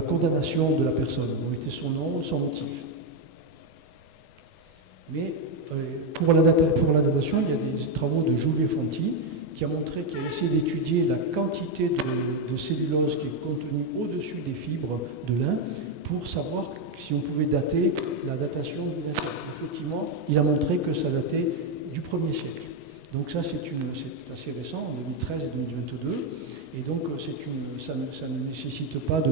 condamnation de la personne. On mettait son nom, son motif. Mais pour la datation, il y a des travaux de Giulio Fanti qui a essayé d'étudier la quantité de cellulose qui est contenue au-dessus des fibres de lin pour savoir si on pouvait dater la datation du linceul. Effectivement, il a montré que ça datait du 1er siècle. Donc ça, c'est assez récent, en 2013 et 2022, et donc ça ne nécessite pas de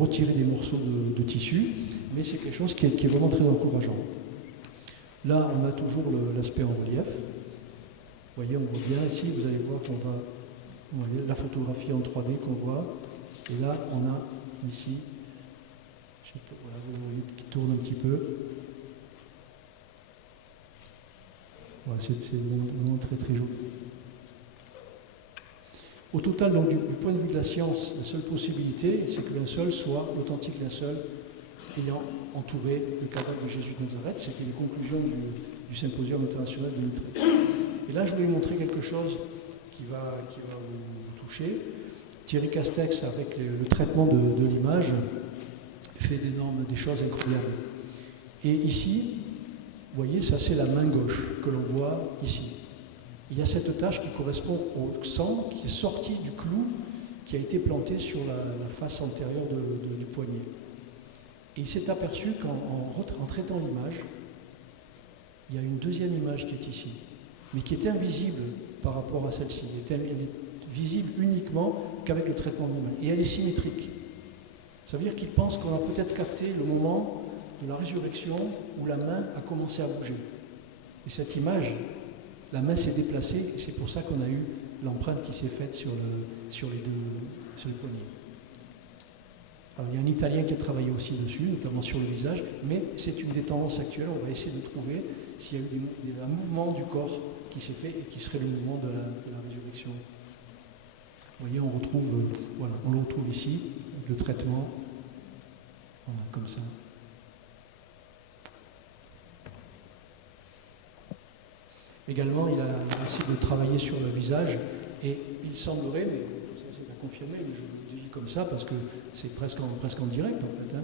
retirer des morceaux de tissu, mais c'est quelque chose qui est vraiment très encourageant. Là, on a toujours l'aspect en relief. Vous voyez, on voit bien ici, vous allez voir vous voyez la photographie en 3D qu'on voit, et là, on a ici, voilà, vous voyez, qui tourne un petit peu. Voilà, c'est vraiment très très joli. Au total, donc, du point de vue de la science, la seule possibilité, c'est que linceul soit l'authentique linceul ayant entouré le cadavre de Jésus de Nazareth. C'était les conclusions du Symposium international de 2013. Et là, je voulais vous montrer quelque chose qui va vous toucher. Thierry Castex, avec le traitement de l'image, fait des choses incroyables. Et ici, vous voyez, ça c'est la main gauche que l'on voit ici. Il y a cette tache qui correspond au sang qui est sorti du clou qui a été planté sur la face antérieure du poignet. Et il s'est aperçu qu'en traitant l'image, il y a une deuxième image qui est ici, mais qui est invisible par rapport à celle-ci. Elle est visible uniquement qu'avec le traitement de l'image. Et elle est symétrique. Ça veut dire qu'il pense qu'on a peut-être capté le moment de la résurrection où la main a commencé à bouger. Et cette image, la main s'est déplacée, et c'est pour ça qu'on a eu l'empreinte qui s'est faite sur les poignets. Alors, il y a un Italien qui a travaillé aussi dessus, notamment sur le visage, mais c'est une des tendances actuelles. On va essayer de trouver s'il y a eu un mouvement du corps qui s'est fait et qui serait le mouvement de la résurrection. Vous voyez, on le retrouve ici, le traitement, voilà, comme ça. Également, il a essayé de travailler sur le visage, et il semblerait, mais tout ça c'est à confirmer, mais je vous dis comme ça parce que c'est presque en direct en fait, hein,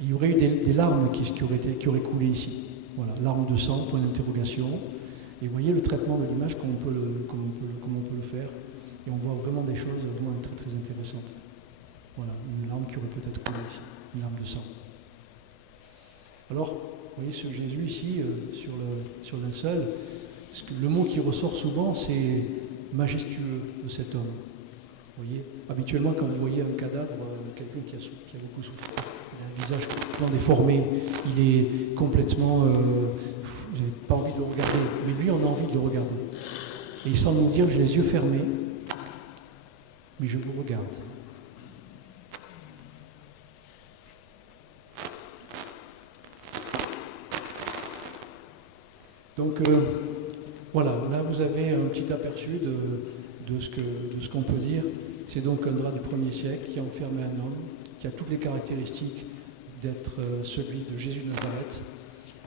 il y aurait eu des larmes qui auraient coulé ici. Voilà, larmes de sang, point d'interrogation. Et vous voyez le traitement de l'image, comment on peut le faire. Et on voit vraiment des choses vraiment très très intéressantes. Voilà, une larme qui aurait peut-être coulé ici, une larme de sang. Alors, vous voyez ce Jésus ici, sur le linceul, le mot qui ressort souvent, c'est majestueux de cet homme. Vous voyez, habituellement, quand vous voyez un cadavre, quelqu'un qui a beaucoup souffert, il a un visage complètement déformé, il est complètement... vous n'avez pas envie de le regarder, mais lui, on a envie de le regarder. Et il semble nous dire, j'ai les yeux fermés, mais je vous regarde. Donc, voilà, là vous avez un petit aperçu de ce qu'on peut dire. C'est donc un drap du 1er siècle qui a enfermé un homme, qui a toutes les caractéristiques d'être celui de Jésus de Nazareth,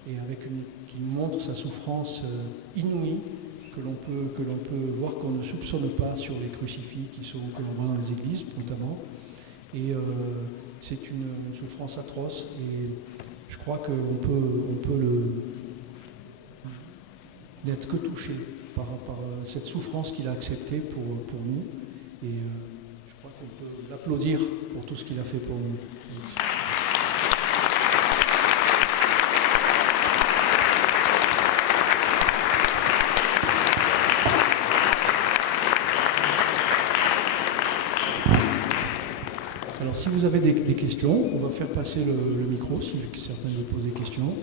et qui nous montre sa souffrance inouïe, que l'on peut voir qu'on ne soupçonne pas sur les crucifix que l'on voit dans les églises notamment. Et c'est une souffrance atroce, et je crois qu'on peut n'être que touché par cette souffrance qu'il a acceptée pour nous. Et je crois qu'on peut l'applaudir pour tout ce qu'il a fait pour nous. Merci. Alors si vous avez des questions, on va faire passer le micro si certains veulent poser des questions.